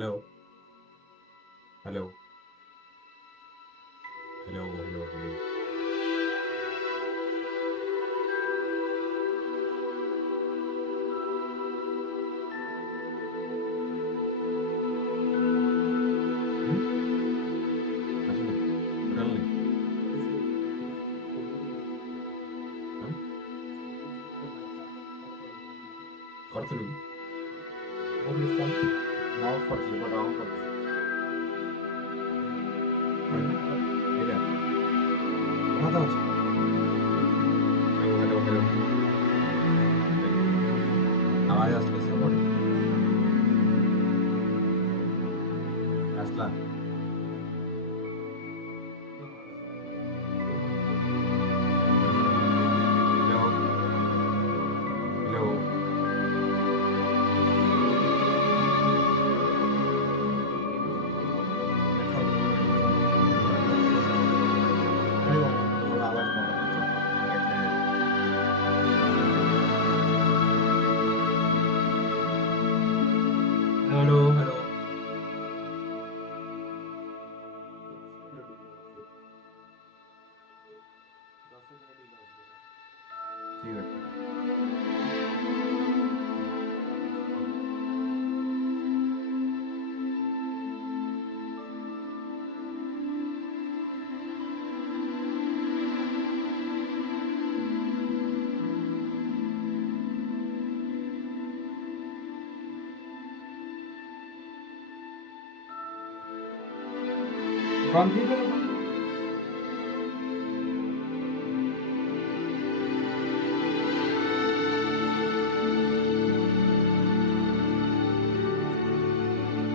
Hello hello hello hello hello. Hmm? আসেনি? Total নেই? হ্যাঁ? করছিল কি? না অফ করছিল, বাট অন করছিল। হয়নি? এটা কথা হচ্ছে। Hello hello hello. आवाज আসতেছে বড়। আসলা? Hello hello. এখন একদম মানে তোমার আওয়াজ বন্ধ একদম। গেছে। Hello hello. ঠিক আছে।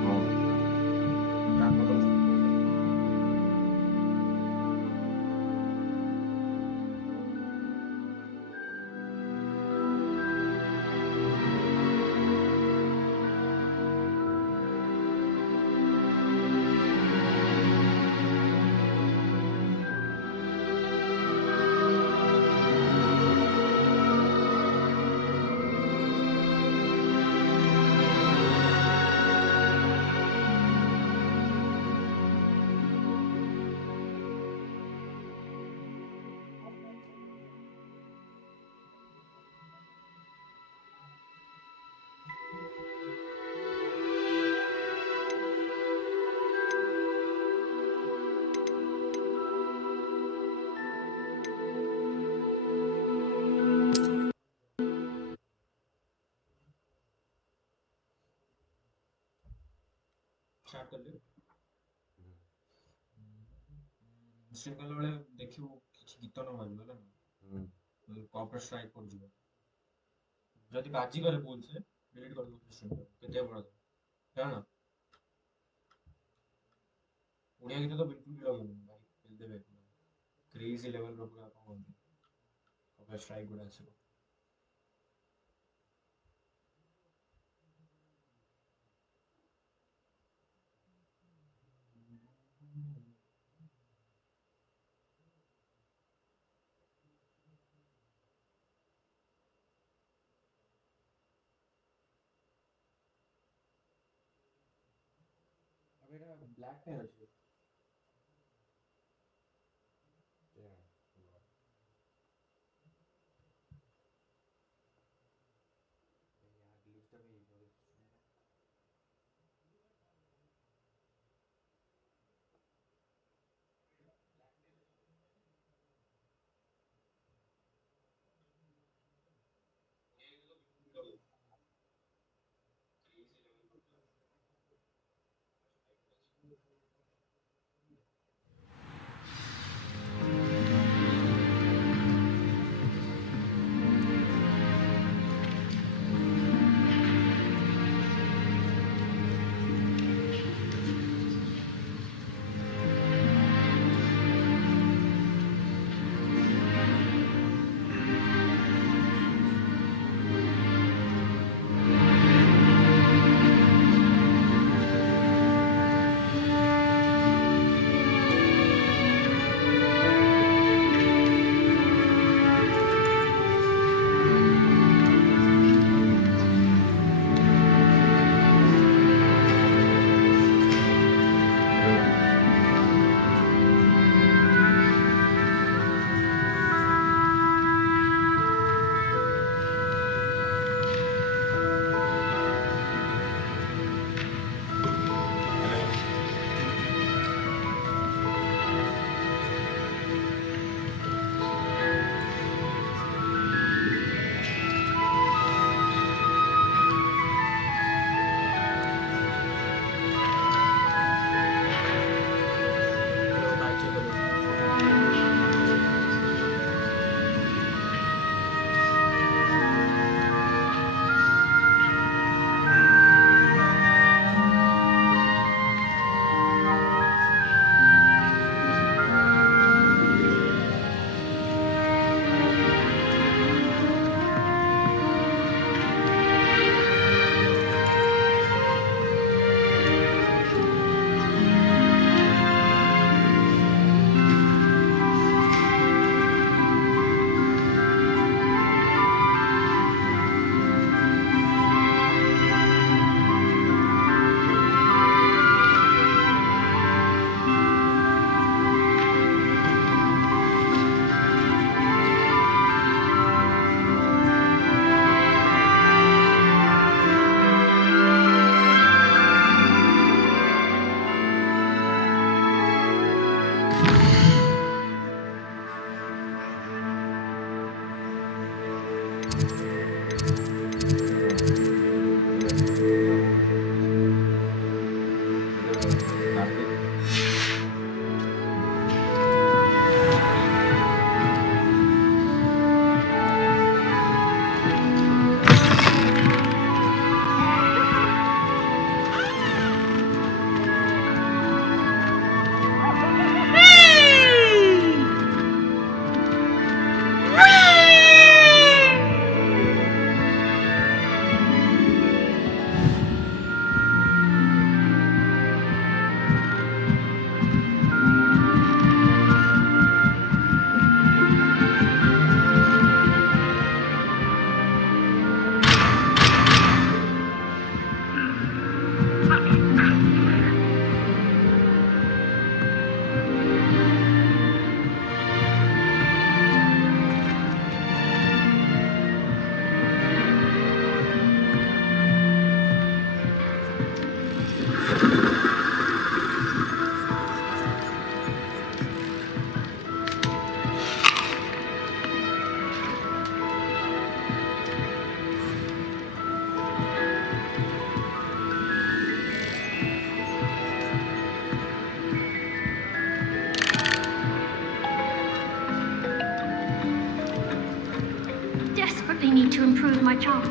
ও কাক মতন ଷ୍ଟାର୍ଟ କଲି। ସିଙ୍ଗଲ ବେଳେ ଦେଖିବୁ କିଛି ଗୀତ ନ ବାଜିବ ହେଲା ନା, କପିରାଇଟ୍ ଷ୍ଟ୍ରାଇକ୍ ପଡିଯିବ। ଯଦି ବାଜିଗଲେ ଭୁଲସେ ଡିଲିଟ୍ କରିଦବୁ ଷ୍ଟ୍ରିମ୍ କେତେ ବଡ଼ ଜାଣ। ଓଡ଼ିଆ ଗୀତ ତ ବିଲକୁଲ ବି ଲଗେଇବୁନି ଭାଇ, ପେଲିଦେବେ କ୍ରେଜି ଲେଭେଲର ପୁରା କଣ କହନ୍ତି କପିରାଇଟ୍ ଷ୍ଟ୍ରାଇକ୍ ଗୁଡ଼ା ଆସିବ। अब এটা ব্ল্যাক কাଇଁ ଅଛି? यार लिस्ट में ignore Kartik. Desperately need to improve my job.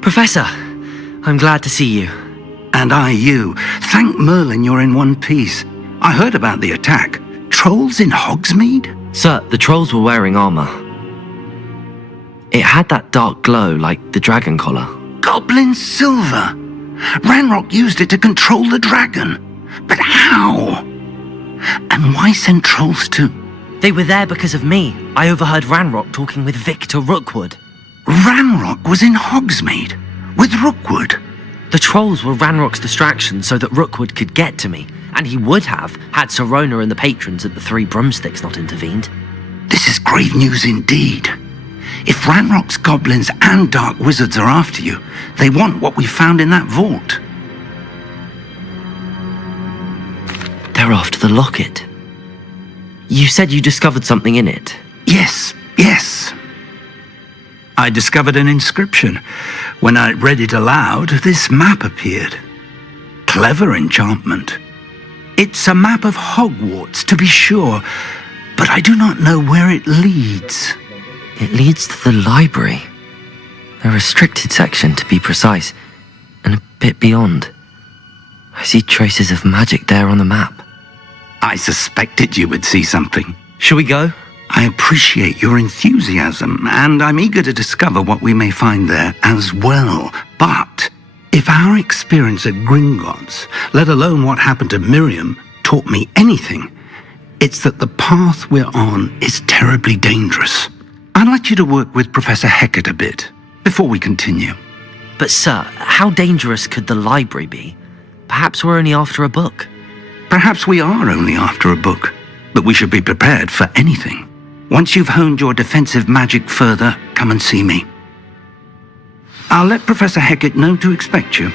Professor, I'm glad to see you. And I you. Thank Merlin you're in one piece. I heard about the attack. Trolls in Hogsmeade? Sir, the trolls were wearing armor. It had that dark glow like the dragon collar. Goblin silver! Ranrock used it to control the dragon. But how? And why send trolls to... They were there because of me. I overheard Ranrock talking with Victor Rookwood. Ranrock was in Hogsmeade? With Rookwood? The trolls were Ranrock's distraction so that Rookwood could get to me, and he would have had Sirona and the patrons at the Three Broomsticks not intervened. This is grave news indeed. If Ranrock's goblins and dark wizards are after you, they want what we found in that vault. They're after the locket. You said you discovered something in it. Yes. I discovered an inscription. When I read it aloud, this map appeared. Clever enchantment. It's a map of Hogwarts, to be sure, but I do not know where it leads. It leads to the library. A restricted section, to be precise, and a bit beyond. I see traces of magic there on the map. I suspected you would see something. Shall we go? I appreciate your enthusiasm, and I'm eager to discover what we may find there as well. But if our experience at Gringotts, let alone what happened to Miriam, taught me anything, it's that the path we're on is terribly dangerous. I'd like you to work with Professor Hecat a bit before we continue. But sir, how dangerous could the library be? Perhaps we're only after a book. Perhaps we are only after a book, but we should be prepared for anything. Once you've honed your defensive magic further, come and see me. I'll let Professor Hecat know to expect you.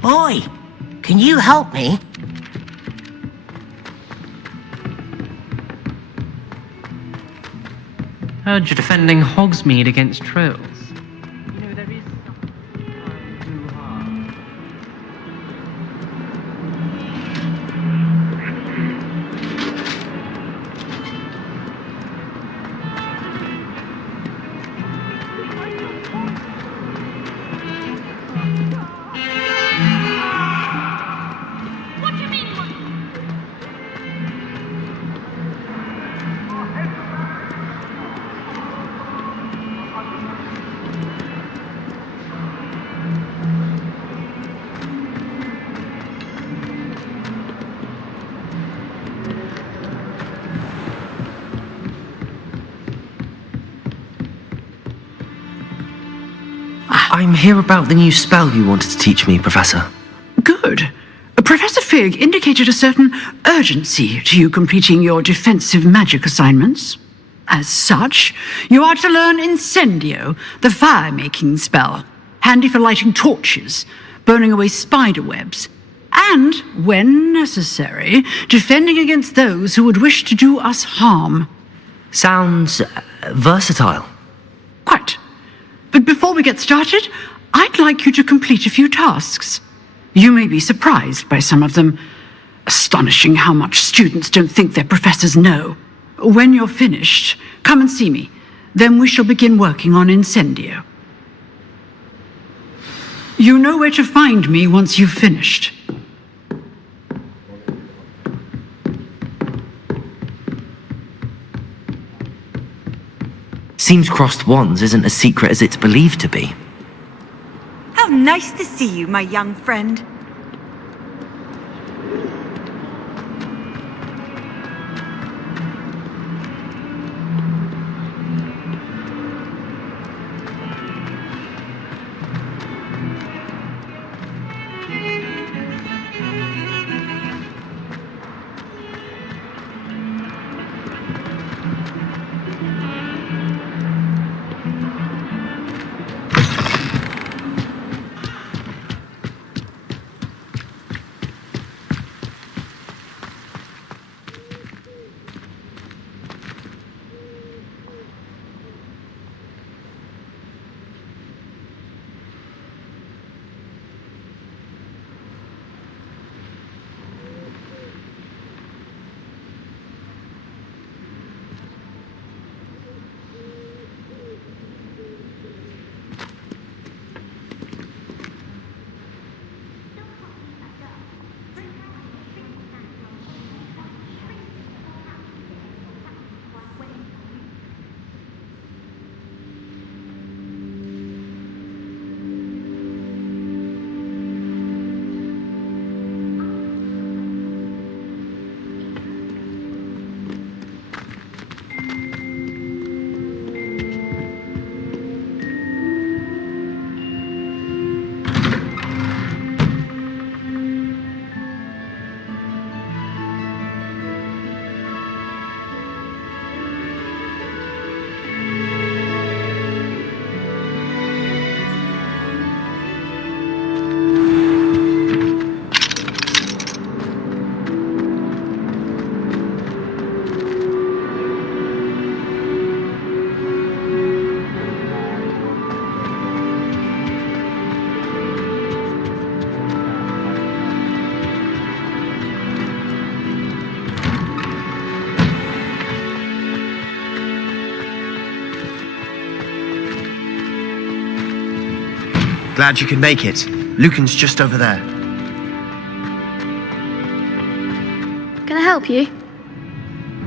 Boy, can you help me? Heard you're defending Hogsmeade against trolls. I'm here about the new spell you wanted to teach me, Professor. Good. Professor Fig indicated a certain urgency to you completing your defensive magic assignments. As such, you are to learn Incendio, the fire-making spell, handy for lighting torches, burning away spider webs, and, when necessary, defending against those who would wish to do us harm. Sounds versatile. Quite. But before we get started, I'd like you to complete a few tasks. You may be surprised by some of them. Astonishing how much students don't think their professors know. When you're finished, come and see me. Then we shall begin working on Incendio. You know where to find me once you've finished. Seems crossed wands isn't as secret as it's believed to be. How nice to see you, my young friend. Glad you could make it. Lucan's just over there. Can I help you?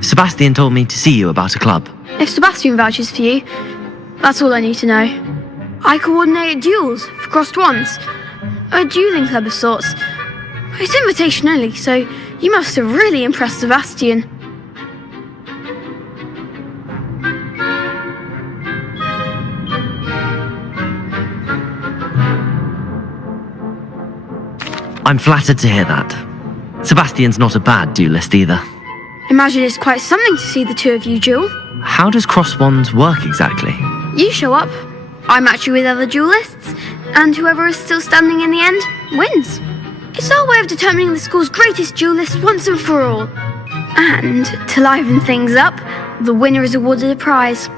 Sebastian told me to see you about a club. If Sebastian vouches for you, that's all I need to know. I coordinate duels for crossed wands. A dueling club of sorts. It's invitation only, so you must have really impressed Sebastian. I'm flattered to hear that. Sebastian's not a bad duelist either. Imagine it's quite something to see the two of you duel. How does cross wands work exactly? You show up, I match you with other duelists, and whoever is still standing in the end wins. It's our way of determining the school's greatest duelist once and for all. And to liven things up, the winner is awarded a prize.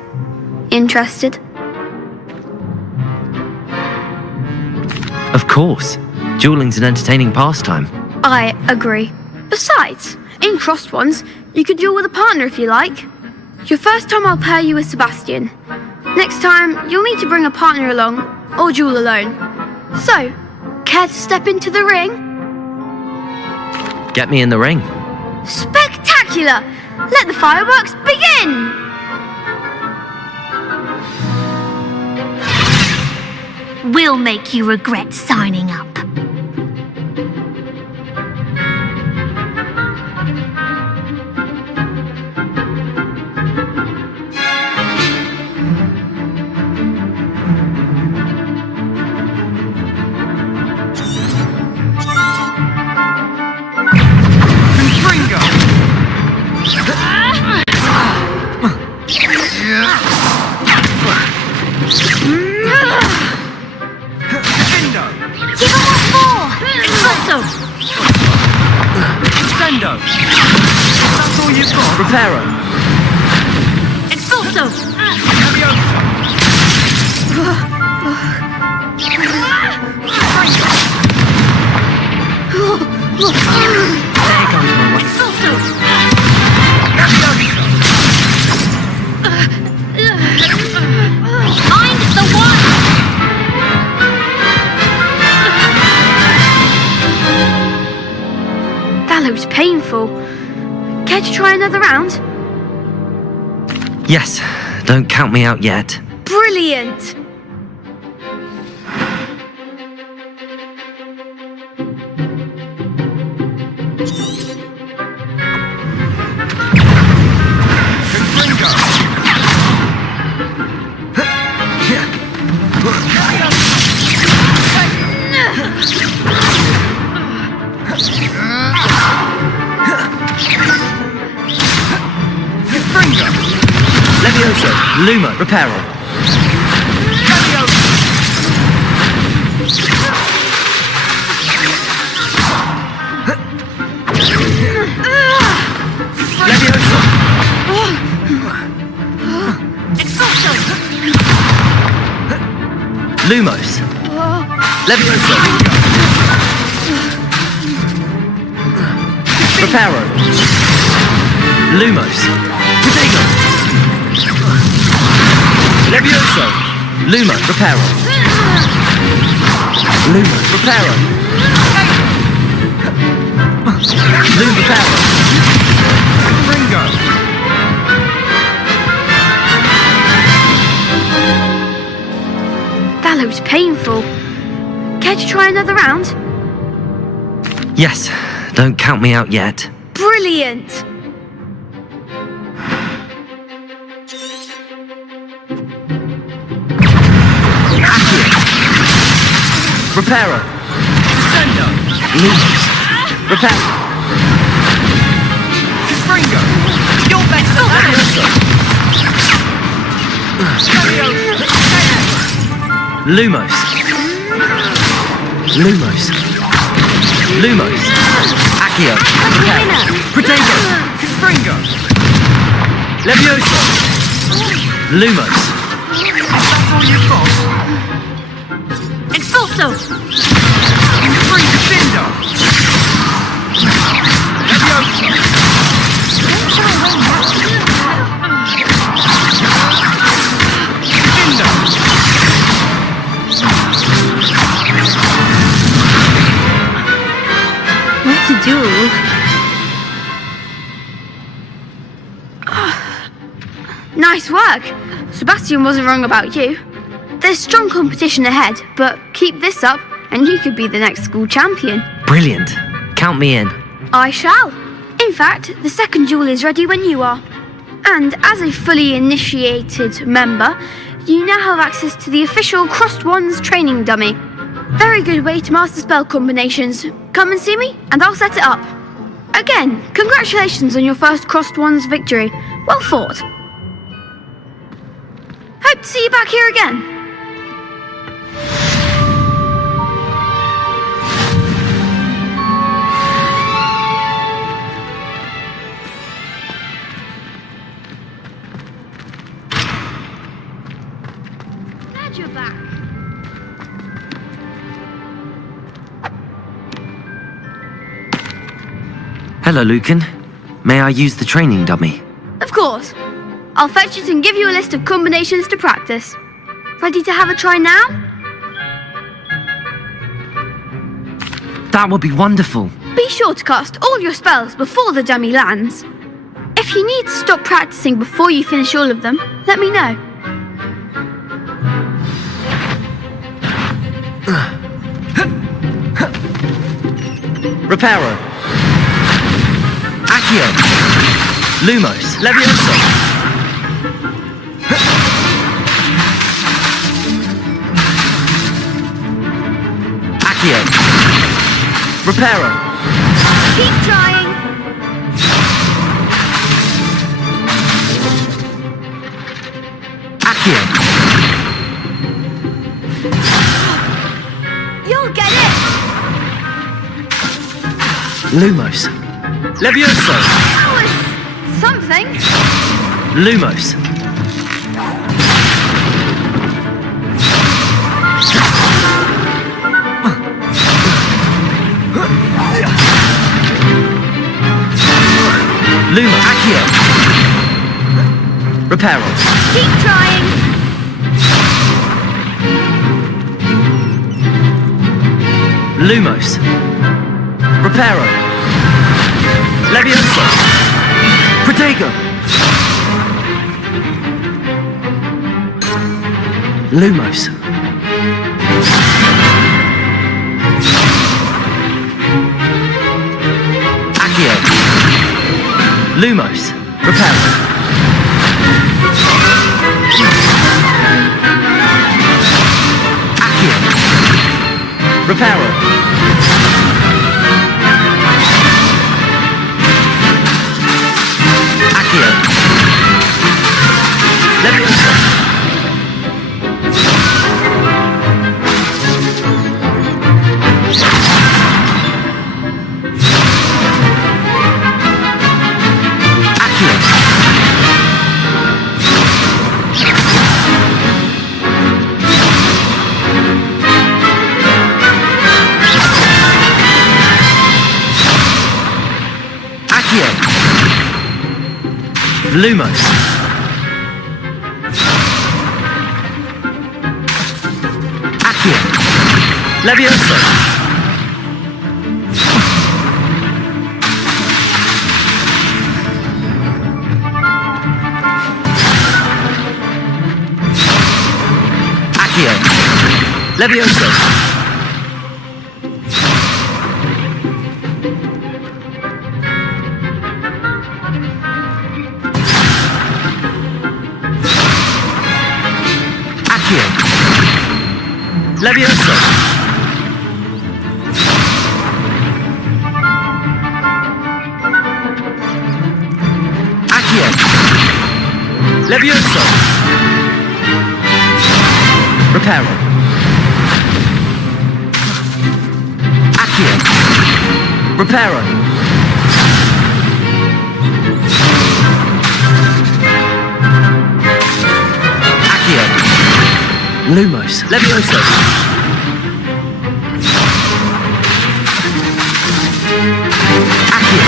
Interested? Of course. Dueling's an entertaining pastime. I agree. Besides, in crossed ones, you could duel with a partner if you like. Your first time I'll pair you with Sebastian. Next time, you'll need to bring a partner along, or duel alone. So, care to step into the ring? Get me in the ring. Spectacular! Let the fireworks begin! We'll make you regret signing up. Reparo. Expulso! There goes my way. Mind the one! That looks painful. Care to try another round? Yes, don't count me out yet. Brilliant! Levioso, Luma, Reparo. Levioso. Lumos. Levioso. Reparo. Lumos. Potato. Levioso. Luma, Reparo. Luma, Reparo. Luma, Reparo. Ringo! That looks painful. Care to try another round? Yes, don't count me out yet. Brilliant! Reparo. Sendo. Lumos. Reparo. Ringo! Your best Levioso. Lumos. Lumos. Lumos. Accio. Potato! Ringo! Levioso. Lumos. That's all you've got? Expulso! Free defender! Levioso! Defender! Nice work. Sebastian wasn't wrong about you. There's strong competition ahead, but keep this up and you could be the next school champion. Brilliant. Count me in. I shall. In fact, the second duel is ready when you are. And as a fully initiated member, you now have access to the official Crossed Wands training dummy. Very good way to master spell combinations. Come and see me, and I'll set it up. Again, congratulations on your first Crossed Wands victory. Well fought. Hope to see you back here again. Glad you're back. Hello, Lucan. May I use the training dummy? Of course. I'll fetch it and give you a list of combinations to practice. Ready to have a try now? That would be wonderful. Be sure to cast all your spells before the dummy lands. If you need to stop practicing before you finish all of them, let me know. Reparo. Accio. Lumos. Levioso. Accio. Reparo. Keep trying. Accio. You'll get it. Lumos. Levioso. That was something. Lumos. Luma. Accio. Reparo. Keep trying. Lumos. Reparo. Levioso. Protego. Lumos. Accio. Lumos. Reparo. Accio. Reparo. Accio. Levioso. Accio. Accio. Lumos. Accio. Levioso. Accio. Levioso. Accio. Levioso. Accio. Levioso. Reparo. Accio. Reparo. Accio. Lumos. Levioso. Accio.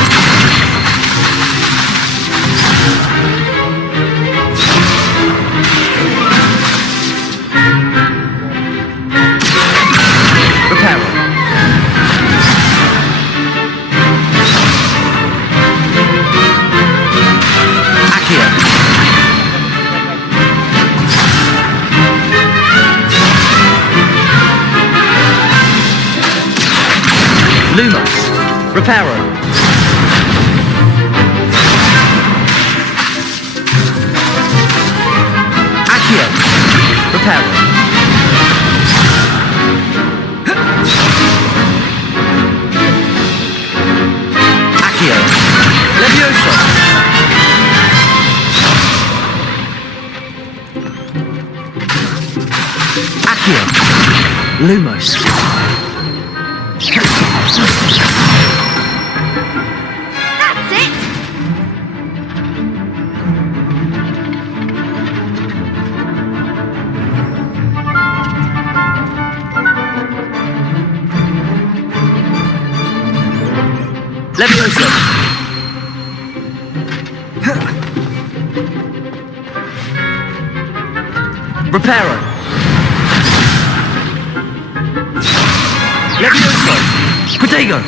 Reparo. Accio. Lumos. Reparo. Accio. Reparo. Accio. Levioso. Accio. Lumos. That's it! Levioso. Reparo. Levioso. Protego.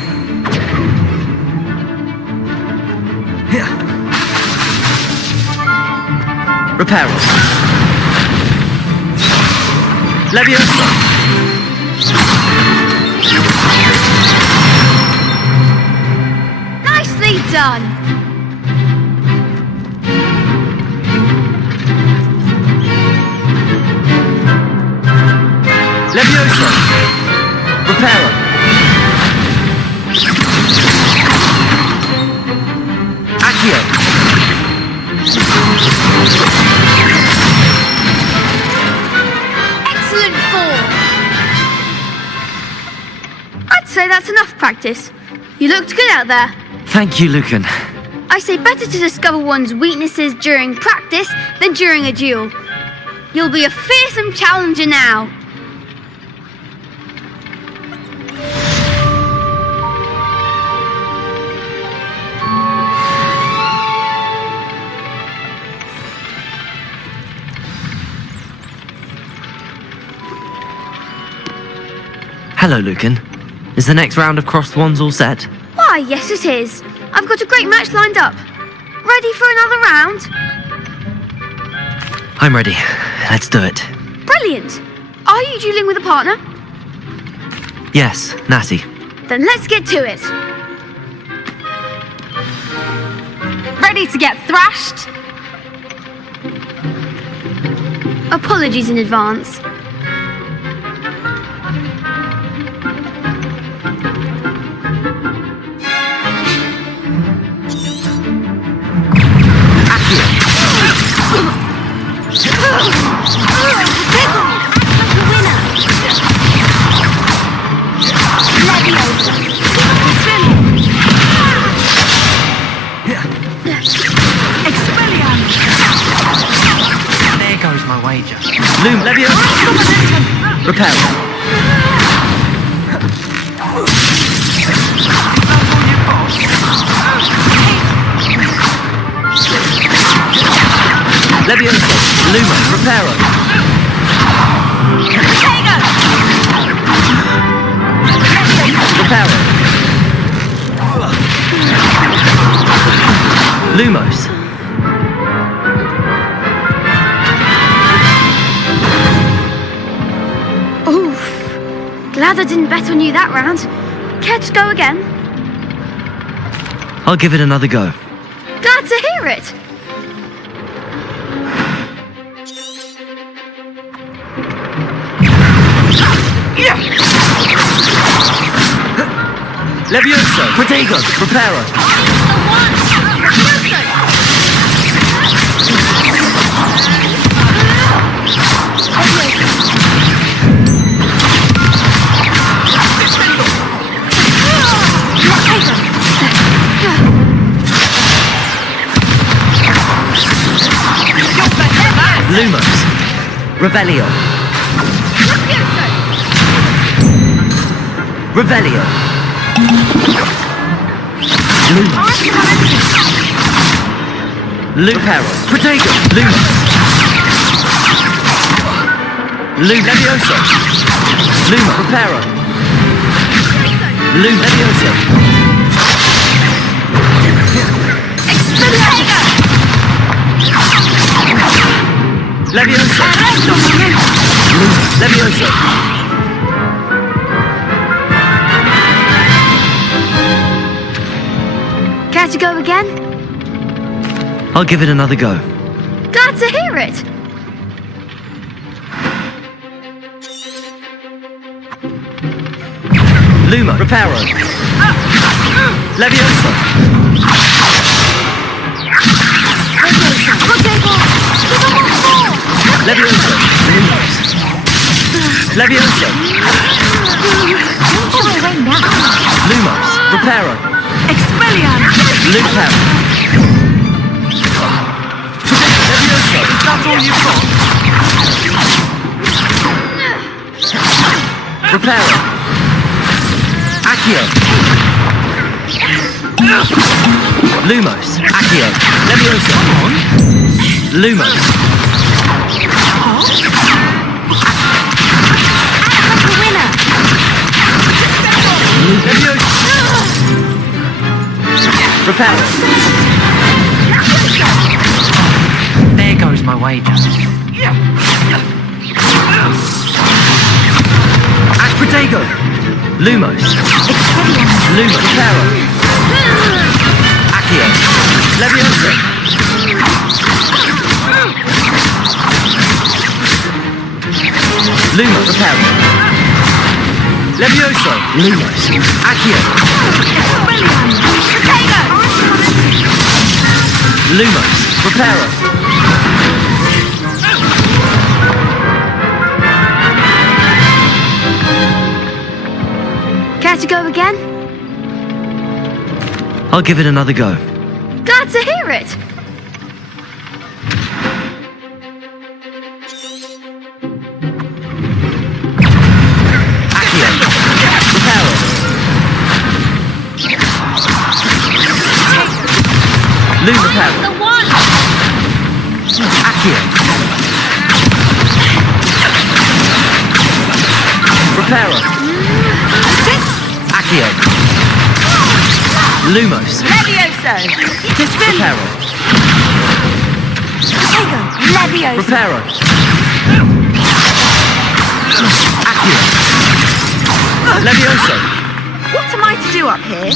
Reparo. Levioso. Nicely done! Levioso. Reparo. Accio. Excellent form! I'd say that's enough practice. You looked good out there. Thank you, Lucan. I say better to discover one's weaknesses during practice than during a duel. You'll be a fearsome challenger now. Hello, Lucan. Is the next round of crossed wands all set? Why, yes it is. I've got a great match lined up. Ready for another round? I'm ready. Let's do it. Brilliant. Are you dueling with a partner? Yes, Natty. Then let's get to it. Ready to get thrashed? Apologies in advance. There goes my wager. Loom, Levioso. Reparo. Levioso. Luma. Reparo. Reparo. Lumos. Oof. Glad I didn't bet on you that round. Care to go again? I'll give it another go. Glad to hear it. Levioso. Protego. Reparo. Lumos. Revelio. Revelio. Lumos. Luparo. Protego. Lumos. Levioso. Luma. Reparo. Levioso. Levioso. Levioso. Care to go again? I'll give it another go. Glad to hear it. Luma, Reparo. Leviosa. Leviosa. Leviosa. Lumos, Reparo. Expelliarmus! Luparo. Leviosa. That's all you've got? Reparo. Accio. Lumos. Accio. Leviosa. Lumos. Leviosa. Reparo. There goes my wager. Protego. Lumos. Lumos. Reparo. Accio. Leviosa. Lumos. Reparo. Levioso. Lumos. Accio. Lumos. Reparo. Care to go again? I'll give it another go. Glad to hear it. Accio. Reparo. Luma Reparo. The one! Accio. Reparo. Accio. Lumos. Levioso! Reparo. Protego! Levioso! Reparo. Accio. Levioso. What am I to do up here?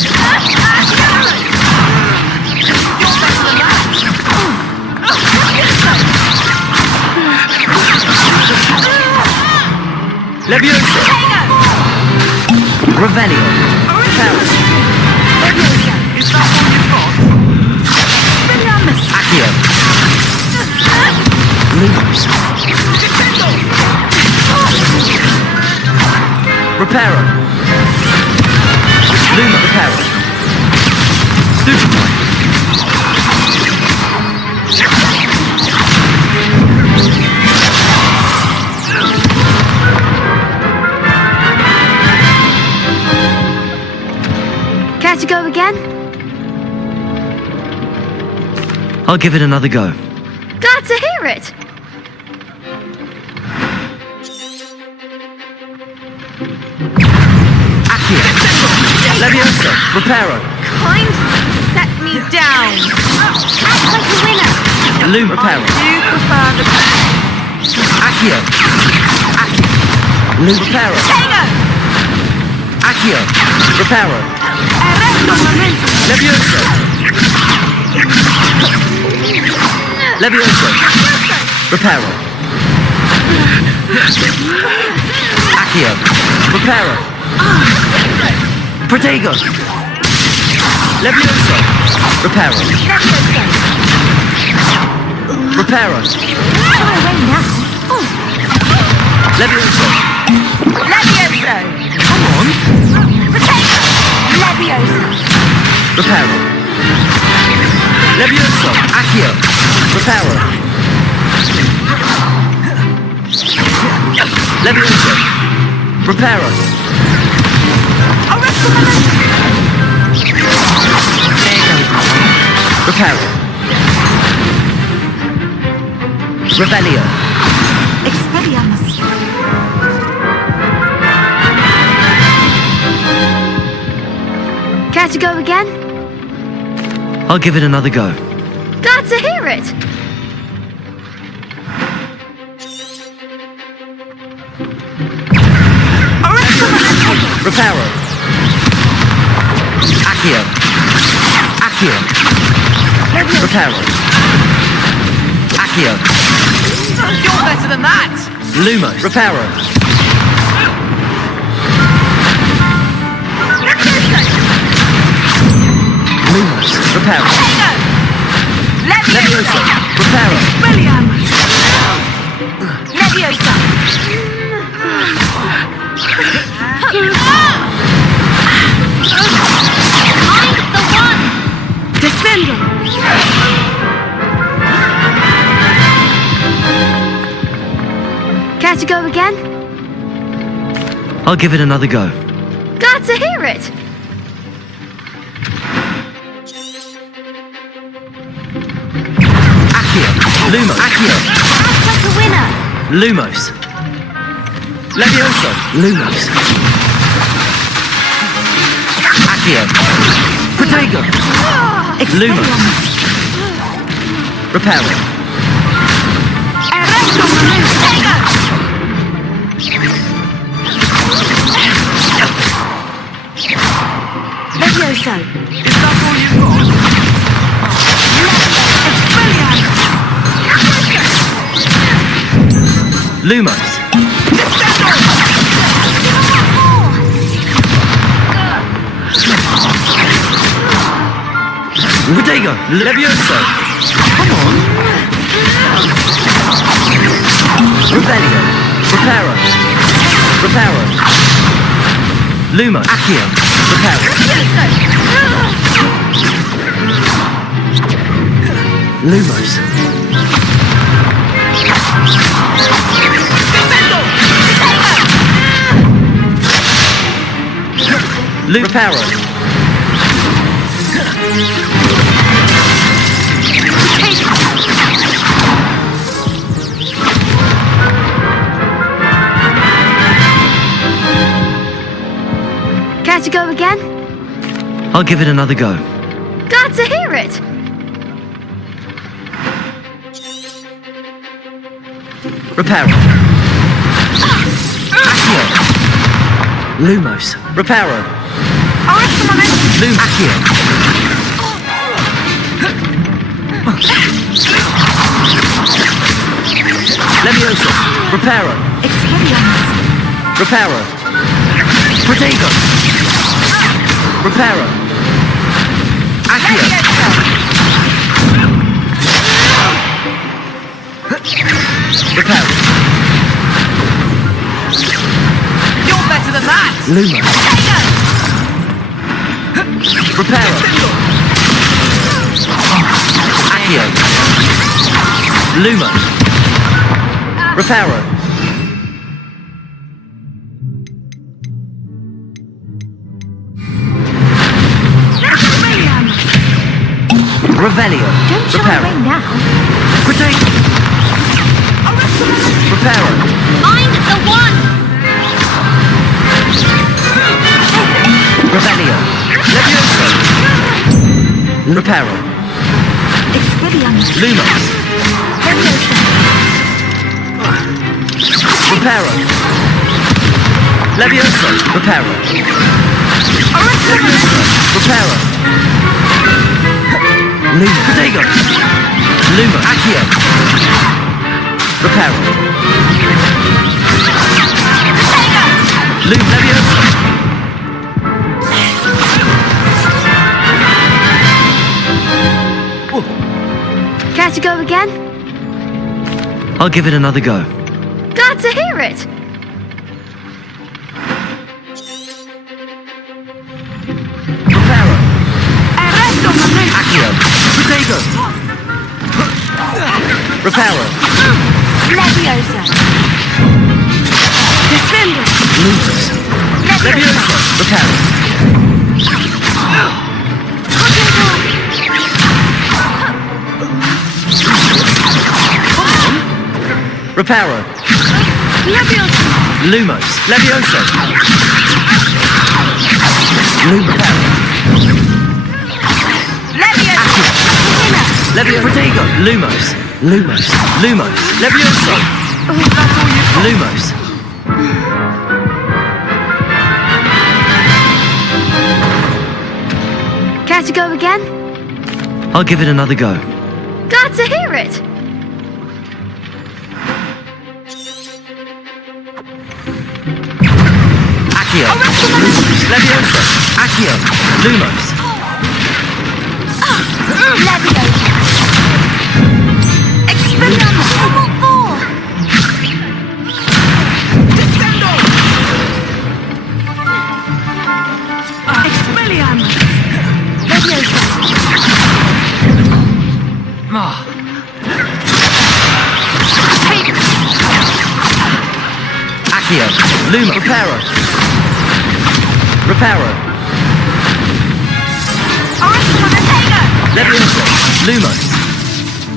Levioso. Revelio. Reparo. Is that all you've got? Accio. Lumos. Reparo. Luma Reparo. Stupefy. Care to go again? I'll give it another go. Glad to hear it. Accio. Levioso. Reparo. Kindly set me down. Act like a winner. Luma Reparo. Do prefer the Accio. Accio. Luma Reparo. Protego! Accio. Reparo. Eretto momento. Levioso. Levioso. Reparo. Accio. Reparo. Protego. Levioso. Reparo. Reparo. Levioso. Levioso! Come on. Protego! Levioso! Reparo. Levioso. Accio. Reparo. Levioso. Reparo. Arresto momento. There goes my wager. Reparo. Revelio. Expelliarmus. Care to go again? I'll give it another go. Glad to hear it. Reparo. Accio. Accio. Reparo. Accio. You're better than that! Lumos. Reparo. Lumos. Reparo. Leviosa. Reparo. William! Leviosa! I'm the one! Defender! Care to go again? I'll give it another go. Glad to hear it! Accio. Lumos. Accio. Act like a winner! Lumos. Leviosa. Lumos. Accio. Protego. Lumos. Reparo. Levioso! Is that all you've got? Lumos. Protego. Leviosa. Come on. Revelio. Reparo. Reparo. Lumos. Accio. Reparo. Lumos. Reparo. Care to go again? I'll give it another go. Glad to hear it! Reparo. Accio. Lumos. Reparo. Accio. Leviosa. Reparo. Reparo. Protego. Reparo. Accio. Reparo. You're better than that! Lumos. Reparo. Accio. Lumos. Reparo. Revelio. Don't shy Reparo. away now. Protego. Reparo. I'm the one! Revelio. Leviosa. Reparo. Lumos. Reparo. Leviosa. Reparo. Leviosa. Reparo. Lumos. Protego. Lumos. Accio. Reparo. Leviosa. Care to go again? I'll give it another go. Glad to hear it! Reparo. Accio. Protego. Reparo. Leviosa! Defender! Lumos. Leviosa. Reparo. Reparo. Leviosa! Lumos. Leviosa. Reparo. Leviosa. Protego. Lumos. Lumos. Lumos. Leviosa. Lumos. Care to go again? I'll give it another go. Glad to hear it. Accio. Leviosa. Accio. Lumos. Expelliarmus! What for? Descendo! Expelliarmus! Leviosa! Accio. Lumos. Reparo. Reparo. Leviosa. Lumos.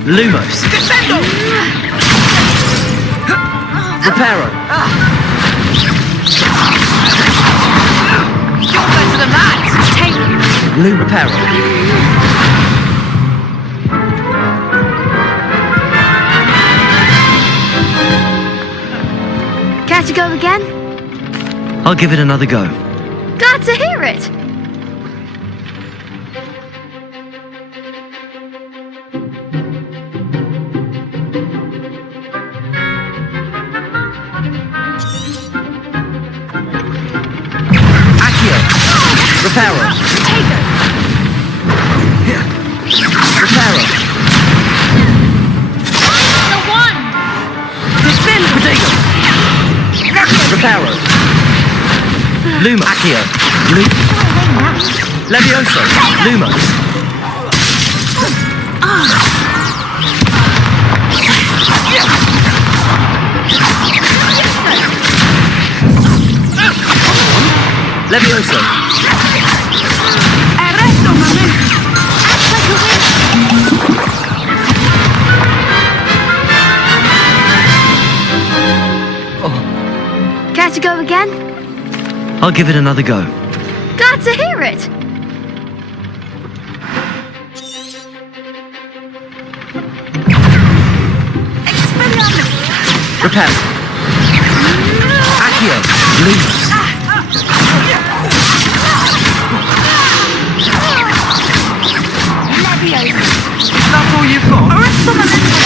Lumos. Descendo! Reparo. You're better than that! Take it! Reparo. Care to go again? I'll give it another go. Glad to hear it. Accio. Reparo. Take it! Reparo. The one! Descendo! Protego. Reparo. Lumo. Accio. Leviosa. Lumos. Leviosa. Arresto un momento! Care to go again? I'll give it another go. Glad to hear it. Expelliarmus! Reparo. Accio. Lumos. Leviosa! That's all you've got? Arresto un momento!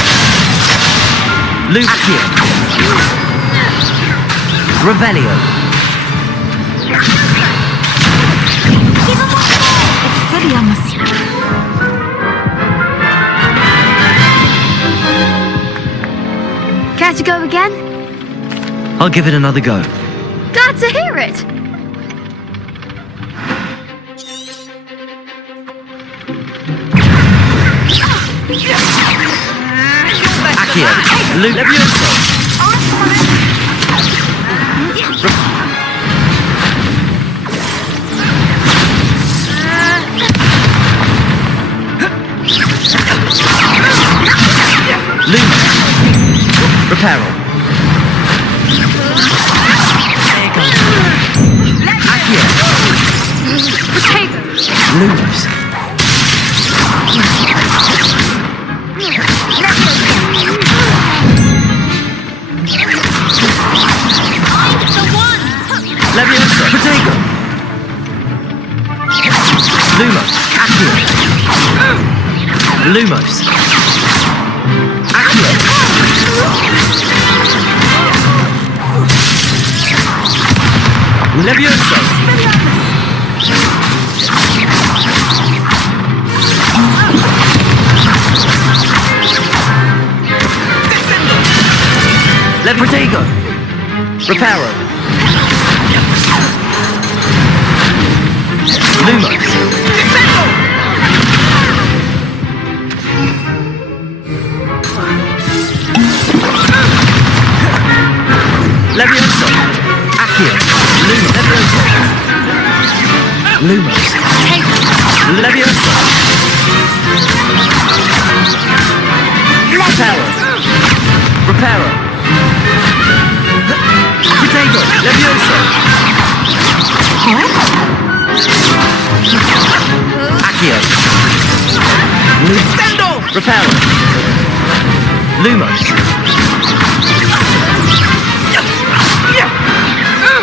Accio. Revelio. Expelliarmus! Care to go again? I'll give it another go. Glad to hear it. Accio. Leviosa. Lumos. Reparo. Accio. Lumos. Leviosa. Protego. Lumos. Accio. Lumos. Accio. Leviosa. Protego. Reparo. Lumos. Leviosa. Accio. Lumos. Lumos. Leviosa. Reparo. Reparo. Protego. Leviosa. Accio. Lumos. Reparo. Lumos.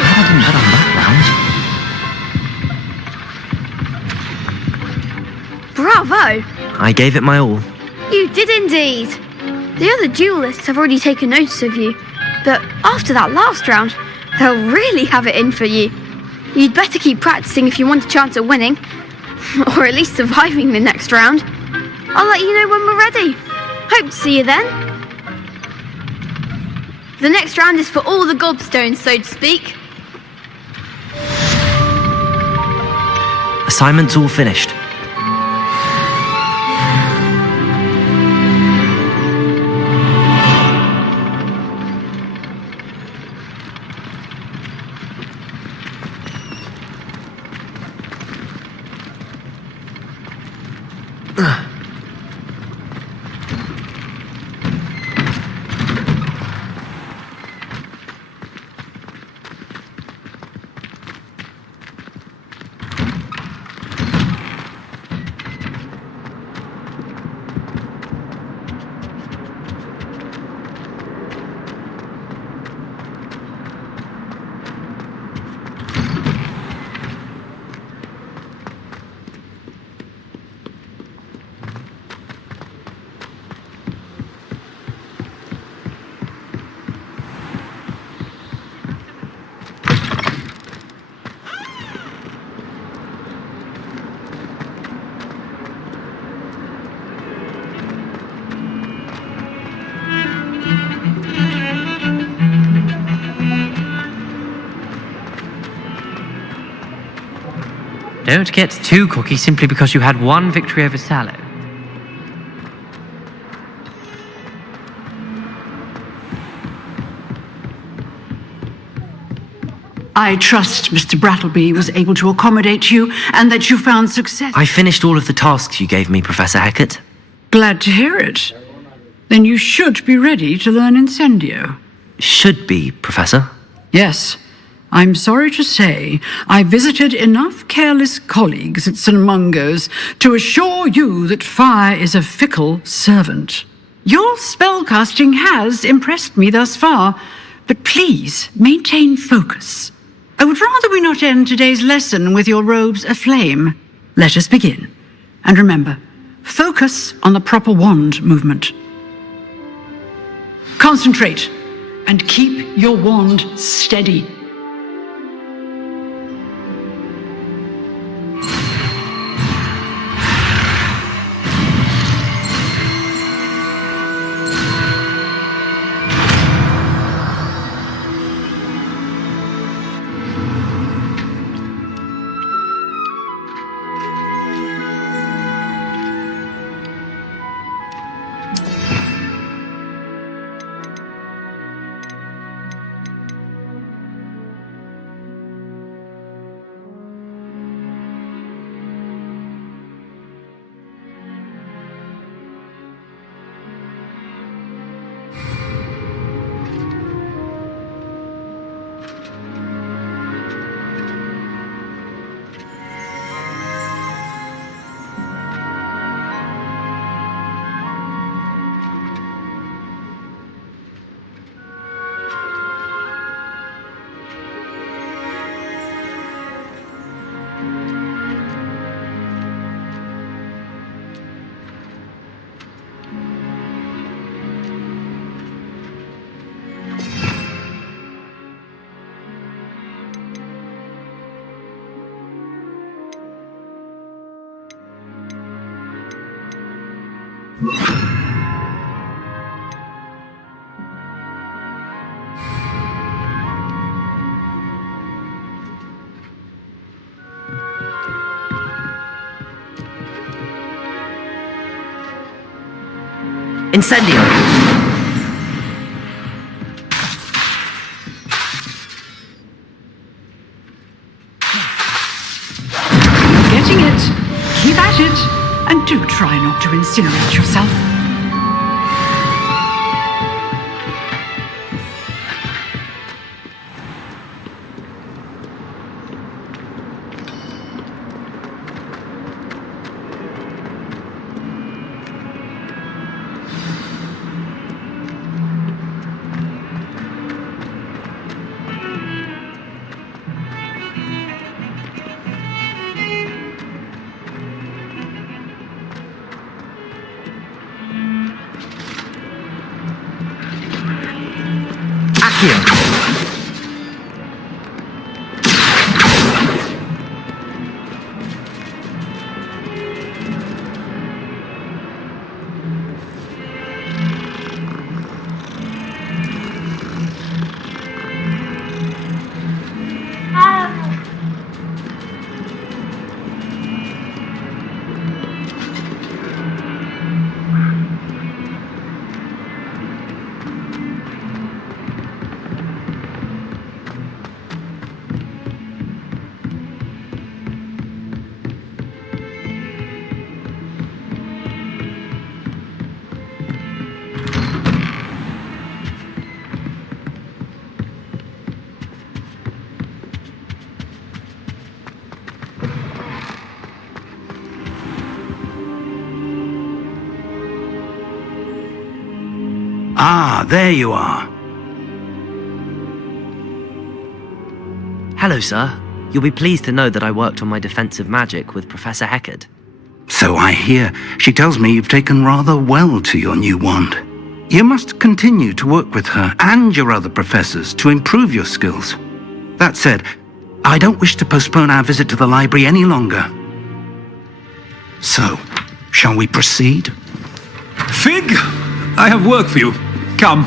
I didn't bet on that round. Bravo! I gave it my all. You did indeed. The other duelists have already taken notice of you, but after that last round, they'll really have it in for you. You'd better keep practicing if you want a chance at winning, or at least surviving the next round. I'll let you know when we're ready. Hope to see you then. The next round is for all the gobstones, so to speak. Assignment's all finished. Don't get too cocky simply because you had one victory over Sallow. I trust Mr. Brattleby was able to accommodate you and that you found success. I finished all of the tasks you gave me, Professor Hecat. Glad to hear it. Then you should be ready to learn Incendio. Should be, Professor. Yes. I'm sorry to say, I visited enough careless colleagues at St. Mungo's to assure you that fire is a fickle servant. Your spellcasting has impressed me thus far, but please maintain focus. I would rather we not end today's lesson with your robes aflame. Let us begin. And remember, focus on the proper wand movement. Concentrate and keep your wand steady. Incendio! Getting it. Keep at it. And do try not to incinerate yourself. Here. Ah, there you are. Hello, sir. You'll be pleased to know that I worked on my defensive magic with Professor Heckard. So I hear. She tells me you've taken rather well to your new wand. You must continue to work with her and your other professors to improve your skills. That said, I don't wish to postpone our visit to the library any longer. So, shall we proceed? Fig, I have work for you. Come.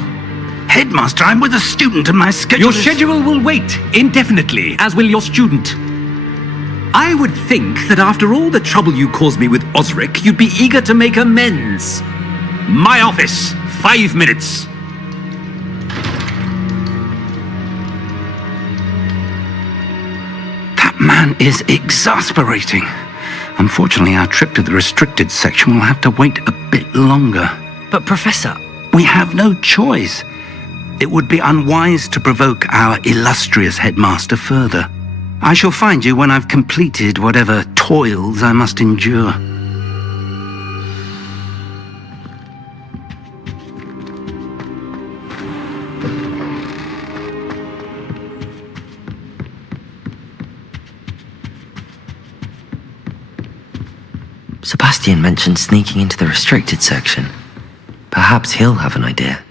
Headmaster, I'm with a student and my schedule Your schedule will wait indefinitely, as will your student. I would think that after all the trouble you caused me with Osric, you'd be eager to make amends. My office, 5 minutes. That man is exasperating. Unfortunately, our trip to the restricted section will have to wait a bit longer. But, Professor... We have no choice. It would be unwise to provoke our illustrious headmaster further. I shall find you when I've completed whatever toils I must endure. Sebastian mentioned sneaking into the restricted section. Perhaps he'll have an idea.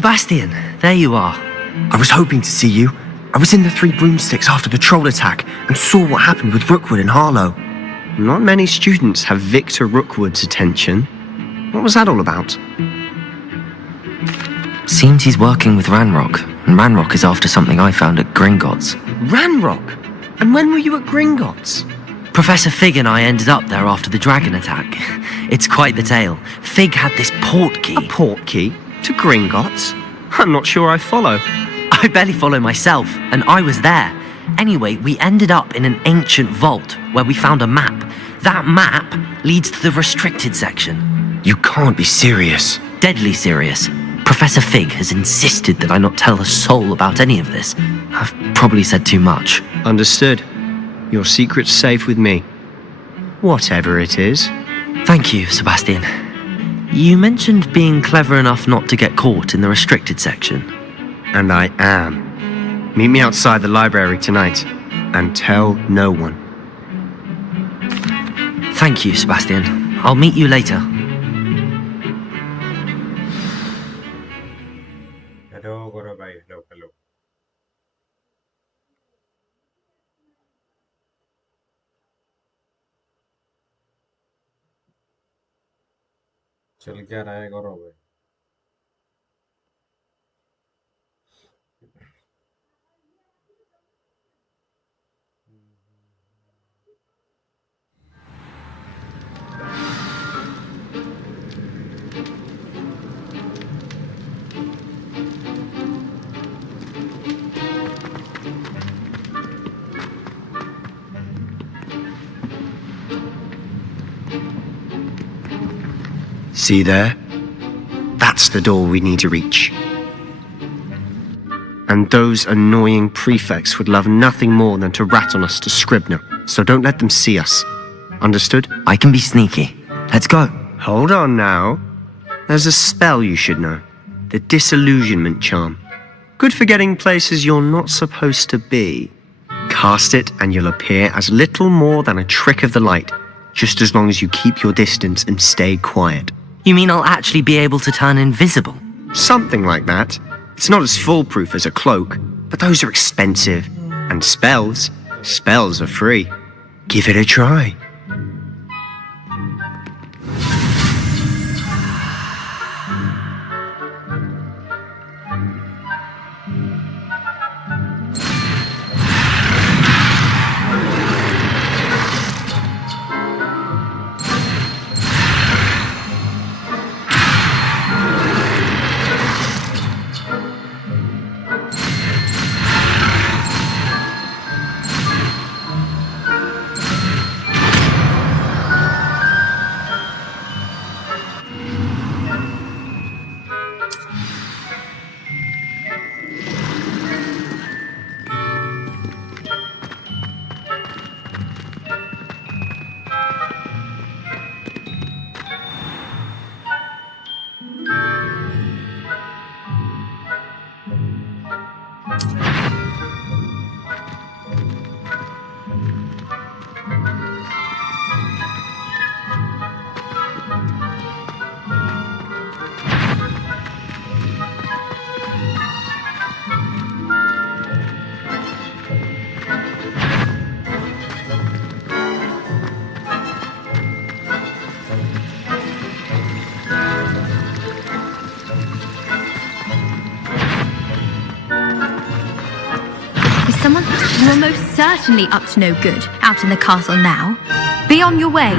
Sebastian, there you are. I was hoping to see you. I was in the Three Broomsticks after the troll attack and saw what happened with Rookwood and Harlow. Not many students have Victor Rookwood's attention. What was that all about? Seems he's working with Ranrock, and Ranrock is after something I found at Gringotts. Ranrock? And when were you at Gringotts? Professor Fig and I ended up there after the dragon attack. It's quite the tale. Fig had this port key. A port key? To Gringotts? I'm not sure I follow. I barely follow myself, and I was there. Anyway, we ended up in an ancient vault where we found a map. That map leads to the restricted section. You can't be serious. Deadly serious. Professor Fig has insisted that I not tell a soul about any of this. I've probably said too much. Understood. Your secret's safe with me. Whatever it is. Thank you, Sebastian. You mentioned being clever enough not to get caught in the restricted section. And I am. Meet me outside the library tonight, and tell no one. Thank you, Sebastian. I'll meet you later. Hello, Gorabai. Hello. चल क्या रहा है गौरव भाई? See there? That's the door we need to reach. And those annoying prefects would love nothing more than to rat on us to Scribner, so don't let them see us. Understood? I can be sneaky. Let's go. Hold on now. There's a spell you should know. The Disillusionment Charm. Good for getting places you're not supposed to be. Cast it and you'll appear as little more than a trick of the light, just as long as you keep your distance and stay quiet. You mean I'll actually be able to turn invisible? Something like that. It's not as foolproof as a cloak, but those are expensive. And spells are free. Give it a try. Someone who are most certainly up to no good out in the castle now. Be on your way.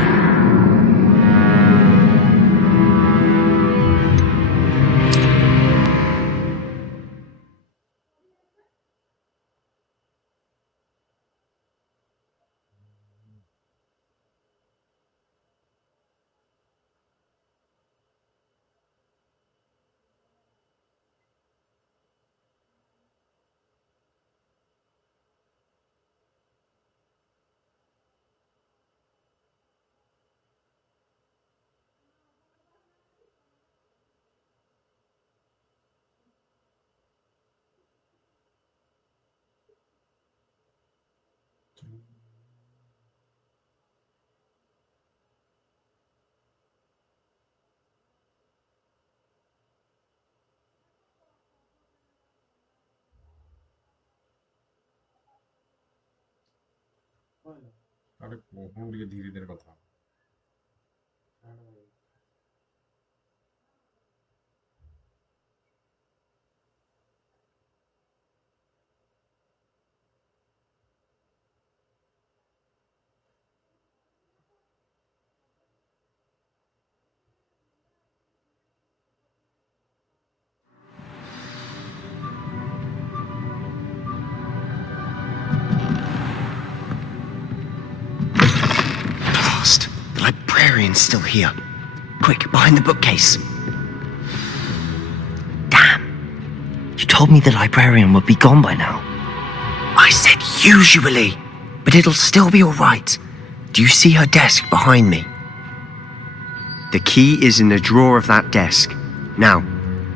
अरे कौन ये धीरे धीरे কথা The librarian's still here. Quick, behind the bookcase. Damn. You told me the librarian would be gone by now. I said usually, but it'll still be all right. Do you see her desk behind me? The key is in the drawer of that desk. Now,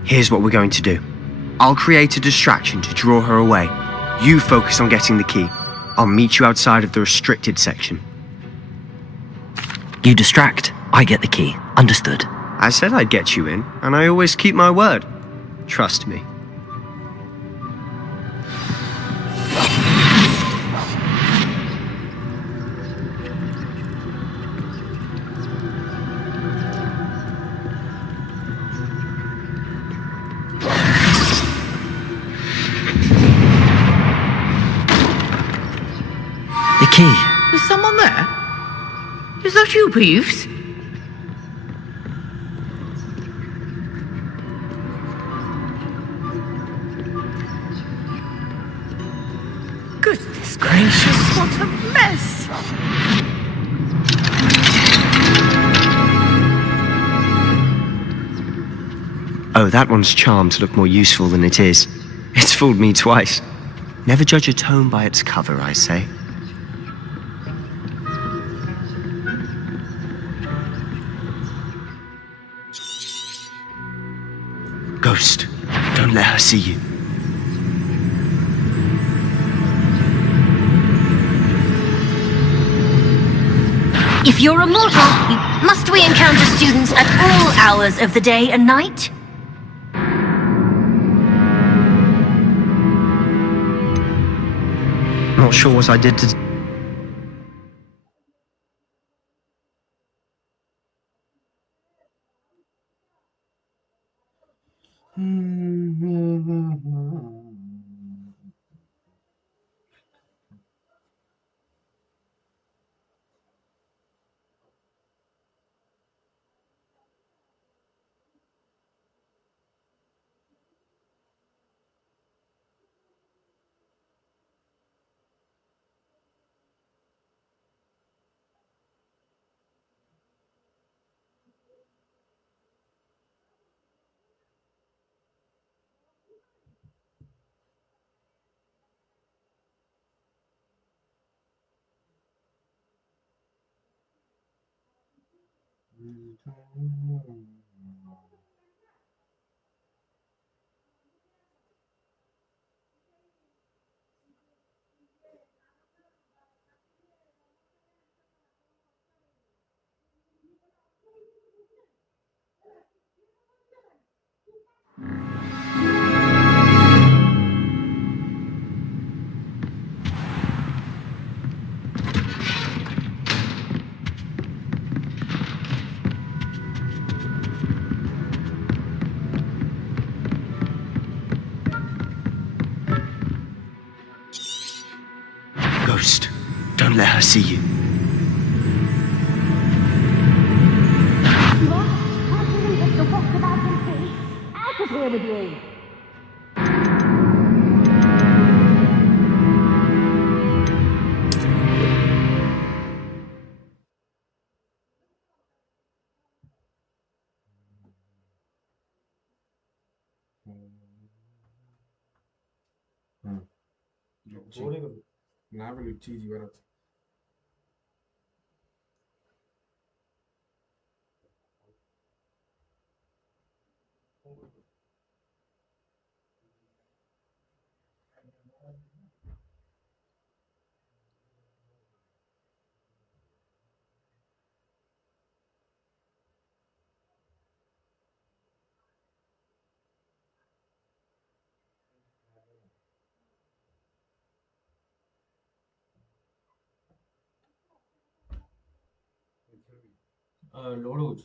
here's what we're going to do. I'll create a distraction to draw her away. You focus on getting the key. I'll meet you outside of the restricted section. You distract, I get the key. Understood. I said I'd get you in, and I always keep my word. Trust me. The key. Is someone there? Is that you, Peeves? Goodness gracious, what a mess! Oh, that one's charmed to look more useful than it is. It's fooled me twice. Never judge a tome by its cover, I say. Ghost, don't let her see you. If you're immortal, must we encounter students at all hours of the day and night? Not sure what I did to... Ghost, don't let her see you. Out of here with you! Navel uccisi, guarda. Load हो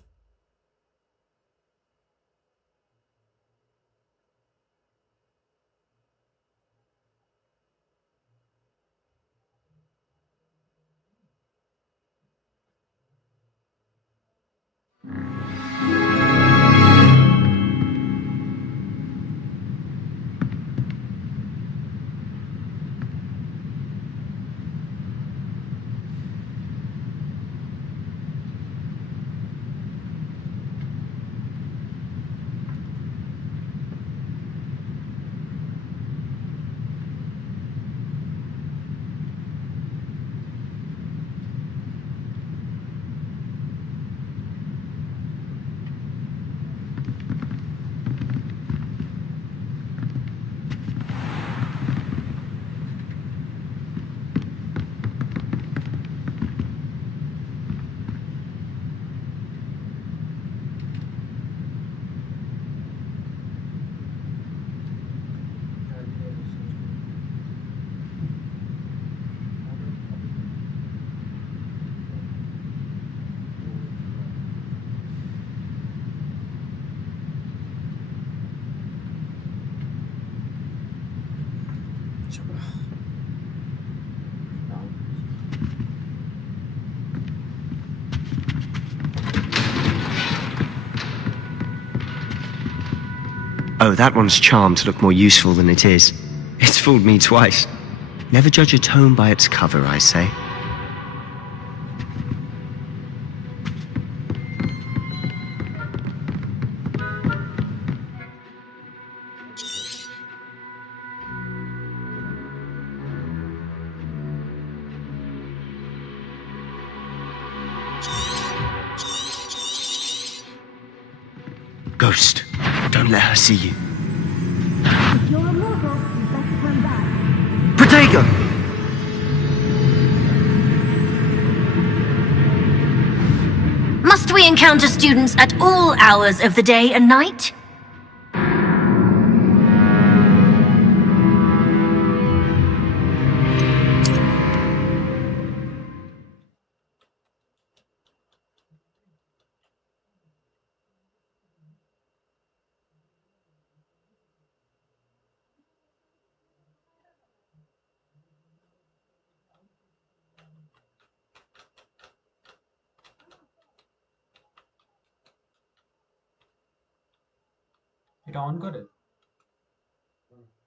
Oh, that one's charmed to look more useful than it is. It's fooled me twice. Never judge a tome by its cover, I say. Ghost, don't let her see you. If you're immortal, you better come back. Protego! Must we encounter students at all hours of the day and night? এটা on করে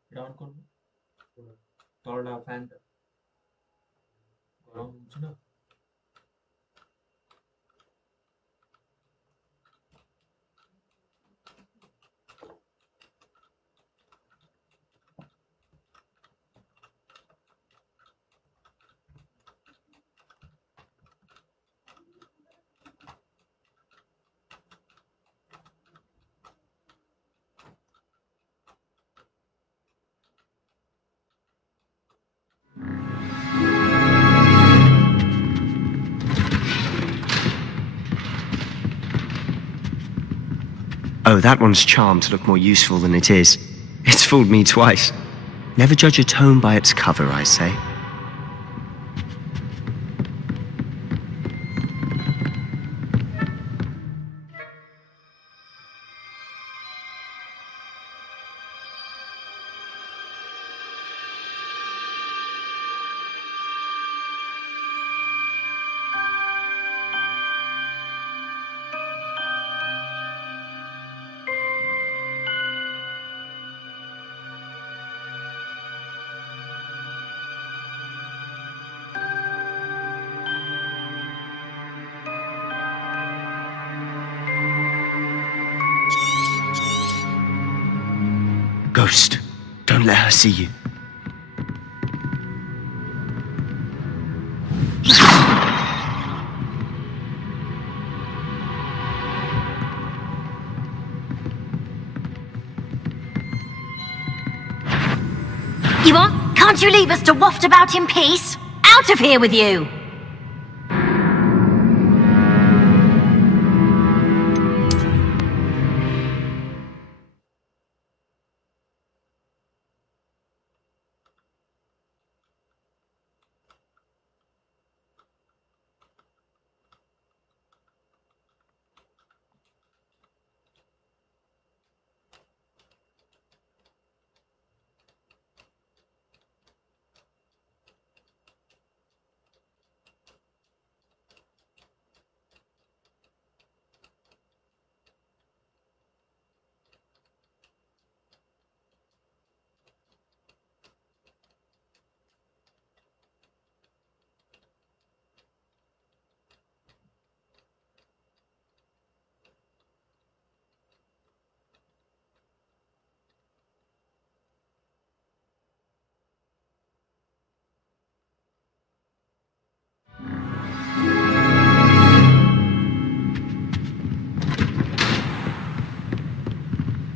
এটা on করবো তলটা ফ্যানটা গরম হচ্ছে না Oh, that one's charmed to look more useful than it is. It's fooled me twice. Never judge a tome by its cover, I say. Ghost, don't let her see you. You are? Can't you leave us to waft about in peace? Out of here with you!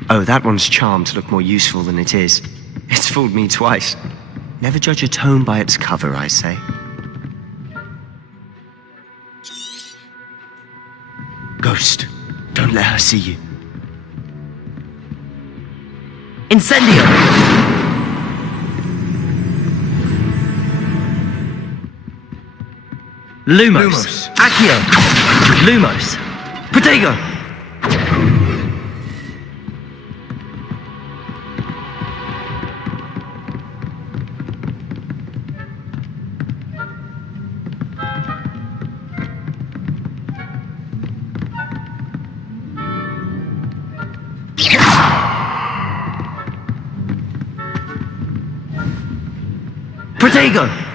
Oh, that one's charmed to look more useful than it is. It's fooled me twice. Never judge a tome by its cover, I say. Ghost, don't let her see you. Incendio! Lumos. Accio. Lumos. Protego! Protego!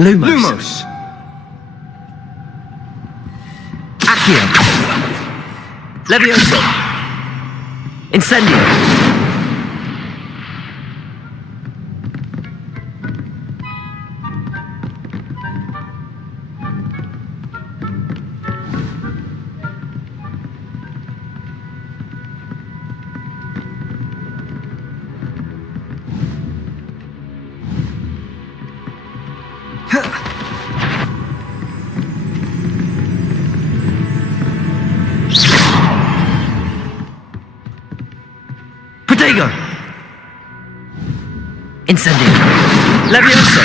Lumos. Accio. Levioso. Incendio. Protego! Incendio. Levioso.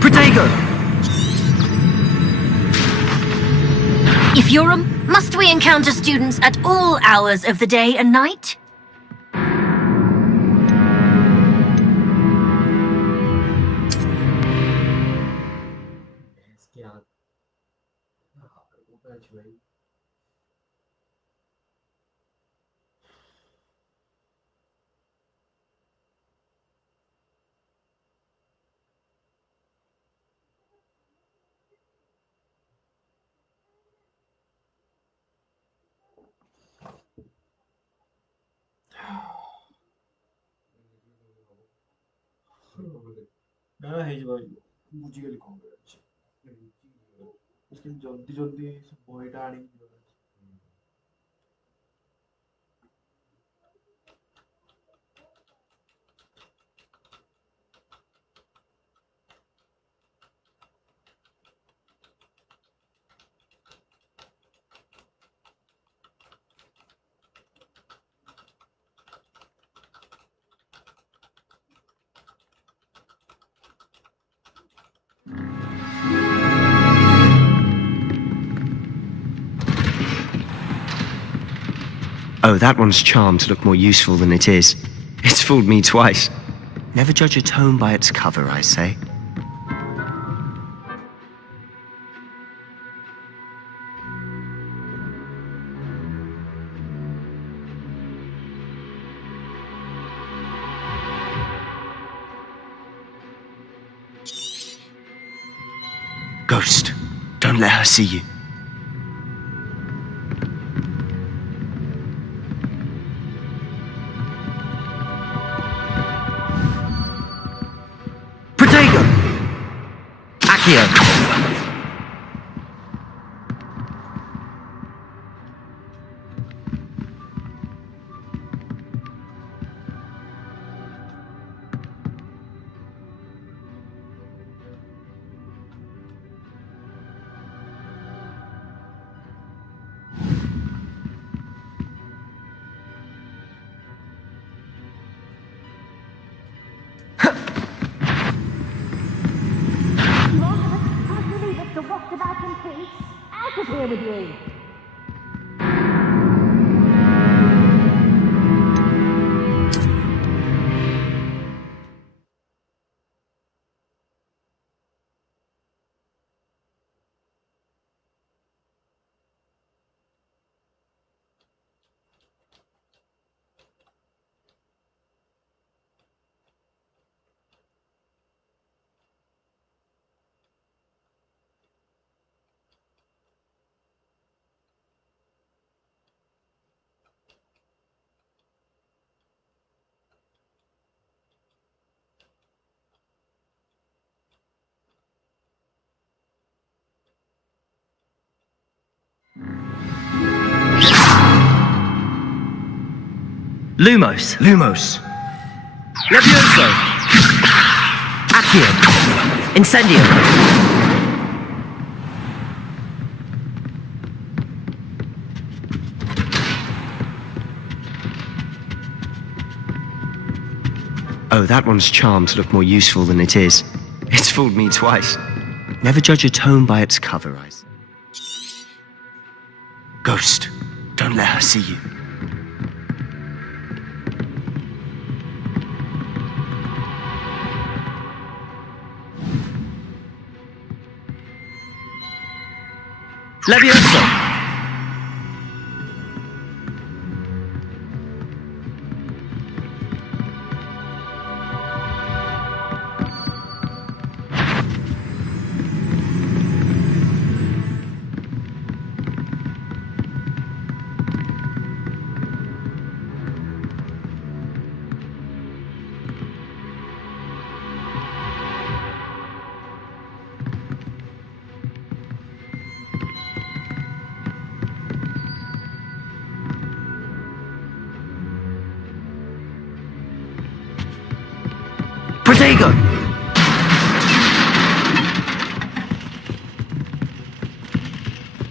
Protego! If you're a... Must we encounter students at all hours of the day and night? इसकी आग ऊपर छुई ନା ହେଇଯିବ ବୁଝିଗଲି କଣ କରିବାର ଅଛି ଜଲ୍ଦି ଜଲ୍ଦି ସେ ବହିଟା ଆଣିକି ଯିବାର ଅଛି Oh, that one's charmed to look more useful than it is. It's fooled me twice. Never judge a tome by its cover, I say. Ghost, don't let her see you. Protego! Accio. Out of here with you! Lumos. Lumos. Levioso. Accio. Incendio. Oh, that one's charmed to look more useful than it is. It's fooled me twice. Never judge a tome by its cover, I say. Ghost, don't let her see you. Levioso! Protego!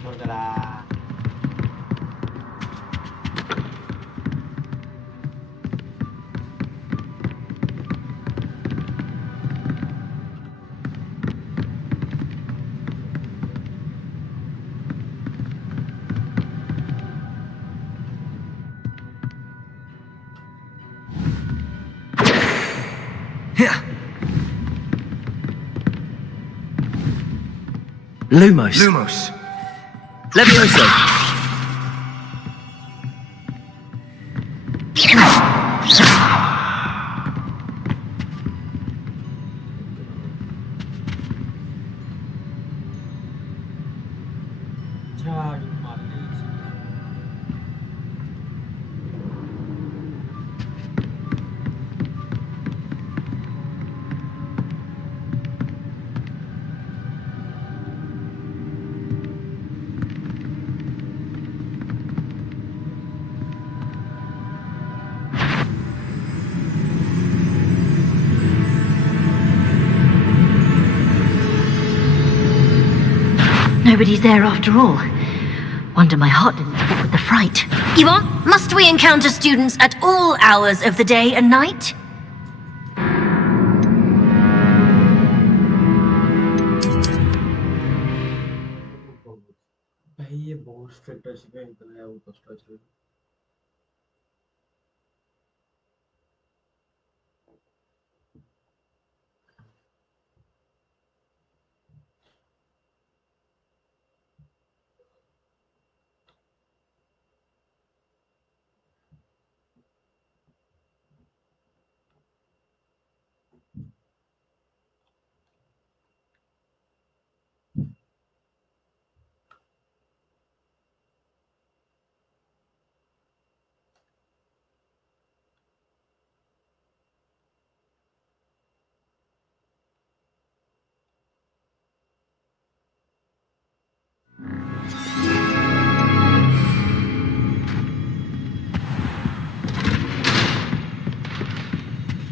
Guardala. Lumos. Lumos. Levioso! झाड़ू मार लीजिए. Nobody's there after all. Wonder my heart didn't stop with the fright. Yvonne, must we encounter students at all hours of the day and night? भाई ये बहुत strict है शिवे इतना है वो कष्ट है.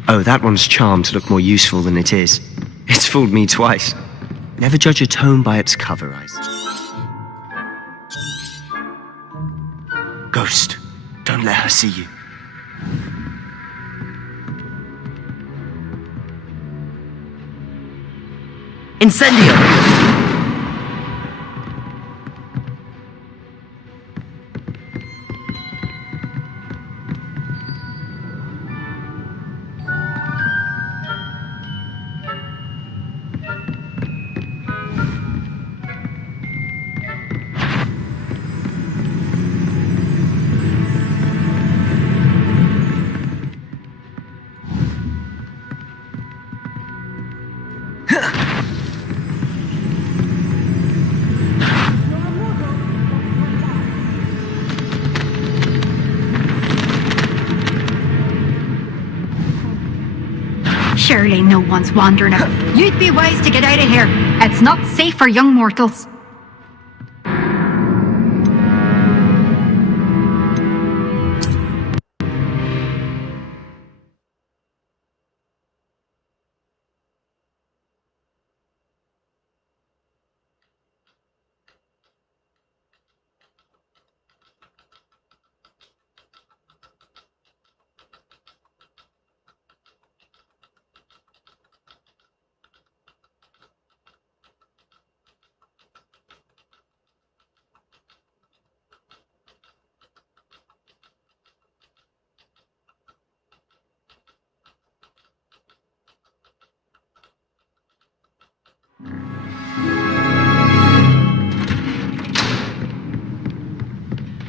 Oh, that one's charmed to look more useful than it is. It's fooled me twice. Never judge a tome by its cover, I say. Ghost, don't let her see you. Incendio! Surely no one's wandering out. You'd be wise to get out of here. It's not safe for young mortals.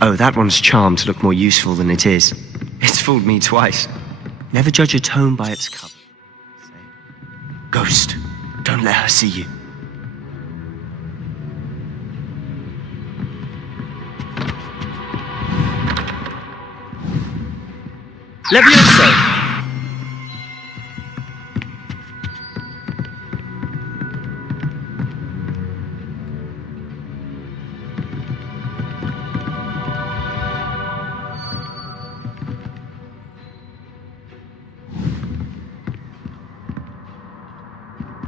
Oh, that one's charmed to look more useful than it is. It's fooled me twice. Never judge a tome by its cover. Ghost, don't let her see you. Levioso!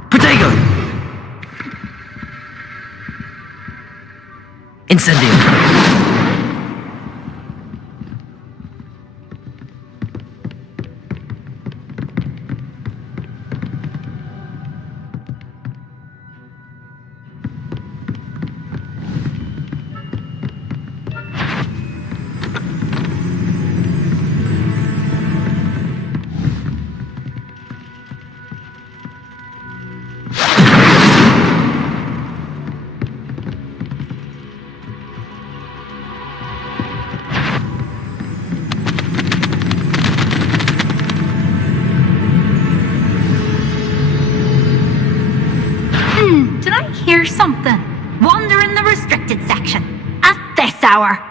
Protego! Incendio! Did I hear something? Wander in the restricted section. At this hour.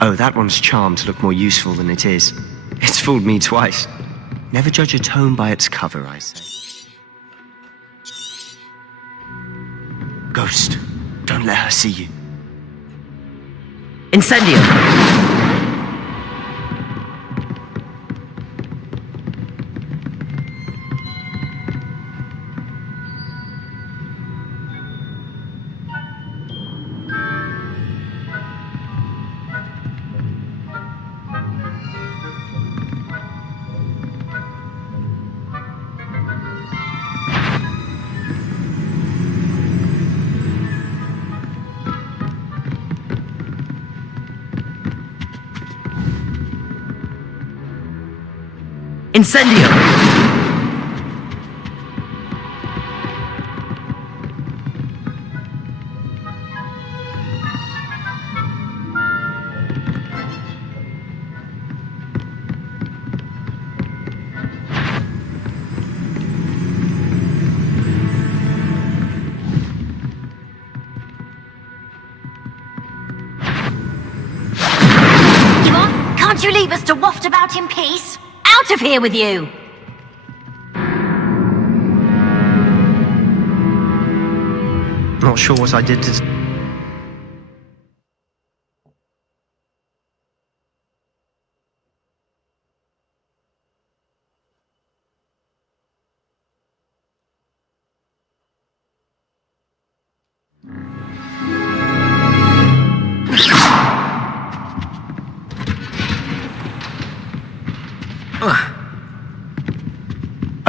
Oh, that one's charmed to look more useful than it is. It's fooled me twice. Never judge a tome by its cover, I say. Ghost, don't let her see you. Incendio! Incendio! Can't you leave us to waft about in peace? Out of here with you! Not sure what I did to...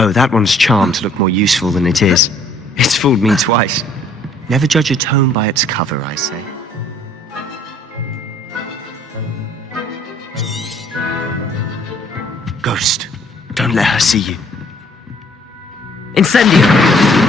Oh, that one's charmed to look more useful than it is. It's fooled me twice. Never judge a tome by its cover, I say. Ghost, don't let her see you. Incendio!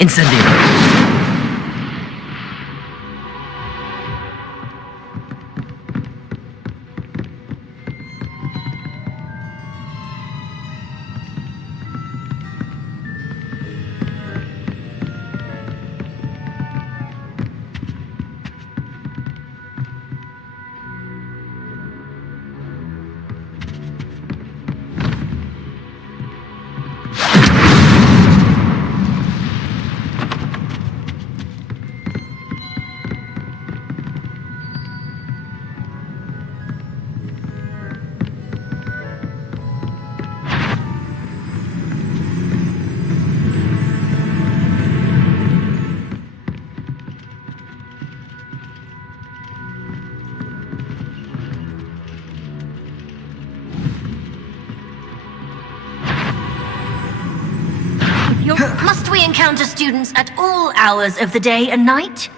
Incendio. Must we encounter students at all hours of the day and night?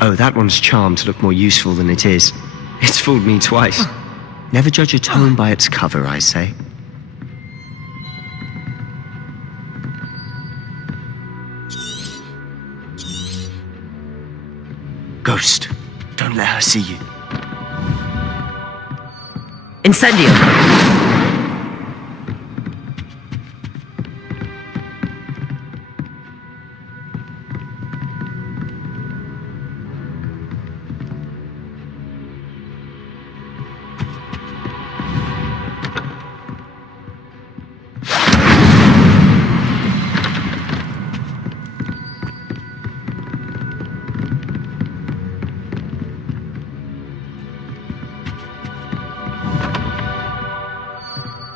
Oh, that one's charmed to look more useful than it is. It's fooled me twice. Never judge a tome by its cover, I say. Ghost, don't let her see you. Incendio.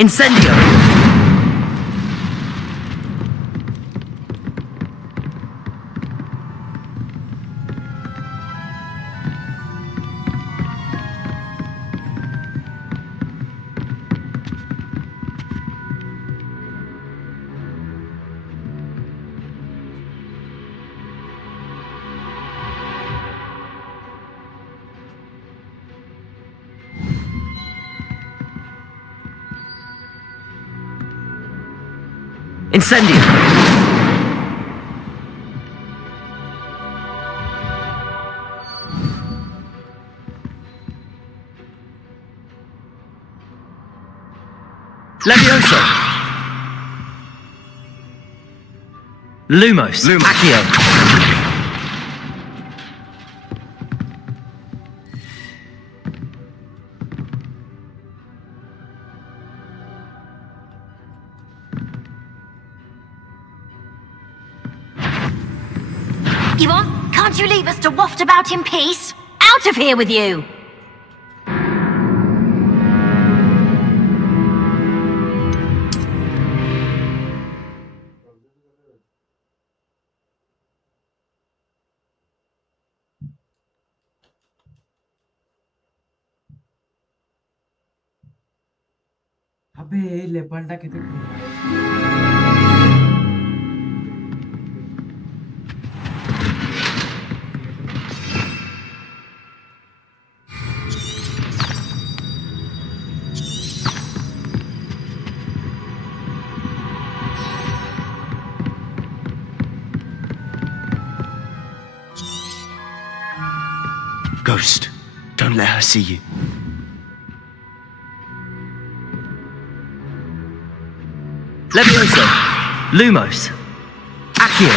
Incendio! Incendio! Levioso! Lumos! Accio! Yvonne, can't you leave us to waft about in peace? Out of here with you! अबे ये लेपर्डा कितने Ghost, don't let her see you. Levioso! Lumos! Accio!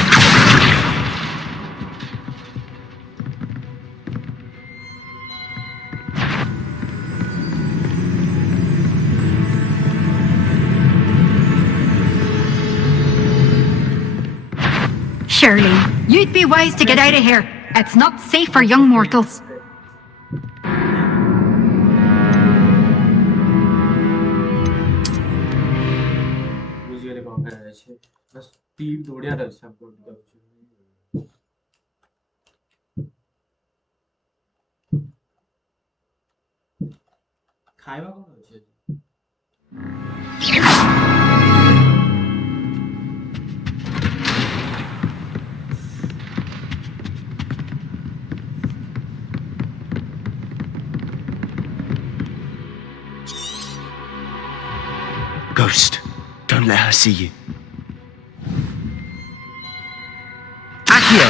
Surely, you'd be wise to get out of here. It's not safe for young mortals. ବୁଝିଗଲି କଣ କରାଯାଇଛି ବାସ୍ speed ଦୌଡ଼ିବାର ଅଛି ଆମକୁ ଖାଇବା କଣ ଅଛି ଆଜି? Ghost, don't let her see you. Accio!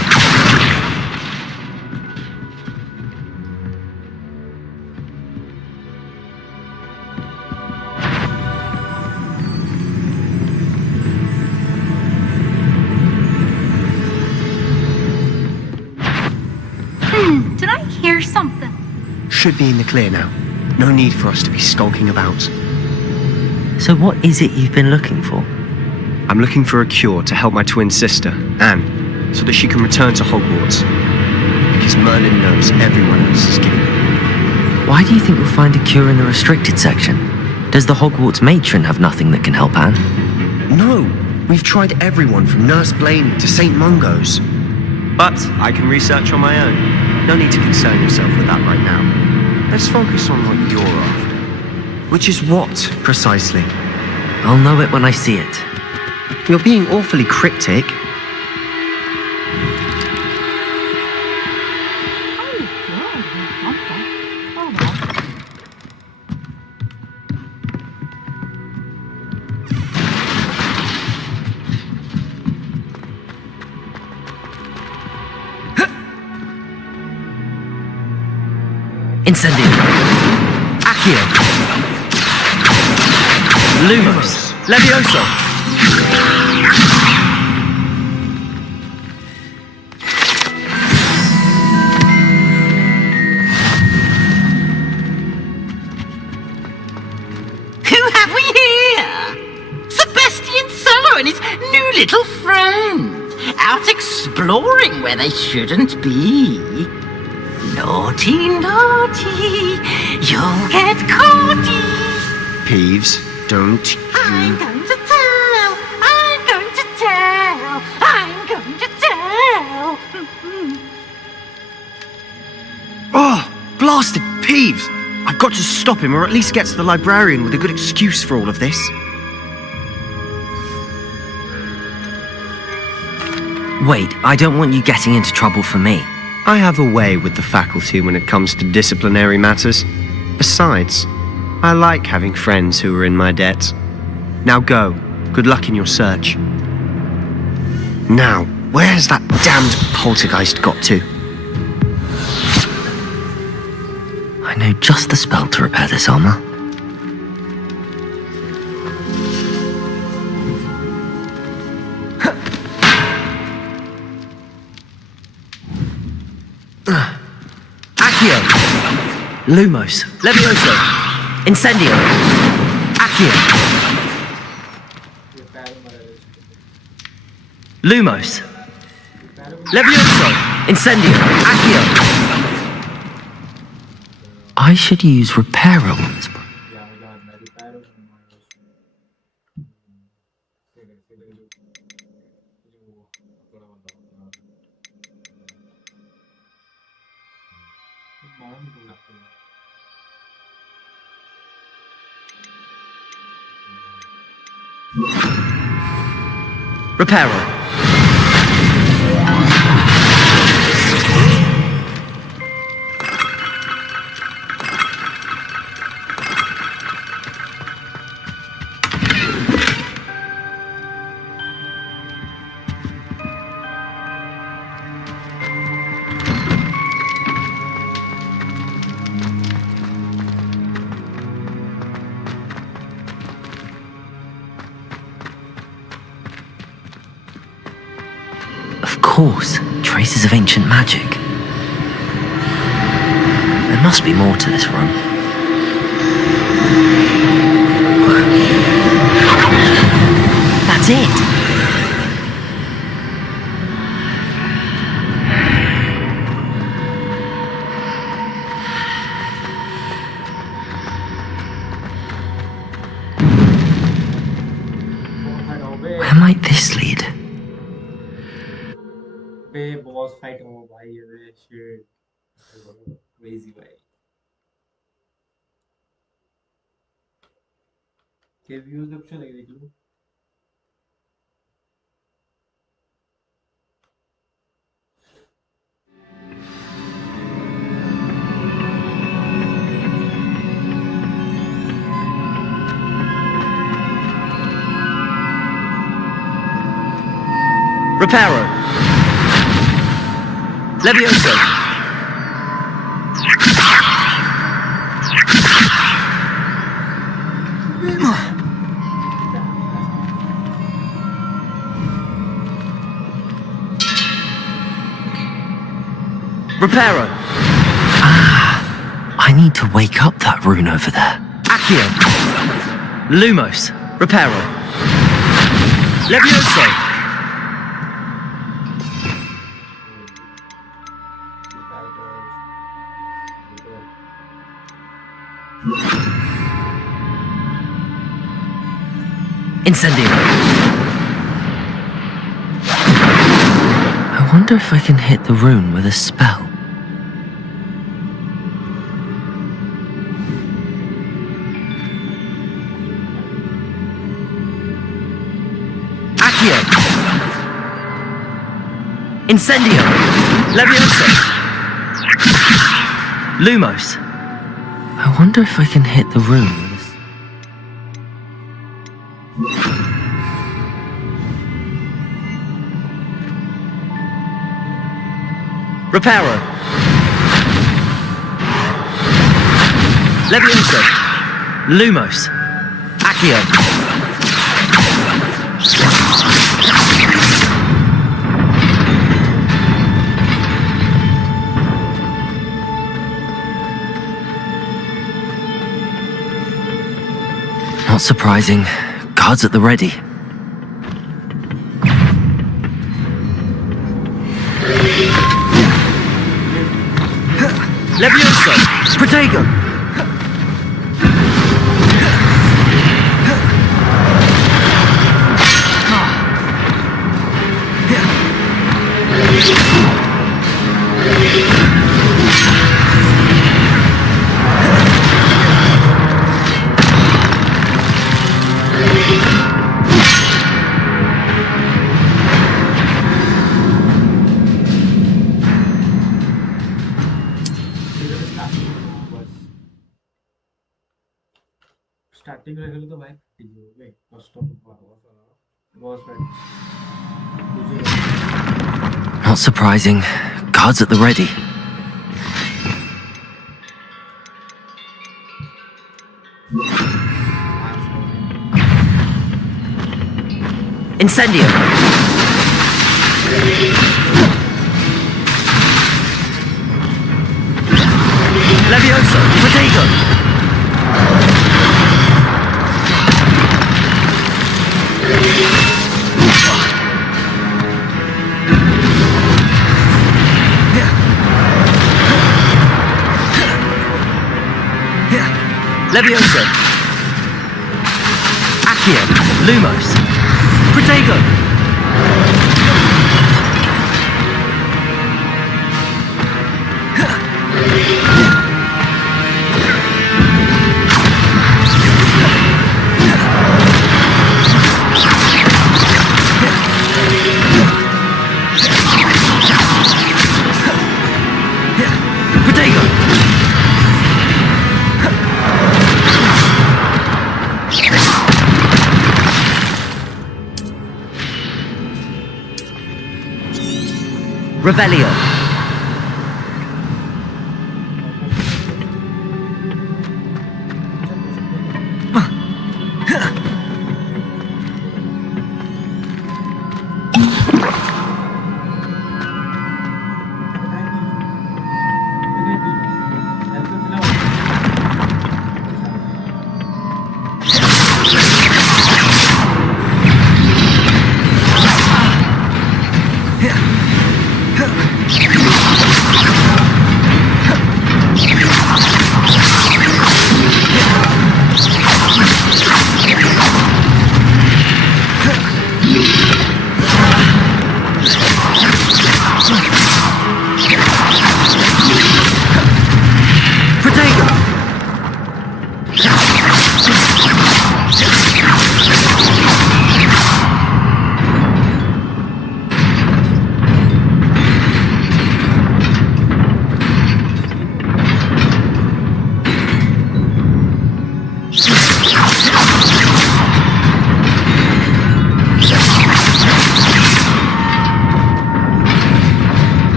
Did I hear something? Should be in the clear now. No need for us to be skulking about. So what is it you've been looking for? I'm looking for a cure to help my twin sister, Anne, so that she can return to Hogwarts. Because Merlin knows everyone else is giving. Why do you think we'll find a cure in the restricted section? Does the Hogwarts matron have nothing that can help Anne? No, we've tried everyone from Nurse Blaney to St. Mungo's. But I can research on my own. No need to concern yourself with that right now. Let's focus on what you're after. Which is what, precisely? I'll know it when I see it. You're being awfully cryptic. Incendio. Accio. Lumos. Levioso. Who have we here? Sebastian Sallow and his new little friend. Out exploring where they shouldn't be. Naughty, naughty. You'll get caughty. Peeves, don't you... I'm going to tell. I'm going to tell. I'm going to tell. Oh, blasted Peeves! I've got to stop him, or at least get to the librarian with a good excuse for all of this. Wait, I don't want you getting into trouble for me. I have a way with the faculty when it comes to disciplinary matters. Besides, I like having friends who are in my debt. Now go. Good luck in your search. Now, where's that damned poltergeist got to? I know just the spell to repair this armor. Accio. Lumos. Levioso. Incendio. Accio. Lumos. Levioso. Incendio. Accio. I should use Reparo on this one. Reparo. Of course, traces of ancient magic. There must be more to this room. That's it! Where might this lead? बे boss fight हो भाई ये shit crazy भाई के views option है देख लो Reparo. Levioso. Reparo. I need to wake up that rune over there. Accio. Lumos. Reparo. Levioso. Incendio. I wonder if I can hit the rune with a spell. Accio. Incendio. Levioso. Lumos. I wonder if I can hit the rune with a spell. Reparo. Levioso. Lumos. Accio. Not surprising. Guards at the ready. Levioso! Protego! Starting रहेगा तो भाई ठीक हो गए first of boss fight Not surprising. Guards at the ready. Incendio! Levioso! Protego! Levioso. Accio. Lumos. Protego. Protego. Revelio.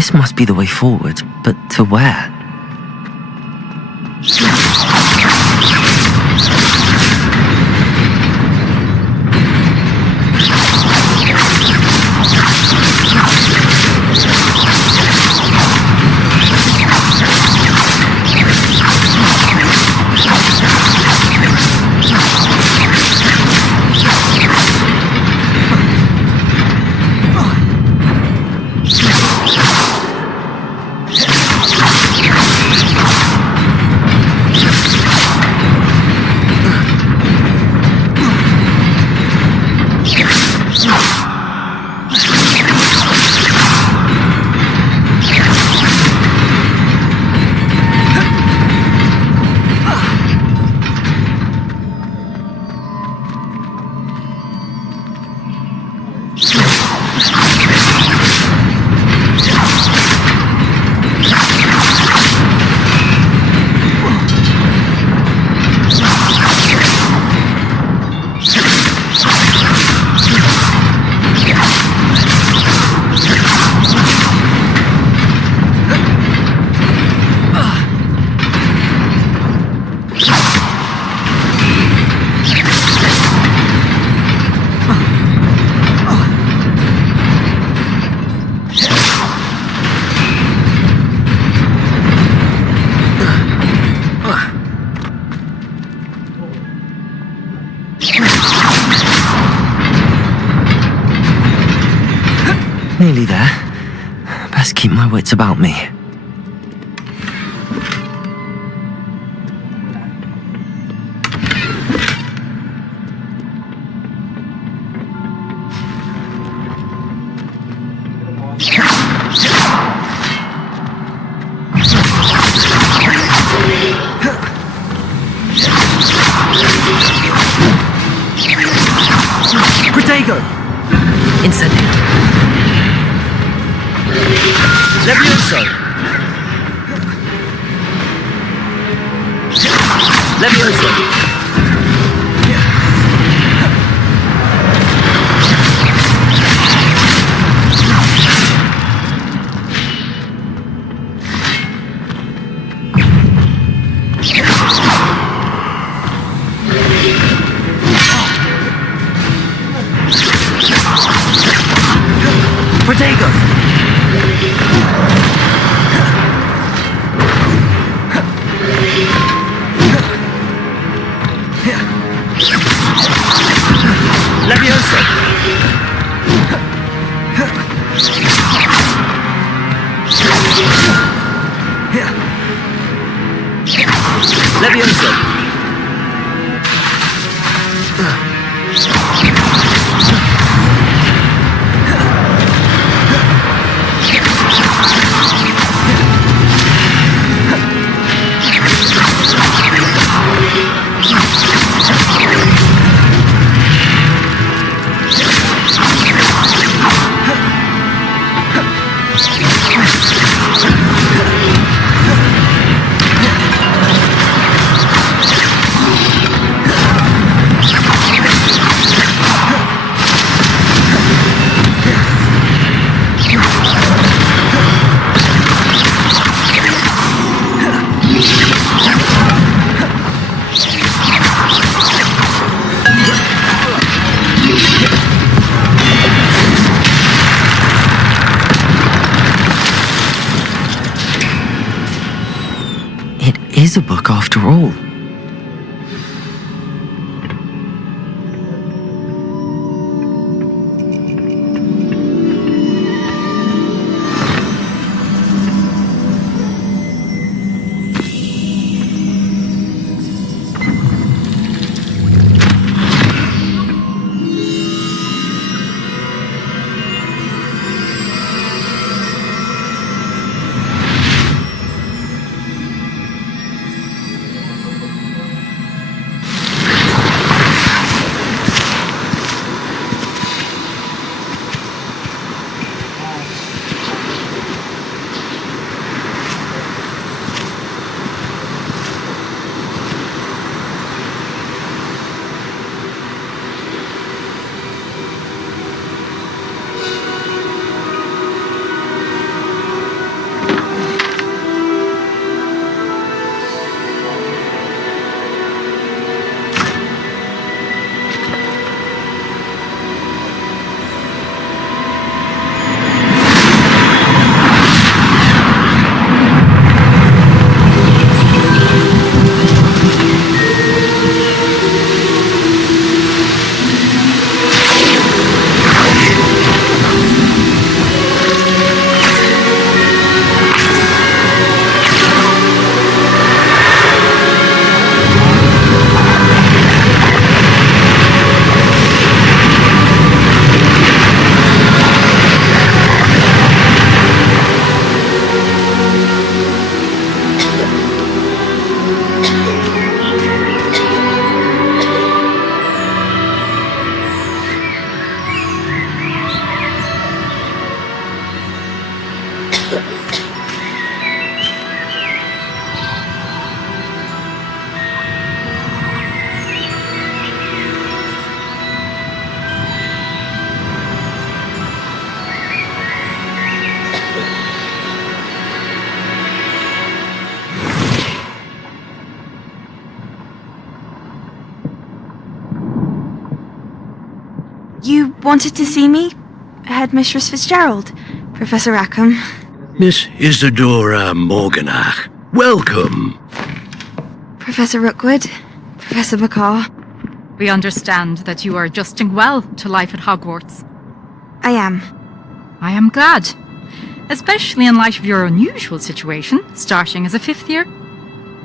This must be the way forward, but to where? Nearly there. Best keep my wits about me. Protego! Incendio. Levioso! Levioso! Protego. Levioso! Levioso! Is a book after all. You wanted to see me? Headmistress Fitzgerald, Professor Rackham. Miss Isadora Morganach, welcome. Professor Rookwood, Professor McCaw. We understand that you are adjusting well to life at Hogwarts. I am. I am glad. Especially in light of your unusual situation, starting as a 5th year.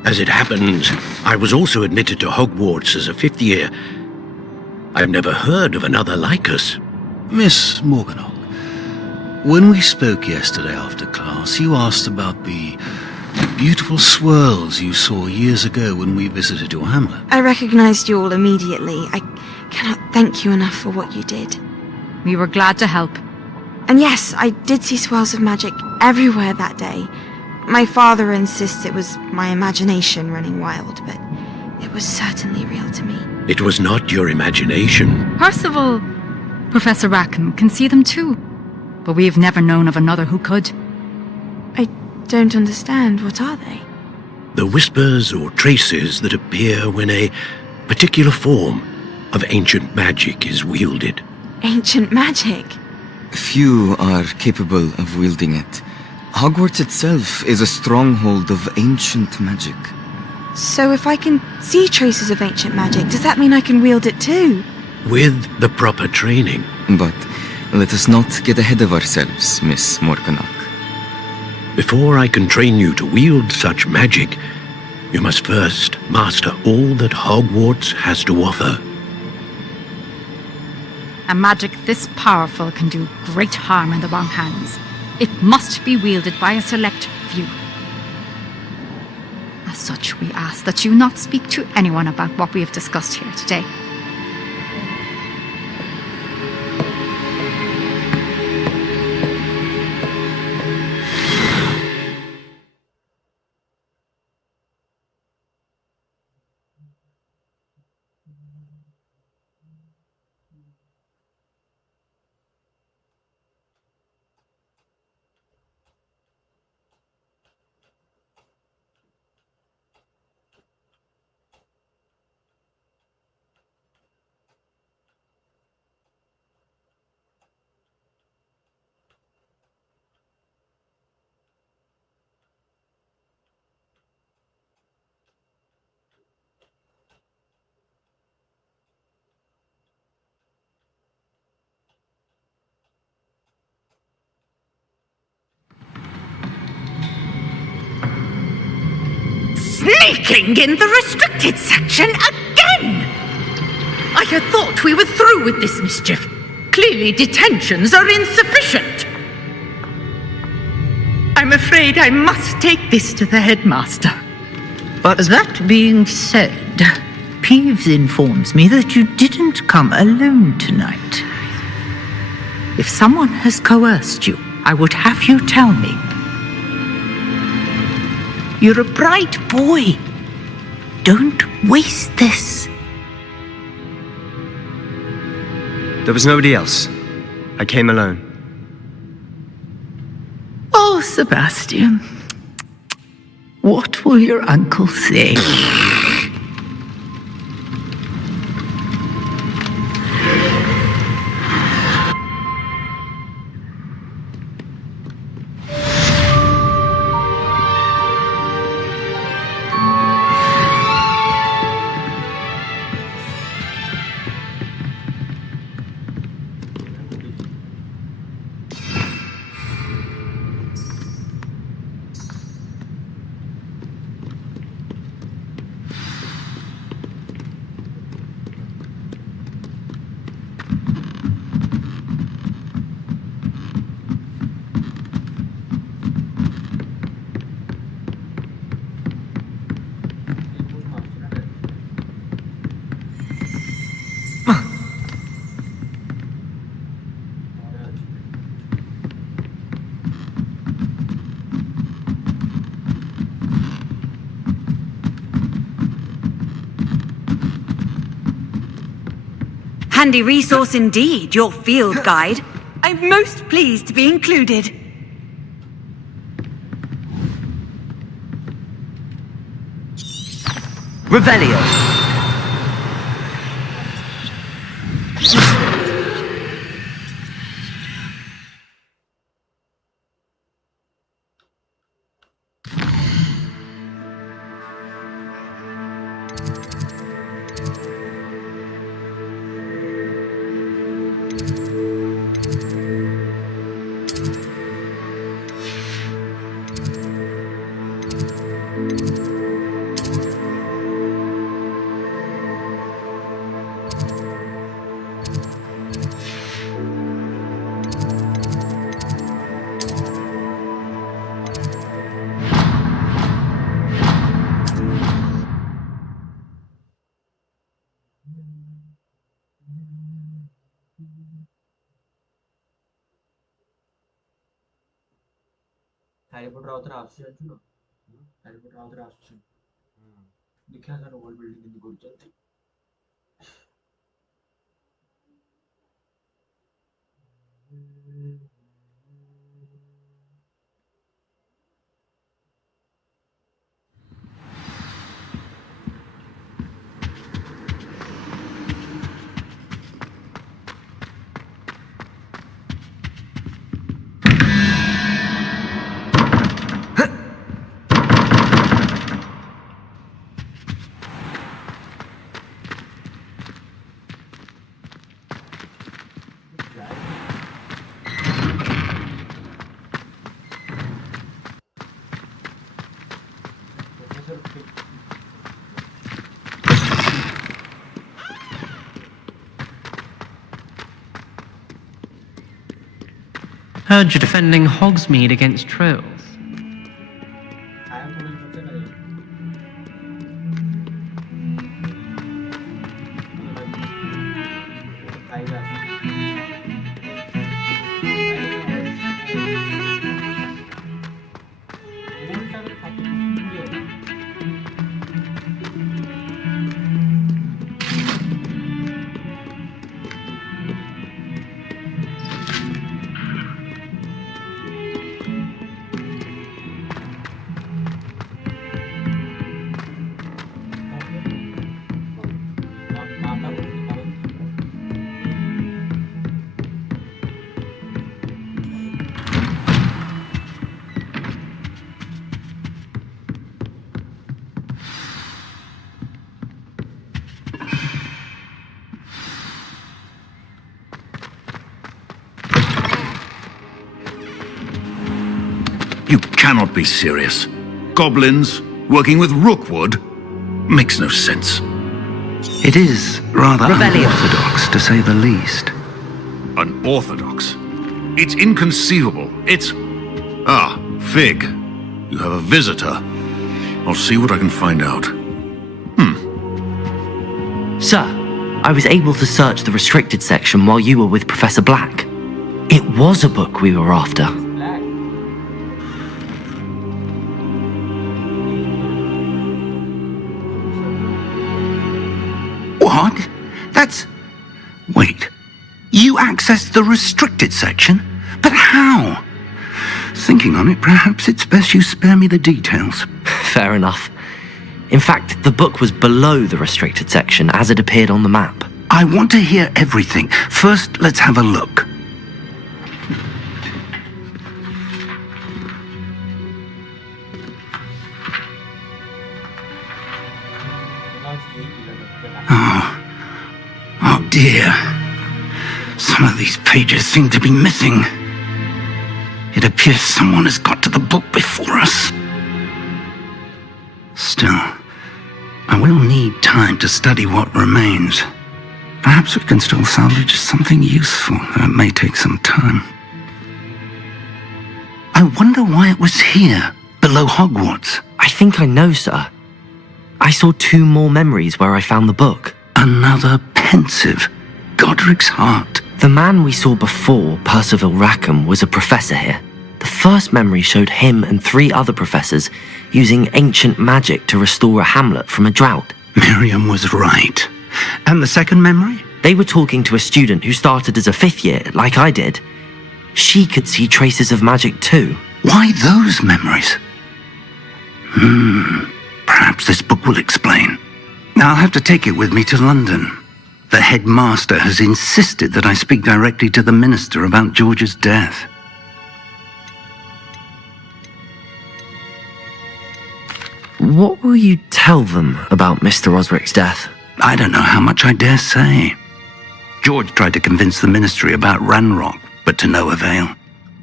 As it happens, I was also admitted to Hogwarts as a 5th year. I've never heard of another like us. Miss Morganach, when we spoke yesterday after class, you asked about the beautiful swirls you saw years ago when we visited your hamlet. I recognized you all immediately. I cannot thank you enough for what you did. We were glad to help. And yes, I did see swirls of magic everywhere that day. My father insists it was my imagination running wild, but it was certainly real to me. It was not your imagination. Percival, Professor Rackham can see them too, but we have never known of another who could. I don't understand. What are they? The whispers or traces that appear when a particular form of ancient magic is wielded. Ancient magic? Few are capable of wielding it. Hogwarts itself is a stronghold of ancient magic. So if I can see traces of ancient magic, does that mean I can wield it too? With the proper training. But let us not get ahead of ourselves, Miss Morganach. Before I can train you to wield such magic, you must first master all that Hogwarts has to offer. A magic this powerful can do great harm in the wrong hands. It must be wielded by a select few. As such, we ask that you not speak to anyone about what we have discussed here today. Sneaking in the restricted section again! I had thought we were through with this mischief. Clearly detentions are insufficient. I'm afraid I must take this to the headmaster. But that being said, Peeves informs me that you didn't come alone tonight. If someone has coerced you, I would have you tell me. You're a bright boy. Don't waste this. There was nobody else. I came alone. Oh, Sebastian. What will your uncle say? Handy resource indeed, your field guide. I'm most pleased to be included. Revelio. Harry Potter आउथरे आସୁଛି ଜାଣିଛୁ ନା Harry Potter आउथरे ଆସୁଛି ଦେଖିଆ ତାର world building କେମିତି କରୁଛନ୍ତି Heard you're defending Hogsmeade against trolls. You cannot be serious. Goblins working with Rookwood makes no sense. It is rather Revelio. unorthodox, to say the least. Unorthodox? It's inconceivable. It's... Ah, Fig. You have a visitor. I'll see what I can find out. Sir, I was able to search the restricted section while you were with Professor Black. It was a book we were after. What? That's... Wait. You accessed the restricted section? But how? Thinking on it, perhaps it's best you spare me the details. Fair enough. In fact, the book was below the restricted section as it appeared on the map. I want to hear everything. First, let's have a look. Oh dear. Some of these pages seem to be missing. It appears someone has got to the book before us. Still, I will need time to study what remains. Perhaps we can still salvage something useful, though it may take some time. I wonder why it was here, below Hogwarts. I think I know, sir. I saw 2 more memories where I found the book. Another pensive. Godric's heart. The man we saw before, Percival Rackham, was a professor here. The first memory showed him and 3 other professors using ancient magic to restore a hamlet from a drought. Miriam was right. And the second memory? They were talking to a student who started as a 5th year, like I did. She could see traces of magic too. Why those memories? Perhaps this book will explain. I'll have to take it with me to London. The headmaster has insisted that I speak directly to the minister about George's death. What will you tell them about Mr. Osric's death? I don't know how much I dare say. George tried to convince the ministry about Ranrock, but to no avail.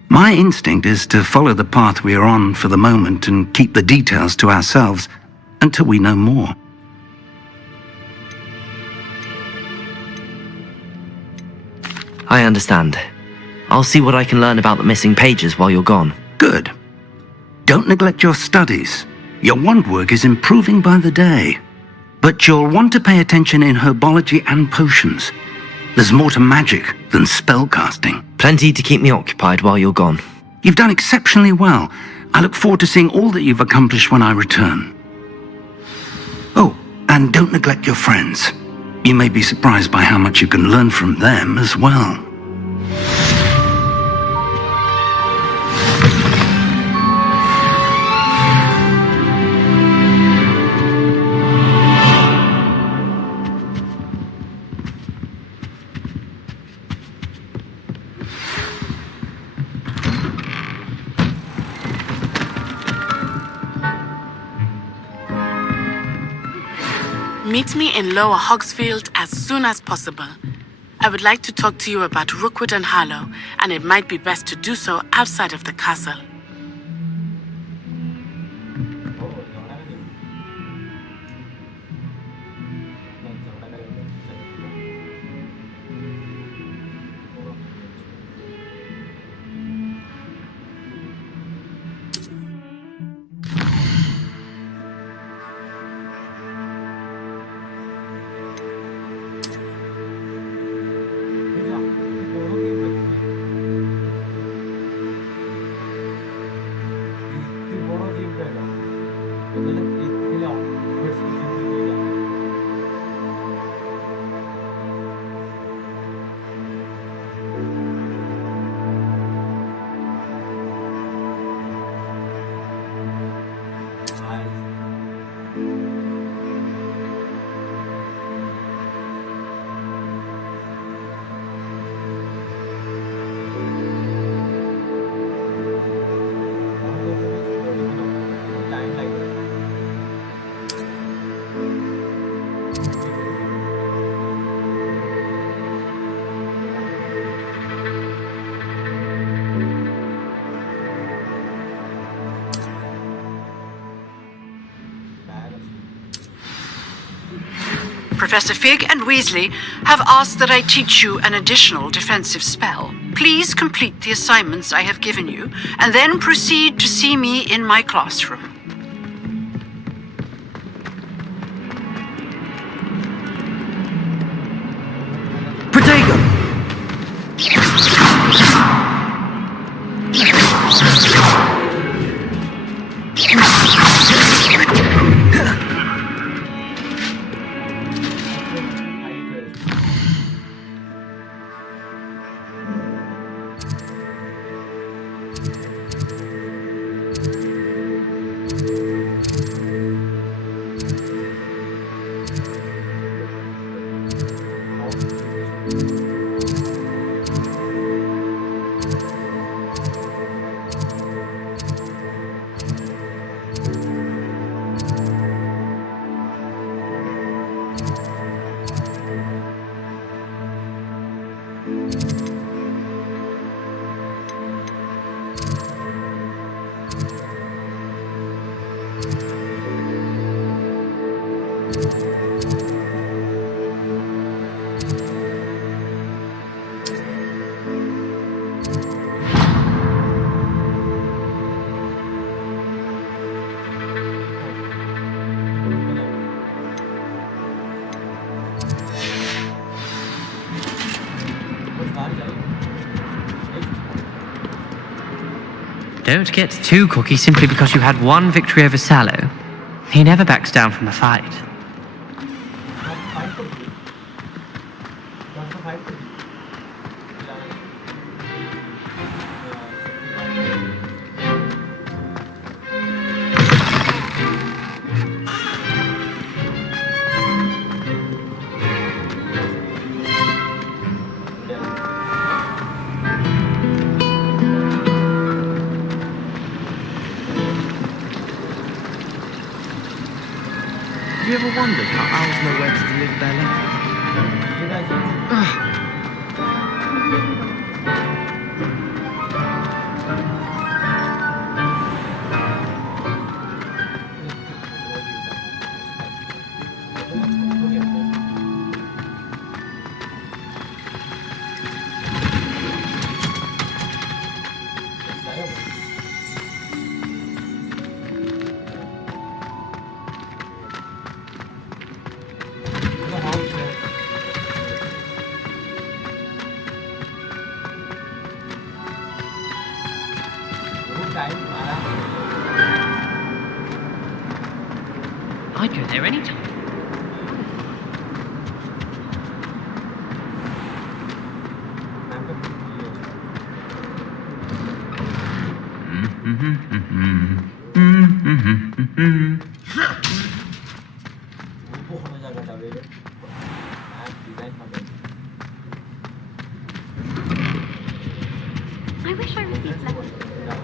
My instinct is to follow the path we are on for the moment and keep the details to ourselves until we know more. I understand. I'll see what I can learn about the missing pages while you're gone. Good. Don't neglect your studies. Your wand work is improving by the day. But you'll want to pay attention in herbology and potions. There's more to magic than spellcasting. Plenty to keep me occupied while you're gone. You've done exceptionally well. I look forward to seeing all that you've accomplished when I return. Oh, and don't neglect your friends. You may be surprised by how much you can learn from them as well. Meet me in Lower Hogsfield as soon as possible. I would like to talk to you about Rookwood and Harlow, and it might be best to do so outside of the castle. Professor Fig and Weasley have asked that I teach you an additional defensive spell. Please complete the assignments I have given you, and then proceed to see me in my classroom. Protego! Don't get too cocky simply because you had one victory over Sallow. He never backs down from a fight. Have you ever wondered how owls know where to deliver their letter? Time हमारा there anytime. I wish I received that.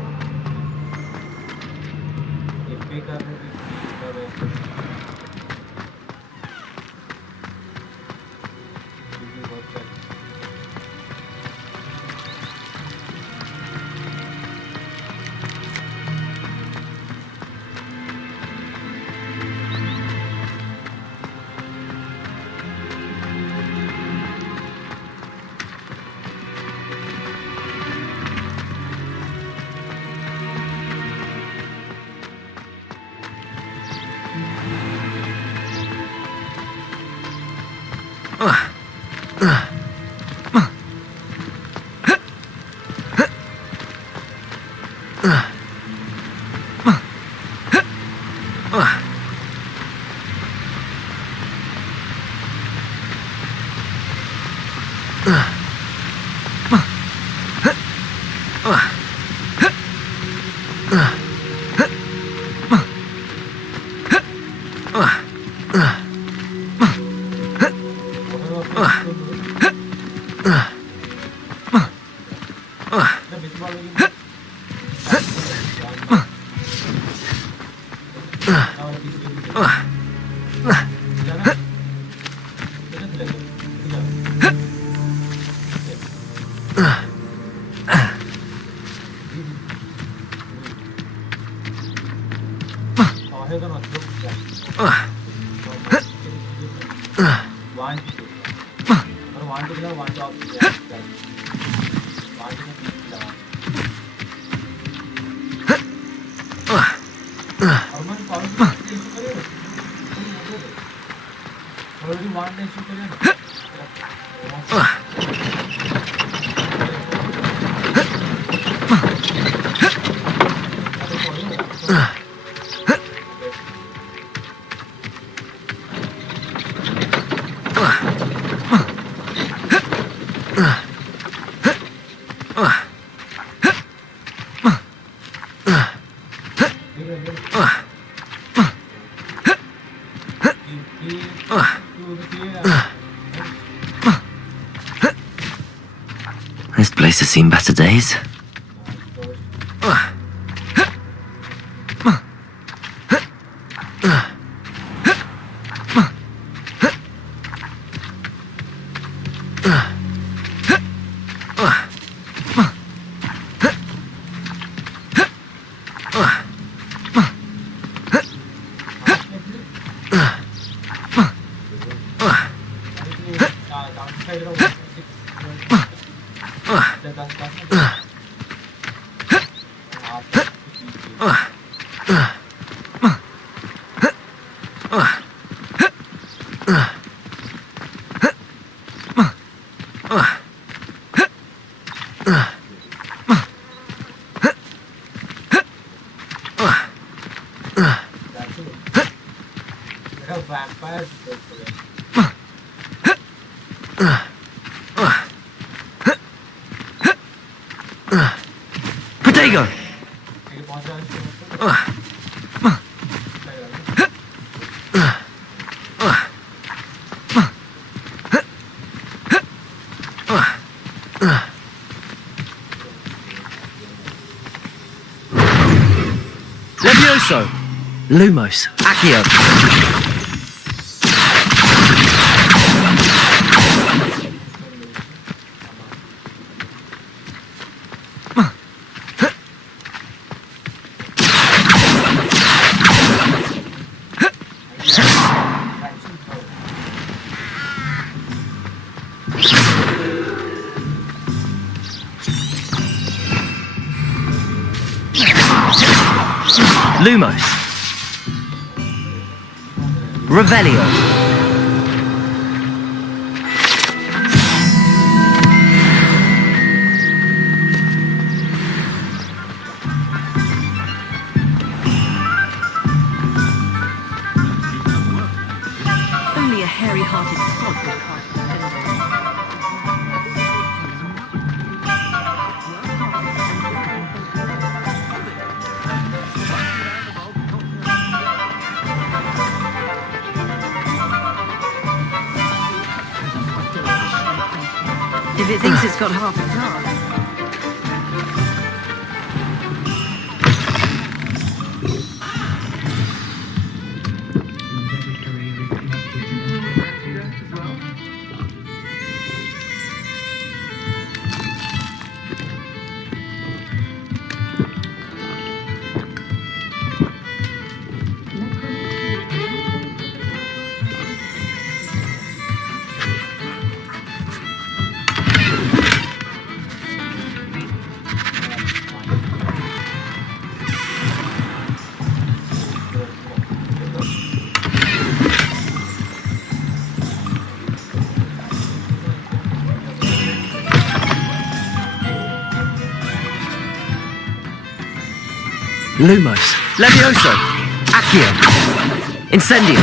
This place has seen better days. Protego! Levioso! Lumos, Accio. Lumos. Revelio. if it thinks it's got half a class. Lumos, Levioso, Accio, Incendio.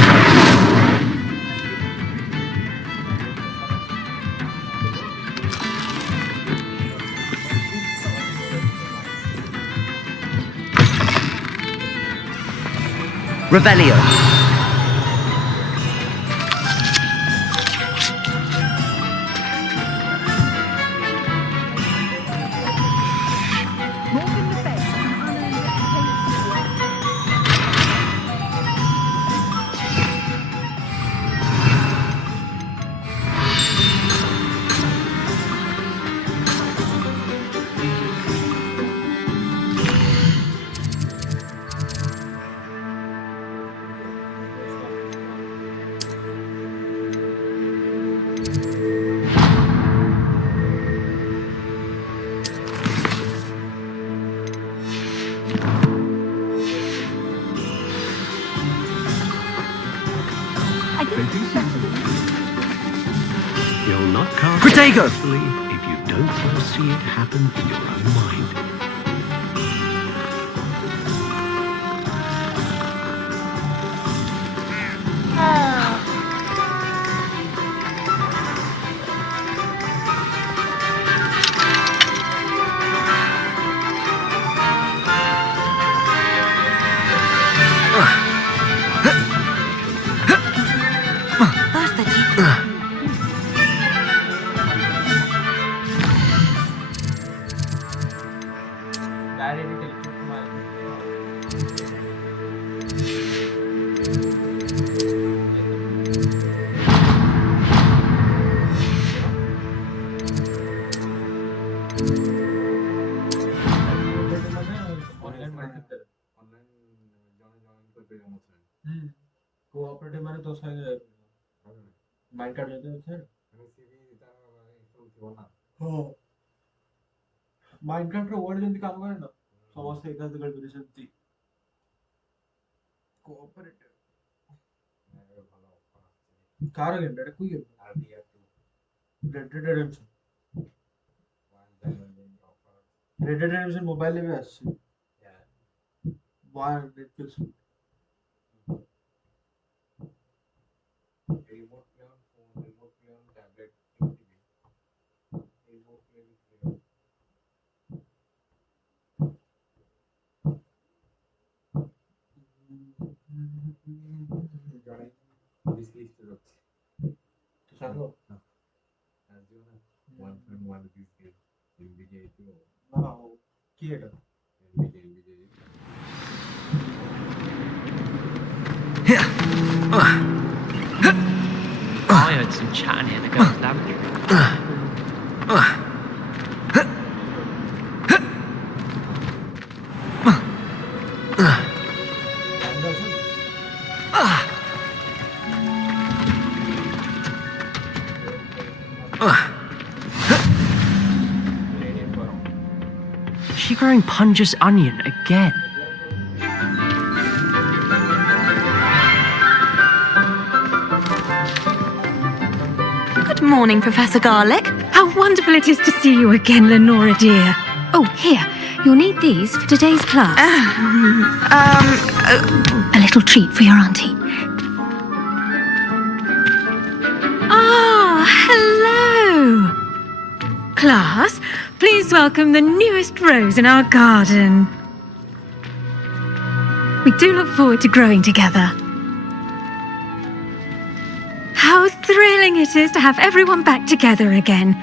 Revelio. You'll not cast Protego! successfully if you don't first see it happen in your own mind. Cooperative माने तो सारे minecart लेते हैं हाँ minecart रे word जल्दी काम करे ना समस्त एक साथ कर सेमती कोऑपरेटिव कार गेम रे कोई game red dead redemption red dead redemption mobile में আসছে wire Netflix remote play on phone, remote play on tablet, remote play with Johnny, this list is okay. To Sango? No. As you know, one from one of these games. NBJ too. No. Kira. NBJ. I heard some chatting in the girls' lavatory. Is she growing Punja's onion again? Good morning, Professor Garlick. How wonderful it is to see you again, Lenora dear. Oh, here. You'll need these for today's class. A little treat for your auntie. Ah, hello. Class, please welcome the newest rose in our garden. We do look forward to growing together. How thrilling it is to have everyone back together again.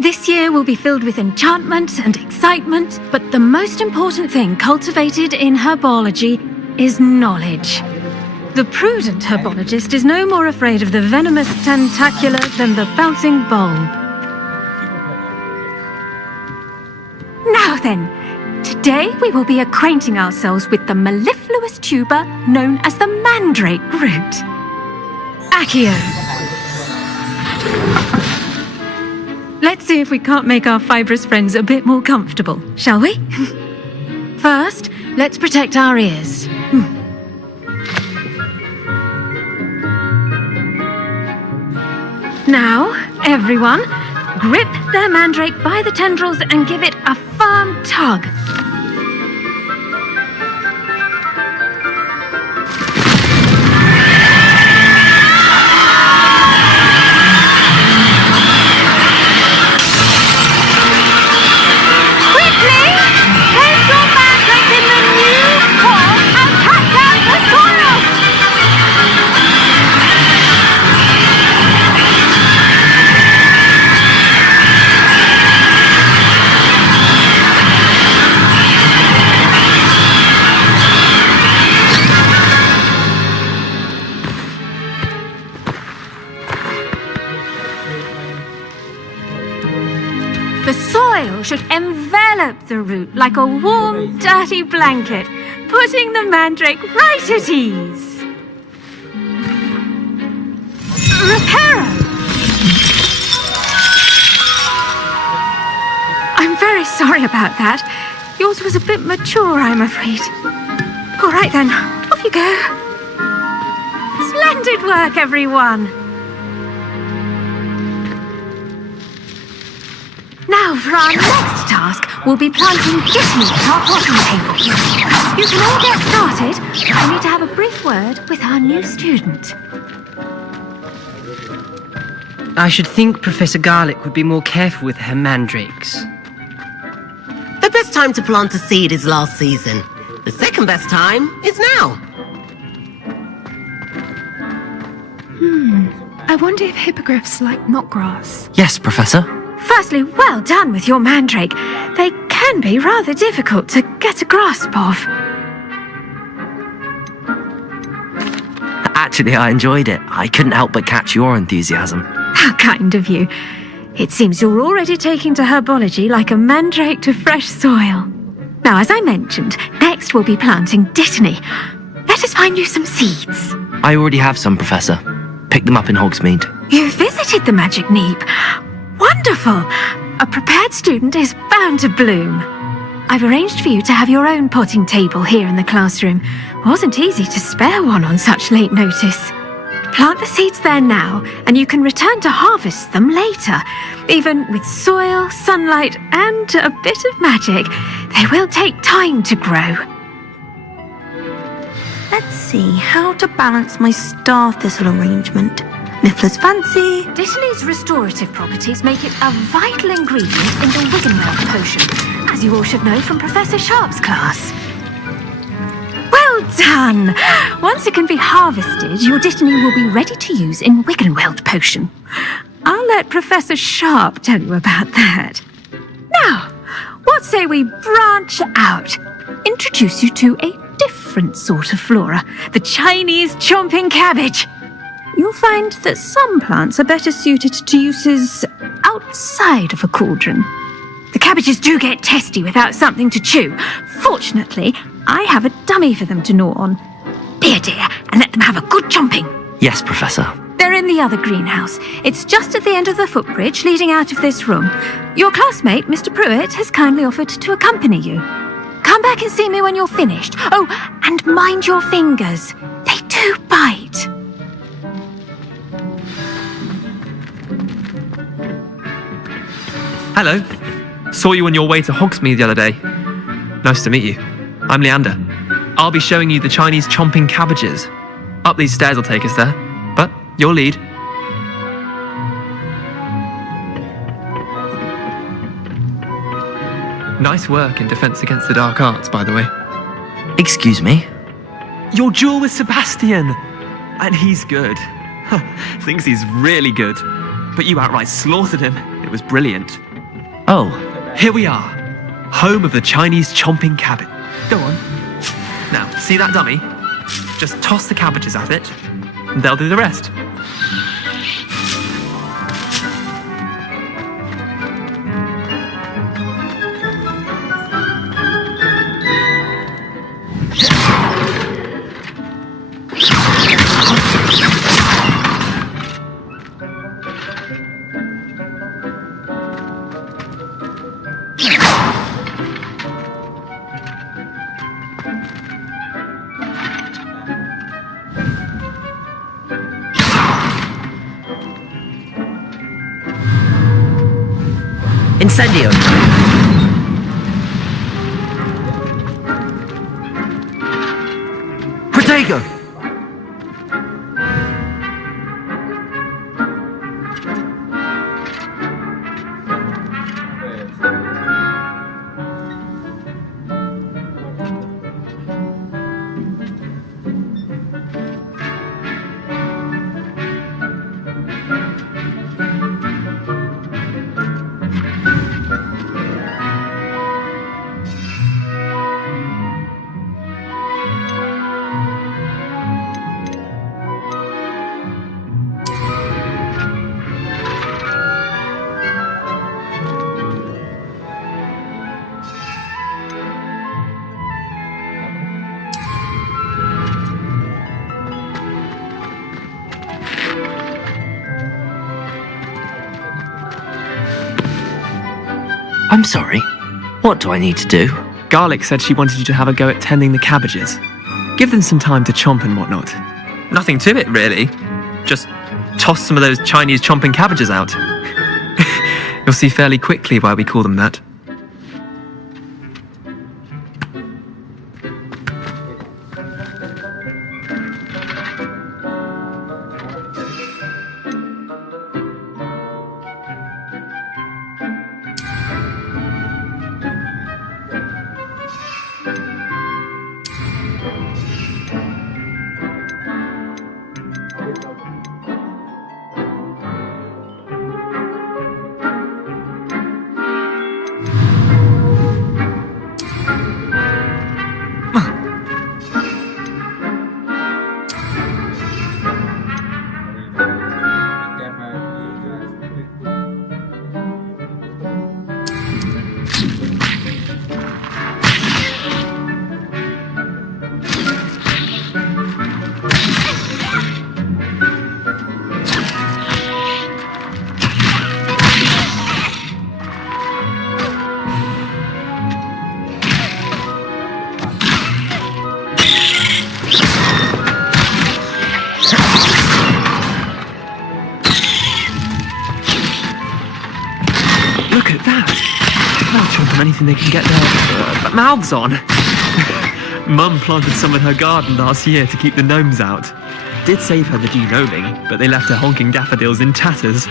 This year will be filled with enchantment and excitement, but the most important thing cultivated in herbology is knowledge. The prudent herbologist is no more afraid of the venomous tentacula than the bouncing bulb. Now then, today we will be acquainting ourselves with the mellifluous tuber known as the mandrake root. Accio. Let's see if we can't make our fibrous friends a bit more comfortable, shall we? First, let's protect our ears. Now, everyone, grip their mandrake by the tendrils and give it a firm tug. The soil should envelop the root like a warm, dirty blanket, putting the mandrake right at ease. Reparo! I'm very sorry about that. Yours was a bit mature, I'm afraid. All right then, off you go. Splendid work, everyone. Now for our next task, we'll be planting Disney at our potting table. You can all get started. I need to have a brief word with our new student. I should think Professor Garlick would be more careful with her mandrakes. The best time to plant a seed is last season. The second best time is now. I wonder if hippogriffs like knotgrass. Yes, Professor. Firstly, well done with your mandrake. They can be rather difficult to get a grasp of. Actually, I enjoyed it. I couldn't help but catch your enthusiasm. How kind of you. It seems you're already taking to herbology like a mandrake to fresh soil. Now, as I mentioned, next we'll be planting Dittany. Let us find you some seeds. I already have some, Professor. Picked them up in Hogsmeade. You visited the Magic Neep. Wonderful! A prepared student is bound to bloom. I've arranged for you to have your own potting table here in the classroom. Wasn't easy to spare one on such late notice. Plant the seeds there now, and you can return to harvest them later. Even with soil, sunlight, and a bit of magic, they will take time to grow. Let's see how to balance my star thistle arrangement. Niffler's fancy. Dittany's restorative properties make it a vital ingredient in the Wiggenweld potion, as you all should know from Professor Sharp's class. Well done! Once it can be harvested, your Dittany will be ready to use in Wiggenweld potion. I'll let Professor Sharp tell you about that. Now, what say we branch out? Introduce you to a different sort of flora, the Chinese chomping cabbage. You'll find that some plants are better suited to uses outside of a cauldron. The cabbages do get testy without something to chew. Fortunately, I have a dummy for them to gnaw on. Be a dear and let them have a good chomping. Yes, Professor. They're in the other greenhouse. It's just at the end of the footbridge leading out of this room. Your classmate, Mr. Pruitt, has kindly offered to accompany you. Come back and see me when you're finished. Oh, and mind your fingers. They do bite. Hello. Saw you on your way to Hogsmeade the other day. Nice to meet you. I'm Leander. I'll be showing you the Chinese chomping cabbages. Up these stairs will take us there, but your lead. Nice work in Defense Against the Dark Arts, by the way. Excuse me? Your duel with Sebastian! And he's good. Thinks he's really good. But you outright slaughtered him. It was brilliant. Oh. Here we are. Home of the Chinese chomping cabbage. Go on. Now, see that dummy? Just toss the cabbages at it, and they'll do the rest. Incendio! Protego! I'm sorry. What do I need to do? Garlic said she wanted you to have a go at tending the cabbages. Give them some time to chomp and whatnot. Nothing to it, really. Just toss some of those Chinese chomping cabbages out. You'll see fairly quickly why we call them that. Look at that! They'll chomp on anything they can get their mouths on. Mum planted some in her garden last year to keep the gnomes out. Did save her the de-gnoming, but they left her honking daffodils in tatters.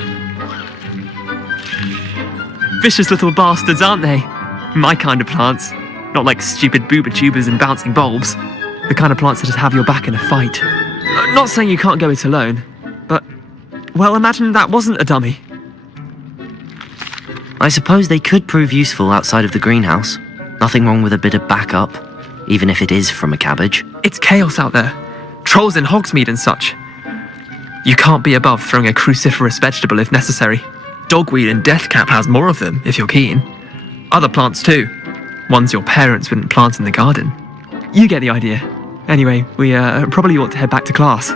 Vicious little bastards, aren't they? My kind of plants. Not like stupid booba tubers and bouncing bulbs. The kind of plants that just have your back in a fight. Not saying you can't go it alone, but, well, imagine that wasn't a dummy. I suppose they could prove useful outside of the greenhouse. Nothing wrong with a bit of backup, even if it is from a cabbage. It's chaos out there. Trolls in Hogsmeade and such. You can't be above throwing a cruciferous vegetable if necessary. Dogweed and deathcap has more of them, if you're keen. Other plants too. Ones your parents wouldn't plant in the garden. You get the idea. Anyway, we probably ought to head back to class.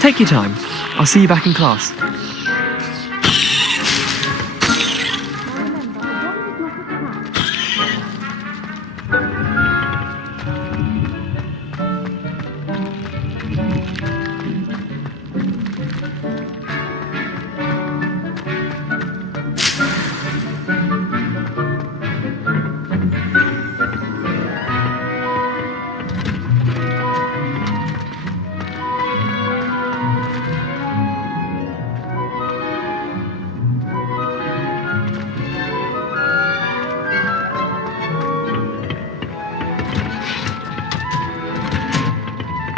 Take your time. I'll see you back in class.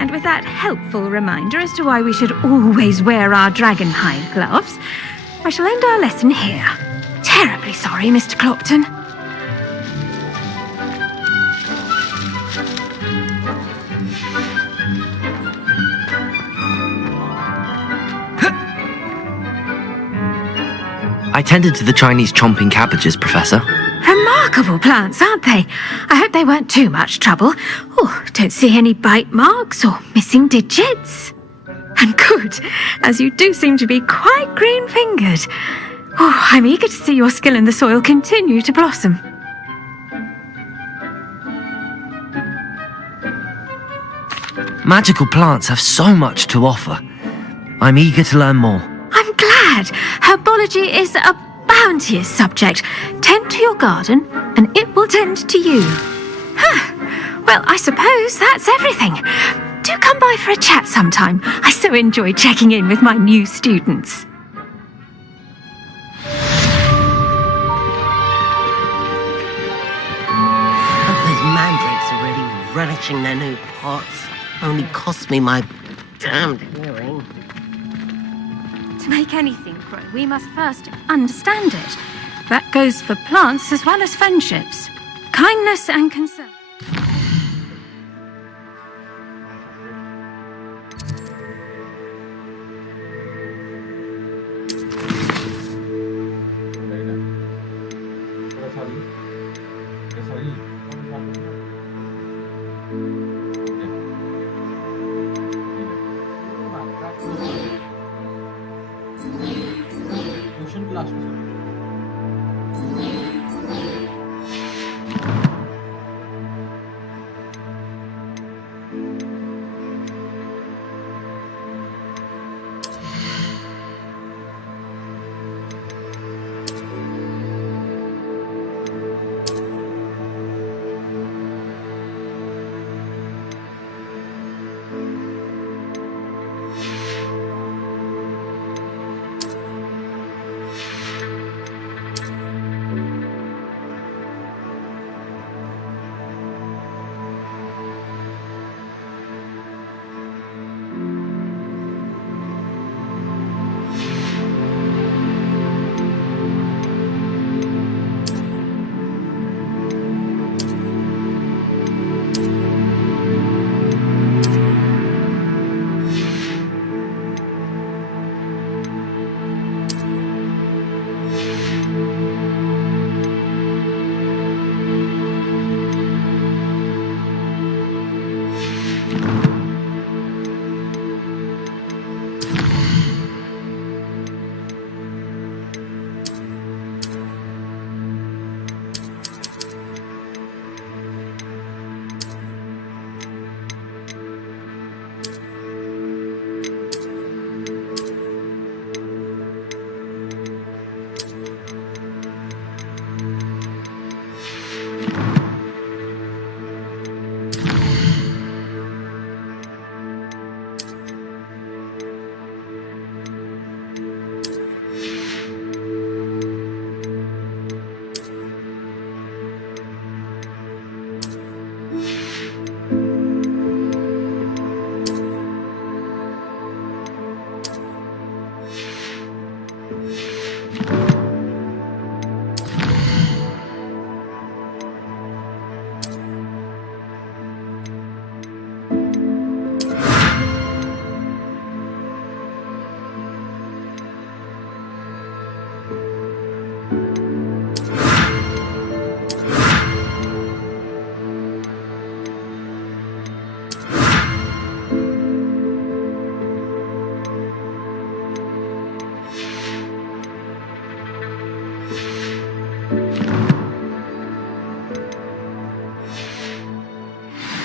And with that helpful reminder as to why we should always wear our dragonhide gloves, I shall end our lesson here. terribly sorry, Mr. Clopton. I tended to the Chinese chomping cabbages, Professor. Remarkable plants, aren't they? I hope they weren't too much trouble. Oh, don't see any bite marks or missing digits. And good, as you do seem to be quite green-fingered. Oh, I'm eager to see your skill in the soil continue to blossom. Magical plants have so much to offer. I'm eager to learn more. I'm glad. Herbology is a bounteous subject. Tend to your garden, and it will tend to you. Well, I suppose that's everything. Do come by for a chat sometime. I so enjoy checking in with my new students. Those mandrakes are really relishing their new pots. Only cost me my damned hearing. To make anything grow, we must first understand it. That goes for plants as well as friendships. Kindness and concern.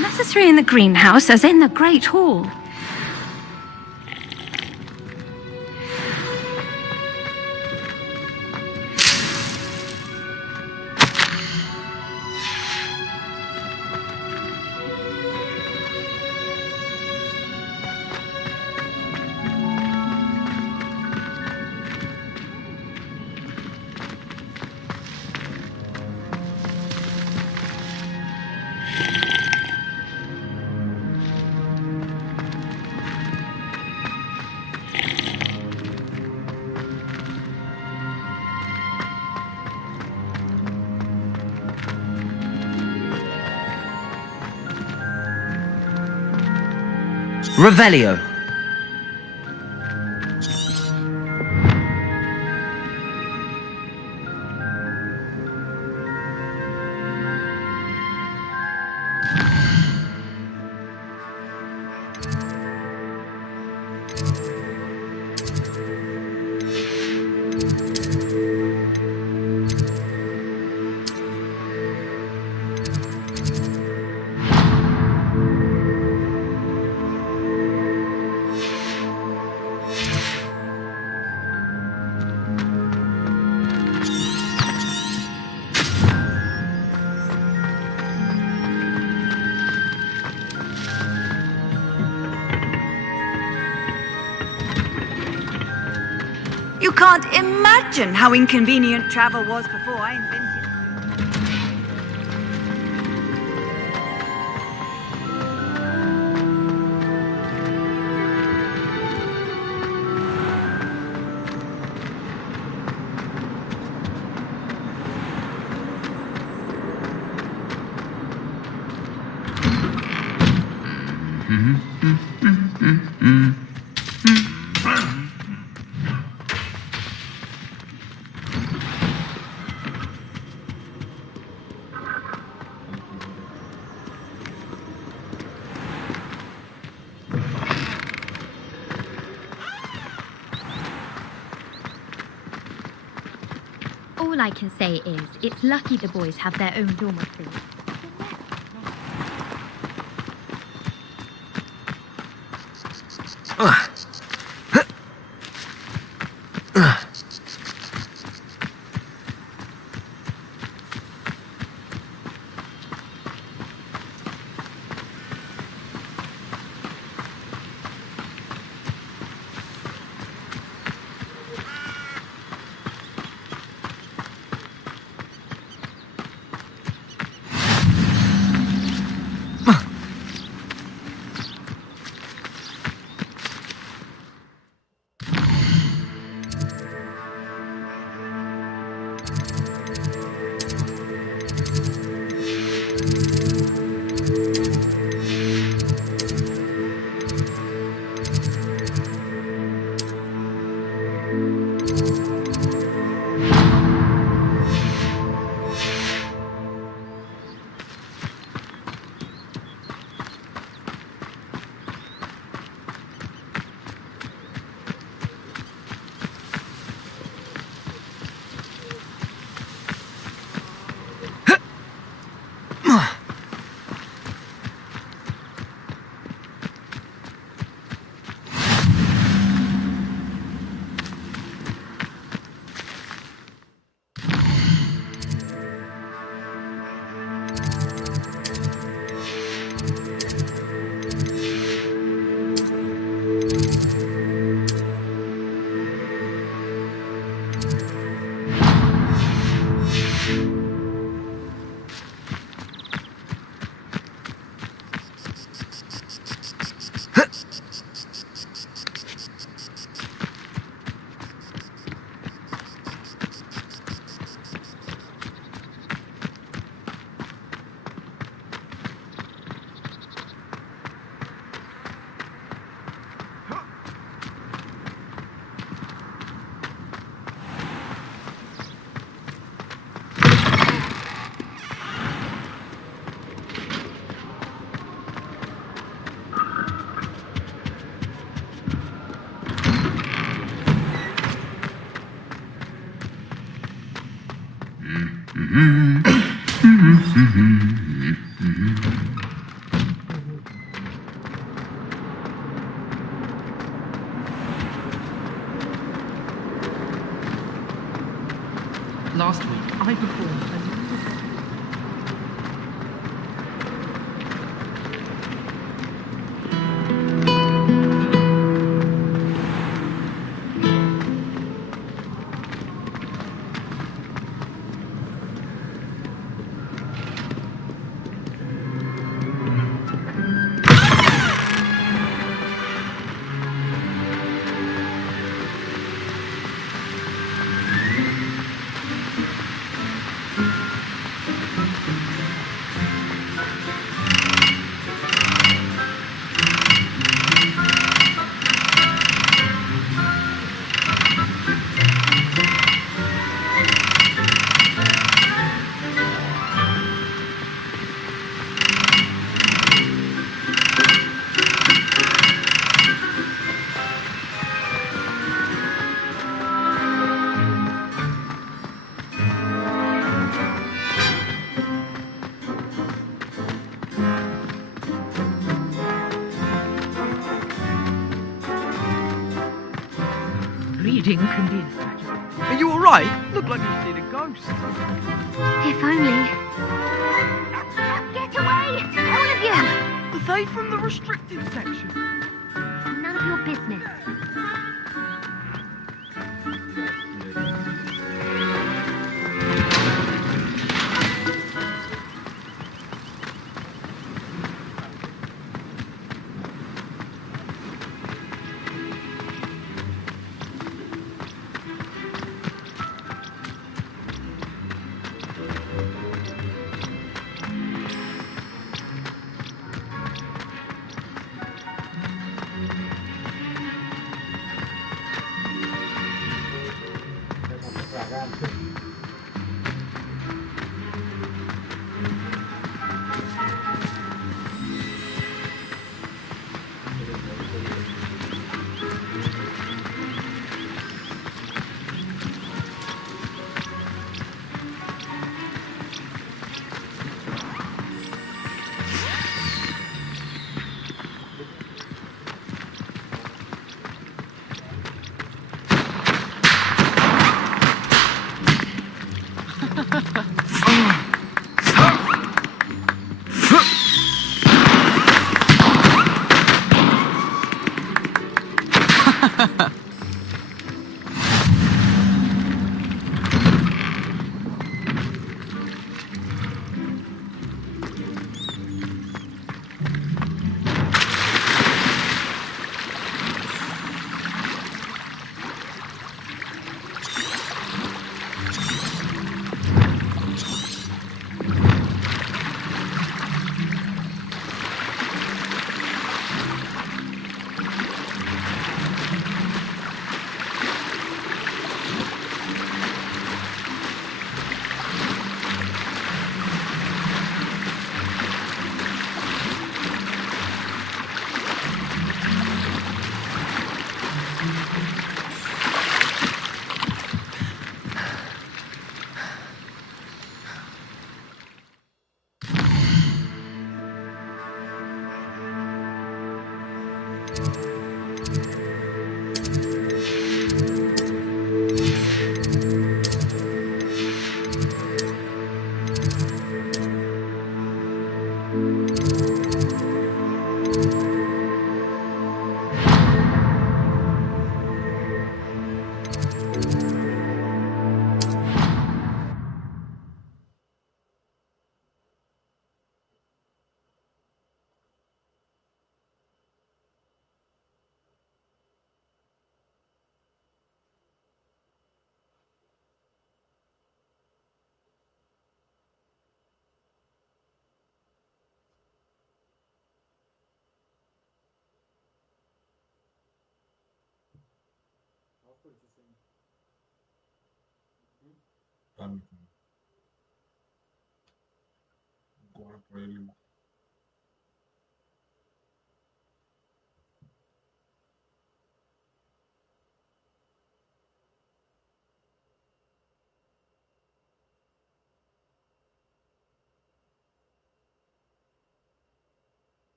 Necessary in the greenhouse as in the Great Hall. Revelio. You can't imagine how inconvenient travel was before I invented All I can say is, it's lucky the boys have their own dormitory. Last week, I performed a inconvenient magic. Are you alright? Look like you've seen a ghost. If only. Get away! All of you! Are they from the restricted section? None of your business.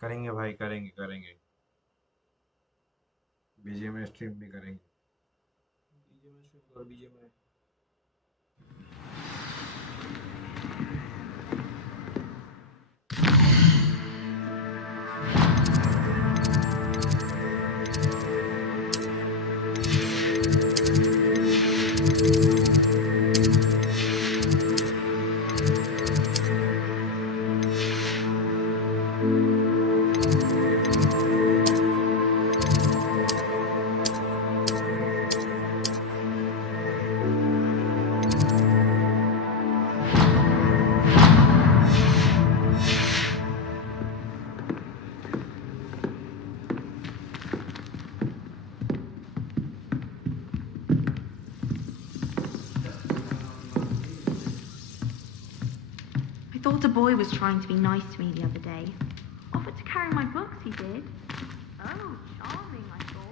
करेंगे भाई, करेंगे करेंगे। BGMI stream भी करेंगे। BGMI stream और BGMI I thought a boy was trying to be nice to me the other day. Offered to carry my books, he did. Oh, charming, I thought.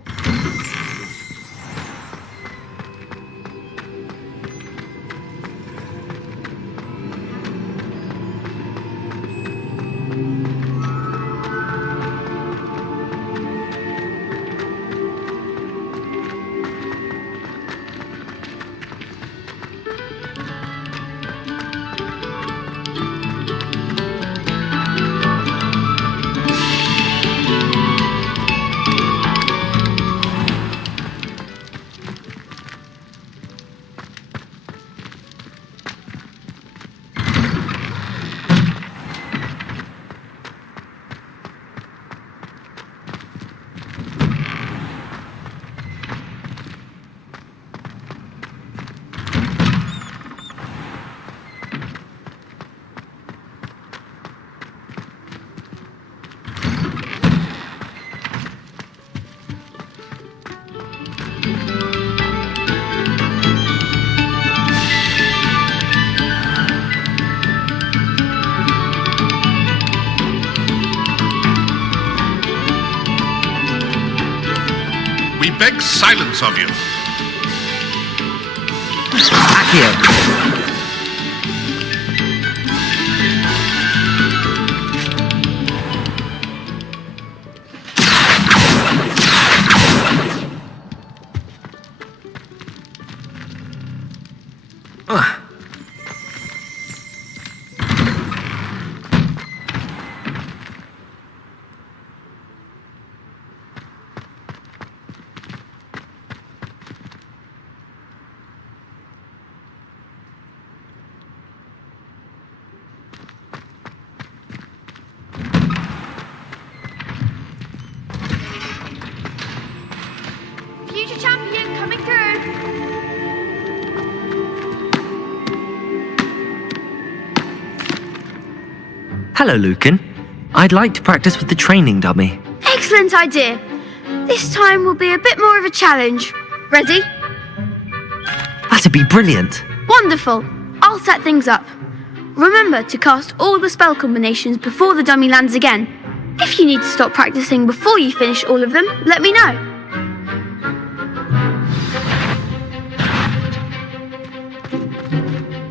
beg silence of you. Accio. Future champion coming through. Hello, Lucan. I'd like to practice with the training dummy. Excellent idea. This time will be a bit more of a challenge. Ready? That'd be brilliant. Wonderful. I'll set things up. Remember to cast all the spell combinations before the dummy lands again. If you need to stop practicing before you finish all of them, let me know.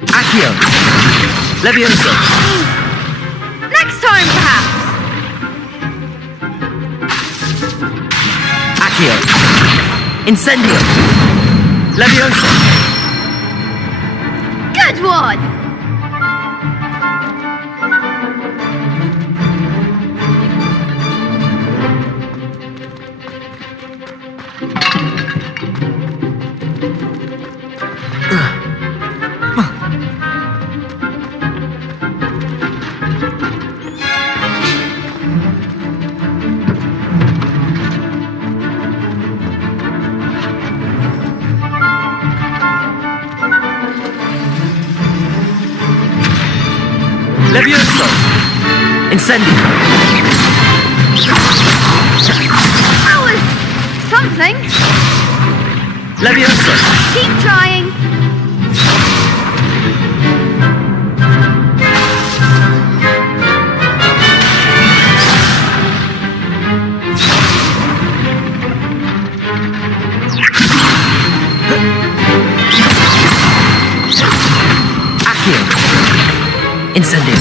Accio. Leviosa. Next time, perhaps. Accio. Incendio. Leviosa. Good one. Leviosa. Incendio. That was something. Leviosa. Keep trying. Accio. Incendio.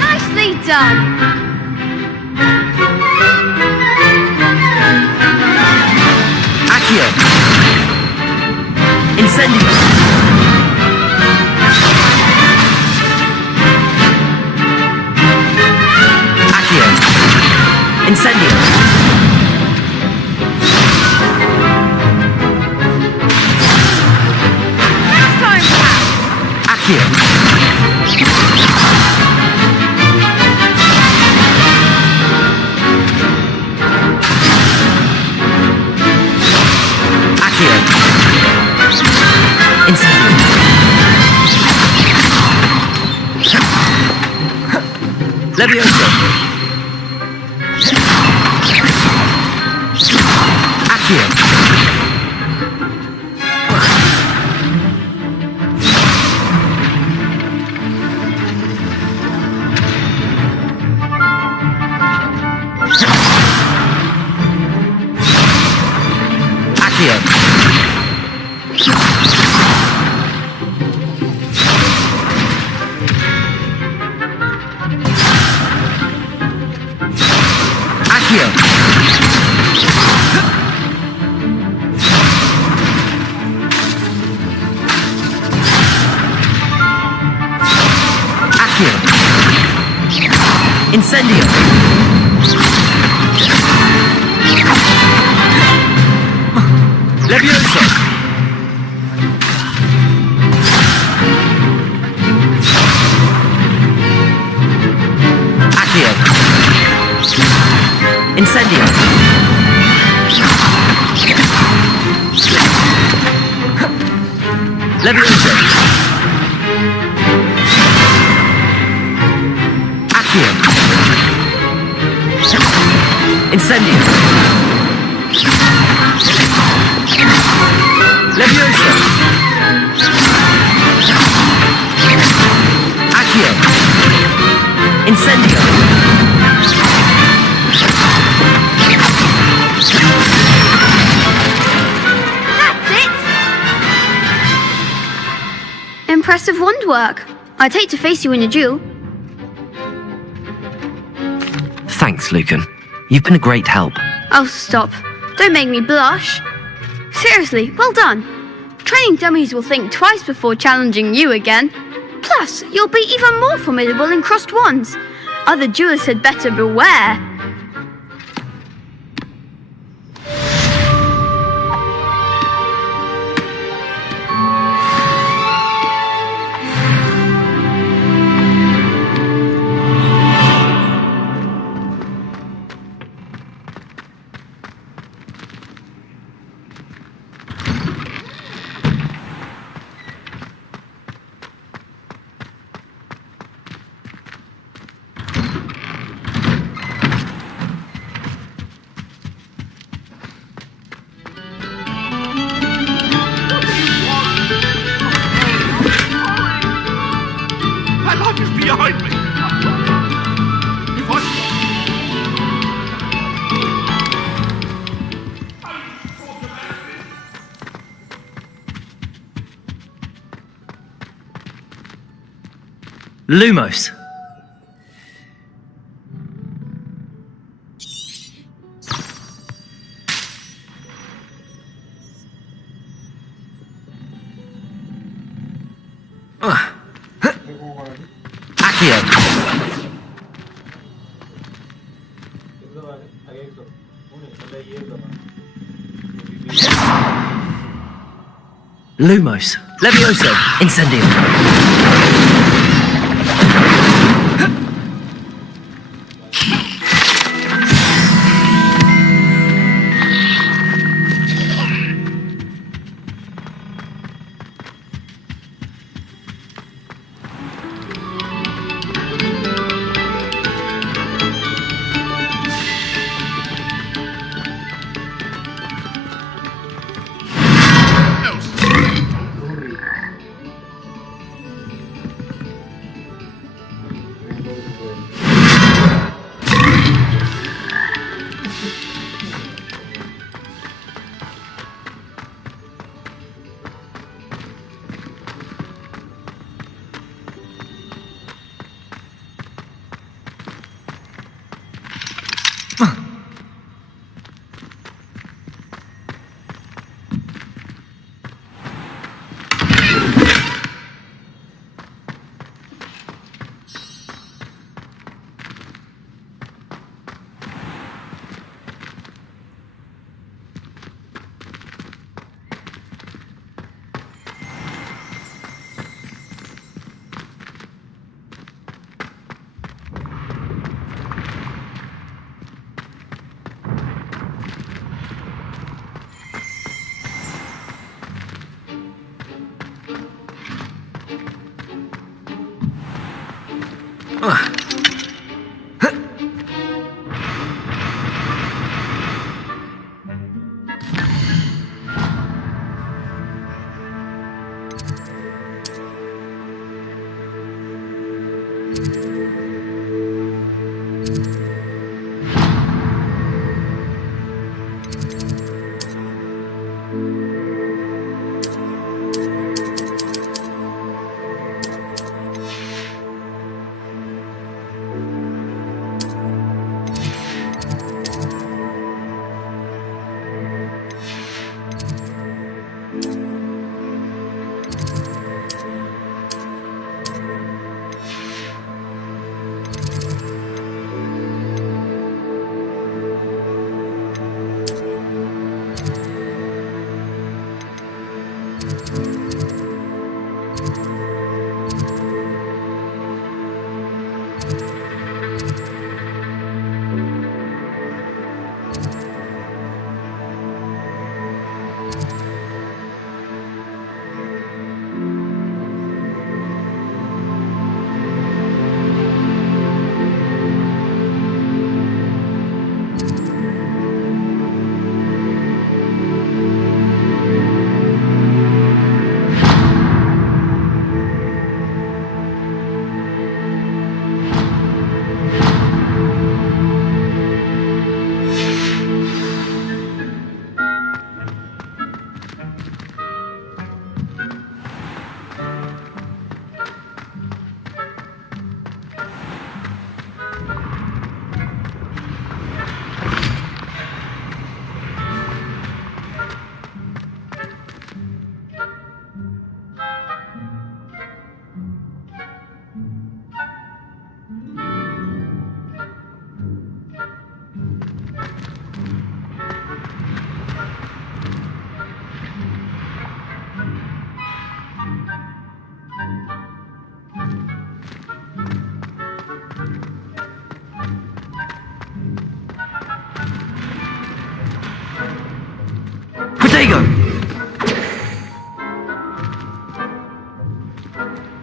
Nicely done. Accio. Incendio. Accio. Incendio. Next time, perhaps. Accio. Accio. Incendio. Leviosa. Accio. Accio. Accio. Accio. Incendio. Leviosa. Accio. Incendio. Leviosa. Accio. Incendio. Leviosa. Accio. Incendio. impressive wand work. I'd hate to face you in a duel. Thanks, Lucan. You've been a great help. Oh, stop. Don't make me blush. Seriously, well done. Training dummies will think twice before challenging you again. Plus, you'll be even more formidable in crossed wands. Other duelists had better beware. My life is behind me. If I... Lumos. Accio. Lumos. Levioso. Incendio.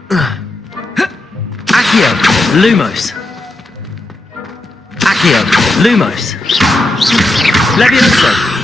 Accio, Lumos. Accio, Lumos. Levioso.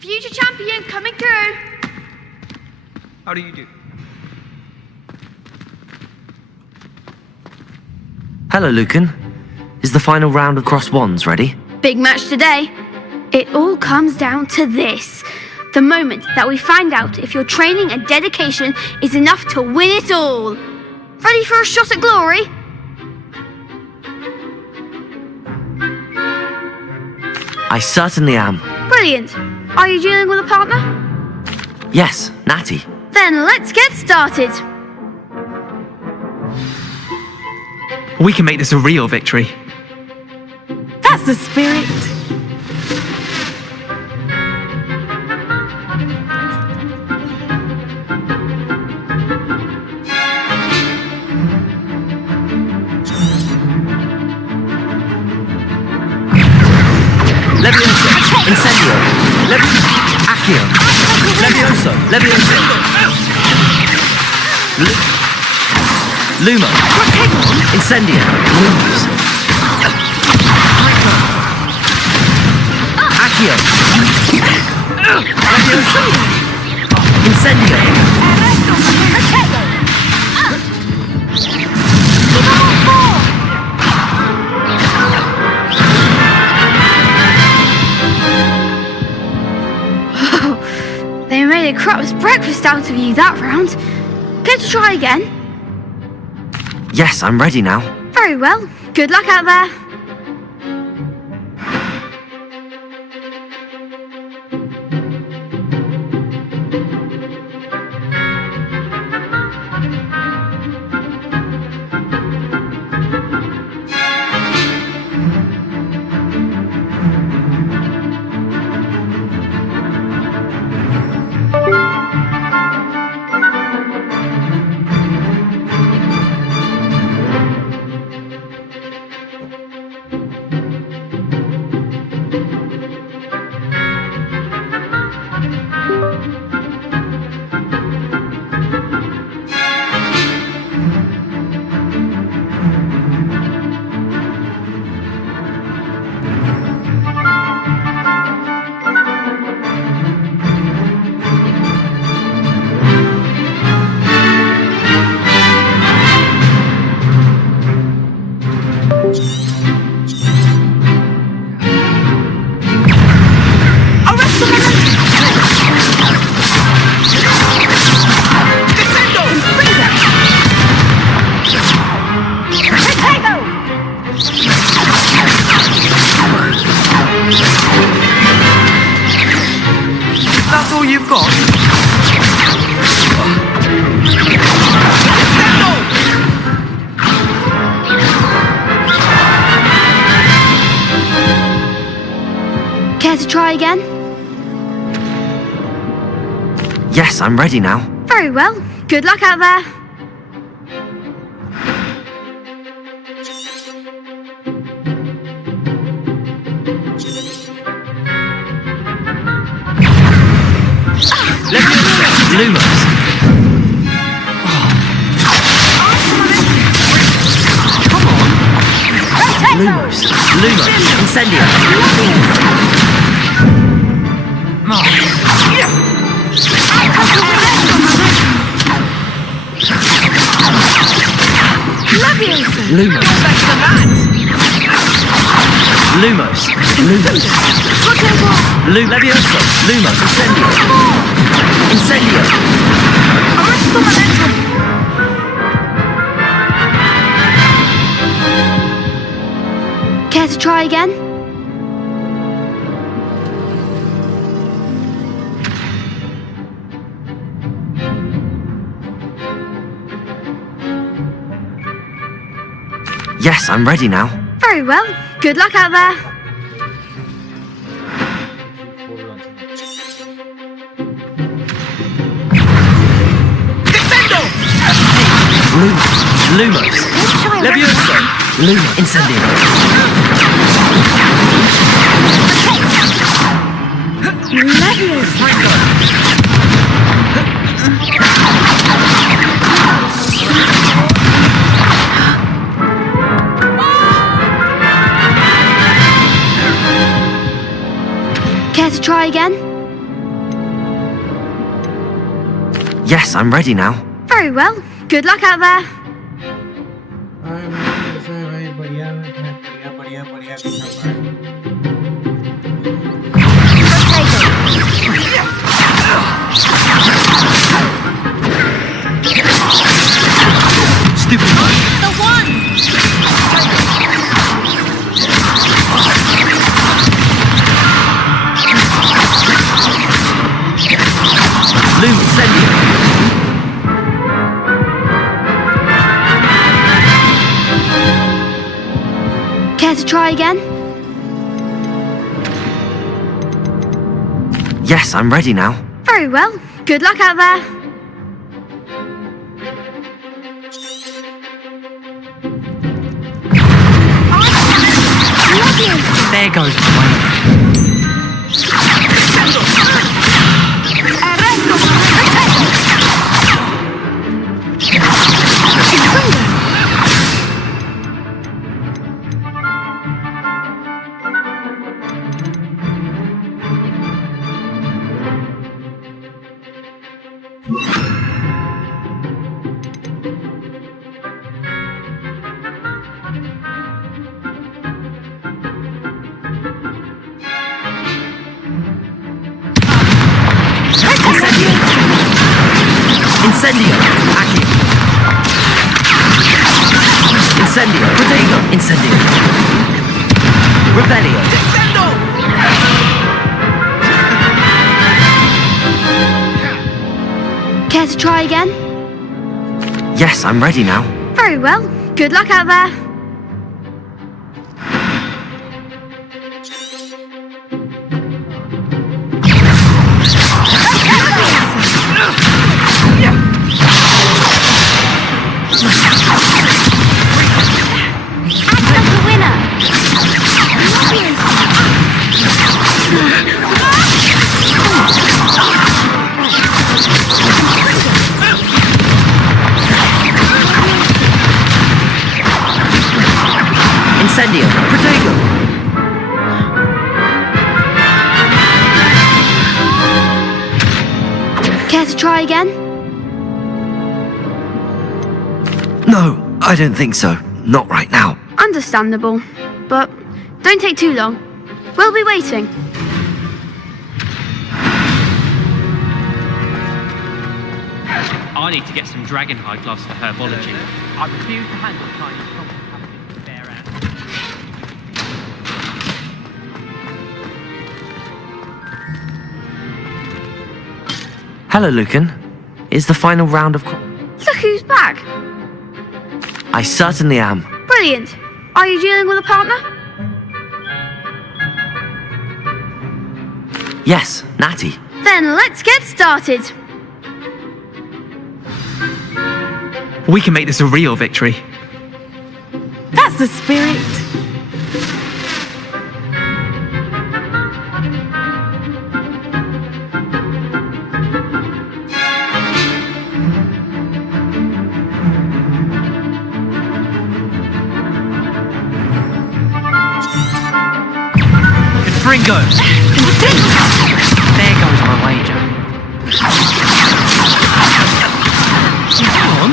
Future champion coming through. How do you do? Hello, Lucan. Is the final round of cross wands ready? Big match today. It all comes down to this. The moment that we find out if your training and dedication is enough to win it all. Ready for a shot at glory? I certainly am. Brilliant. Are you dealing with a partner? Yes, Natty. Then let's get started. We can make this a real victory. That's the spirit. Incendio. Accio. Levioso. Levioso. Lumo. Incendio. Lumos. Accio. Levioso. Incendio. They made a crap's breakfast out of you that round. Care to try again? Yes, I'm ready now. Very well. Good luck out there. That's all you've got? Care to try again? Yes, I'm ready now. Very well. Good luck out there. Lumos. Lumos. Lumos. Incendio. Lumos. Lumos. Lumos. Levioso. Lumos. Incendio. Incendio. Care to try again? Yes, I'm ready now. Very well. Good luck out there. Lumos. Levioso. Lumos. Incendio. Care to try again? Yes, I'm ready now. Very well. Good luck out there. Stupid. The one! Lumos. Incendio. Care to try again? Yes, I'm ready now. Very well. Good luck out there. There goes my way. Incendio! Accio! Incendio! Protego! Incendio! Revelio! Care to try again? Yes, I'm ready now. Very well. Good luck out there. Incendio! Protego! Care to try again? No, I don't think so. Not right now. Understandable. But don't take too long. We'll be waiting. I need to get some dragonhide gloves for herbology. I refuse to handle tiny problems happening with bare ants. Hello, Lucan. Is the final round of... Look who's back. I certainly am. Brilliant. Are you dealing with a partner? Yes, Natty. Then let's get started. We can make this a real victory. That's the spirit. Fringo! There goes my wager. Come on.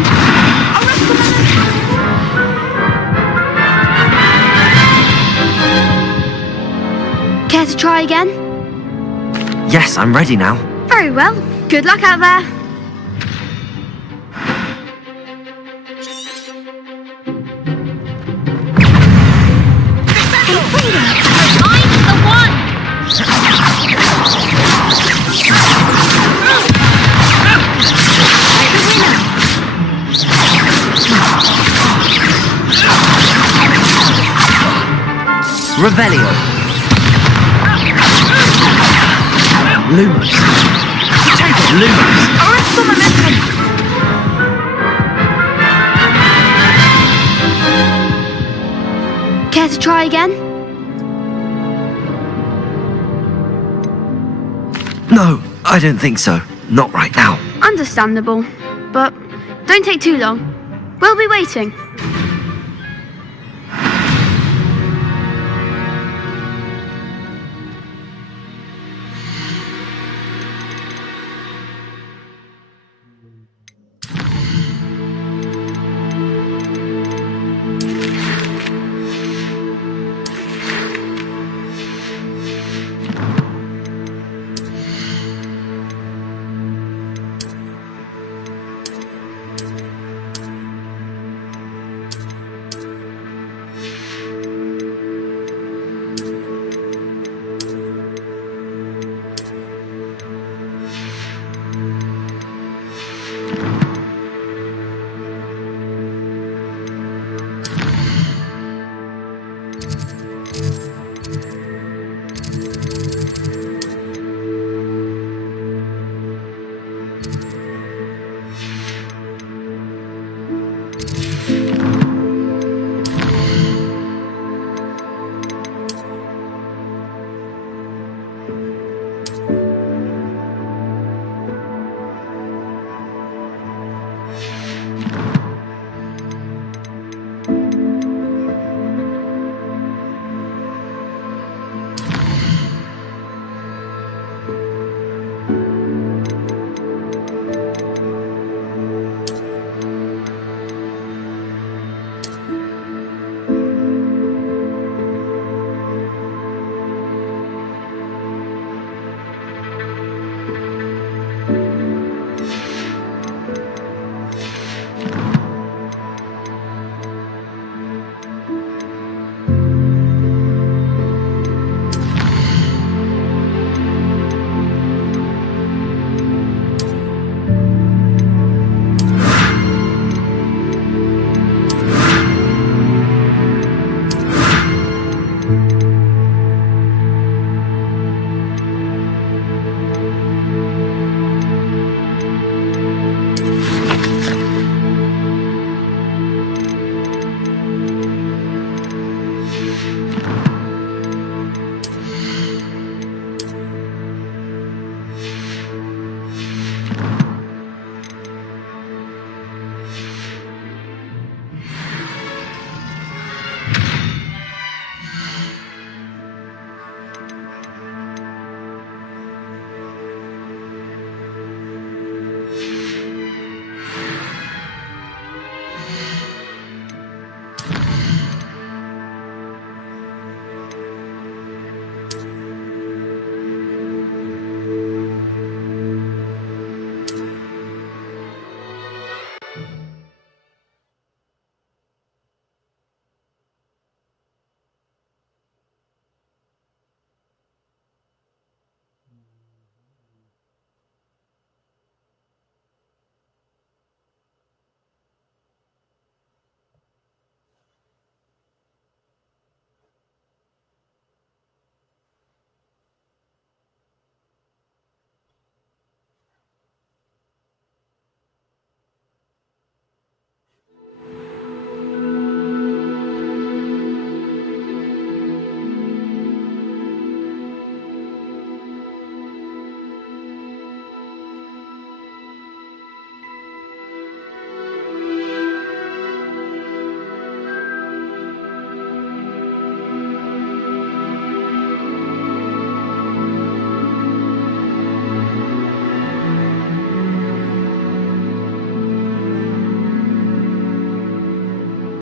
Care to try again? Yes, I'm ready now. Very well. Good luck out there. Revelio. Lumos. Lumos. Arrest the momentum! Care to try again? No, I don't think so. Not right now. Understandable. But don't take too long. We'll be waiting.